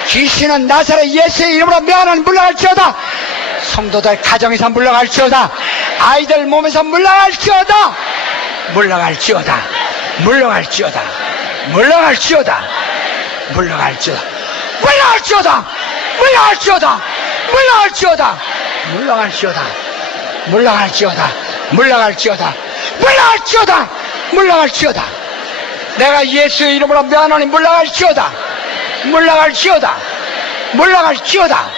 귀신은 나사렛 예수의 이름으로 명하는 물러갈지어다. 성도들 가정에서 물러갈지어다. 아이들 몸에서 물러갈지어다. 물러갈지어다. 물러갈지어다. 물러갈지어다. 물러갈지어다. 물러갈지어다. 물러갈지어다. 물러갈지어다. 물러갈지어다. 물러갈지어다. 물러갈지어다. 물러갈지어다. 물러갈지어다. 내가 예수의 이름으로 명하노니 물러갈지어다. 물러갈지어다. 물러갈지어다.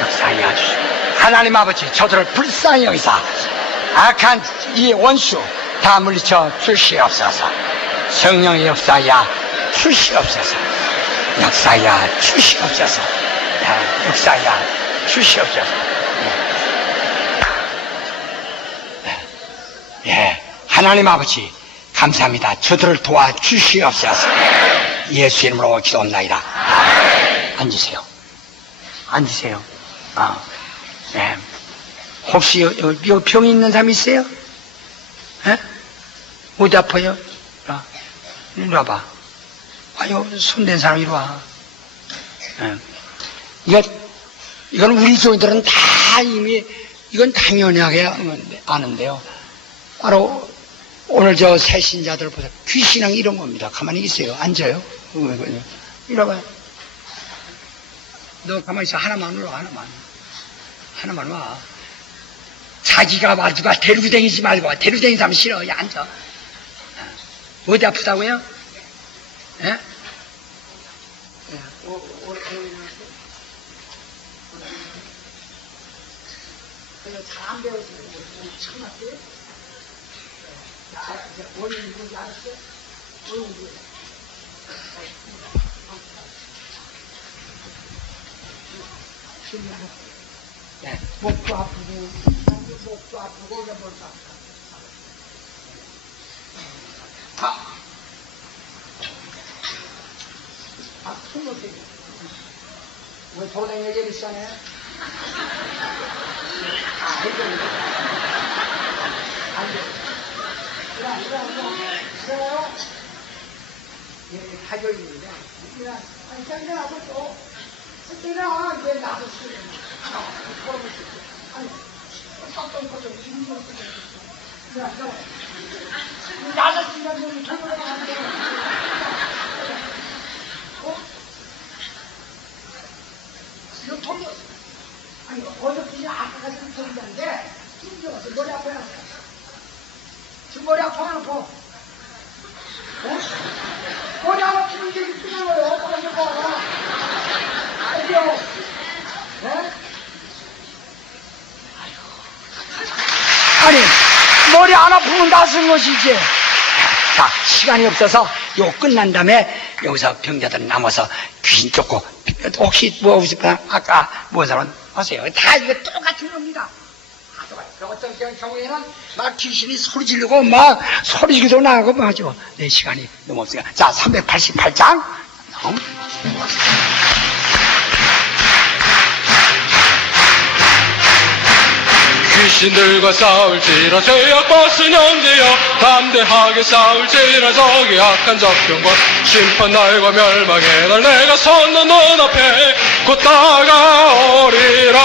역사하여 주시오. 하나님 아버지, 저들을 불쌍히 여기사 악한 이 원수 다 물리쳐 주시옵소서. 성령의 역사하여 주시옵소서. 역사하여 주시옵소서. 역사하여 주시옵소서. 예, 하나님 아버지 감사합니다. 저들을 도와 주시옵소서. 예수 이름으로 기도합니다. 앉으세요. 앉으세요. 예. 혹시 여기 병이 있는 사람 있어요? 예? 어디 아파요? 이리 와봐. 아유, 손댄 사람 이리 와. 예. 이건 우리 교인들은 다 이미 이건 당연하게 아는데요. 바로 오늘 저 새신자들 보세요. 귀신왕 이런 겁니다. 가만히 있어요. 앉아요. 이리 와봐요. 너 가만히 있어. 하나만 와. 하나만 와. 자기가 와주가 데리고 다니지 말고. 데리고 다니는 사람 싫어. 야, 앉아. 어디 아프다고요? 예? 잘안 배웠어요. 처음 왔어요? 이제 원인 누군지 알았어요? 원인 누구예요? 네, 목도 아프고, 목도 아프고, 이게 뭘까? 큰 것도 왜 도랭이에 비싸네? 해결이 안 돼. 그래요? 예, 타결입니다. 아니, 생각하고 또, 그때나, 이제 나도 쓰는 아니, 깜깜깜깜, 힘도 없어. 야, 너, 나도 쓰는 놈이 결혼을 하는데, 이거 통이 아니, 어저께 아까가 지금 통인데, 힘들어서 머리 아파요. 지금 머리 아파요. 머리 안 아프면 이제 끊어요. 머리 아파. 알죠? 네? 아니, 머리 안 아프면 낯선 것이지. 자, 시간이 없어서 요 끝난 다음에 여기서 병자들 남아서 귀신 쫓고 혹시 뭐 없을까? 아까 뭔 사람 하세요. 다 이거 똑같은 겁니다. 어떤 경우에는 막 귀신이 소리 지르고 막 소리 지르고 나가고 막 하죠. 내 시간이 너무 없으니까. 자, 388장. 귀신들과 싸울지라 죄악벗은 형제여 담대하게 싸울지라 적의 악한 적병과 심판날과 멸망의 날 내가 섰는 눈앞에 곧 다가오리라.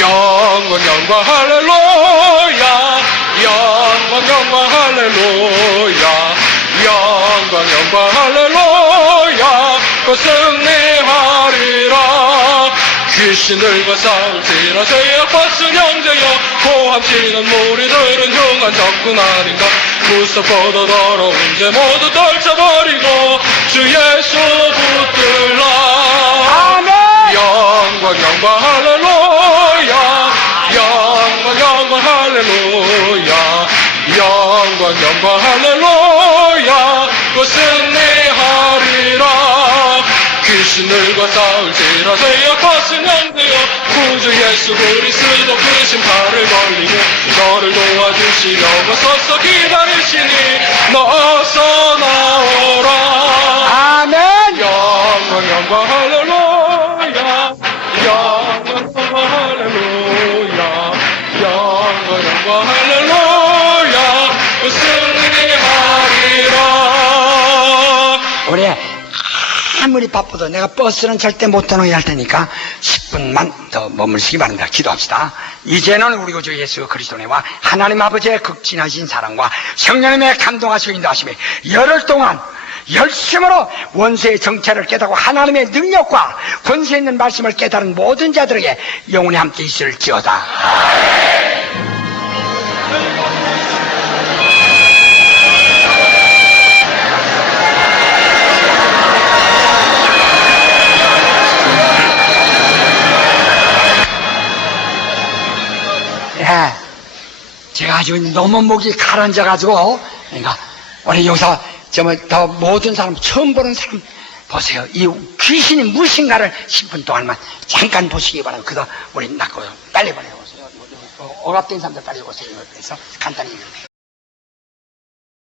영광 영광 할렐루야 영광 영광 할렐루야 영광 영광 할렐루야 곧 승리하리라. 귀신들과 싸울지라 죄악벗은 형제여 고함치는 무리들은 흉한 적군 아닌가. 무섭고도 더러운 죄 모두 떨쳐버리고 주 예수 붙들라. 아멘. 영광 영광 할렐루야 영광 영광 할렐루야 영광 영광 할렐루야 곧 승리하리라. 귀신들과 싸울지라 죄악벗은 형제여 구주 예수 그리스도 그 심판을 걸리고 너를 도와주시려고 서서 기다리시니 너 어서 나오라. 아멘. 영광 영광 할렐루야 영광 영광 할렐루야 영광 영광 할렐루야 그 승리하리라. 우리 아무리 바빠도 내가 버스는 절대 못 타는 할 테니까 10분만 더 머물시기 바랍니다. 기도합시다. 이제는 우리 구주 예수 그리스도와 하나님 아버지의 극진하신 사랑과 성령님의 감동하시고 인도하심에 열흘 동안 열심으로 원수의 정체를 깨닫고 하나님의 능력과 권세 있는 말씀을 깨달은 모든 자들에게 영원히 함께 있을지어다. 예, 제가 지금 너무 목이 가라앉아가지고, 그러니까 우리 여기서 더 모든 사람, 처음 보는 사람 보세요. 이 귀신이 무엇인가를 10분 동안만 잠깐 보시기 바랍니다. 그래서 우리 낳고 빨리 보내보세요. 억압된 사람들 빨리 오세요. 그래서 간단히.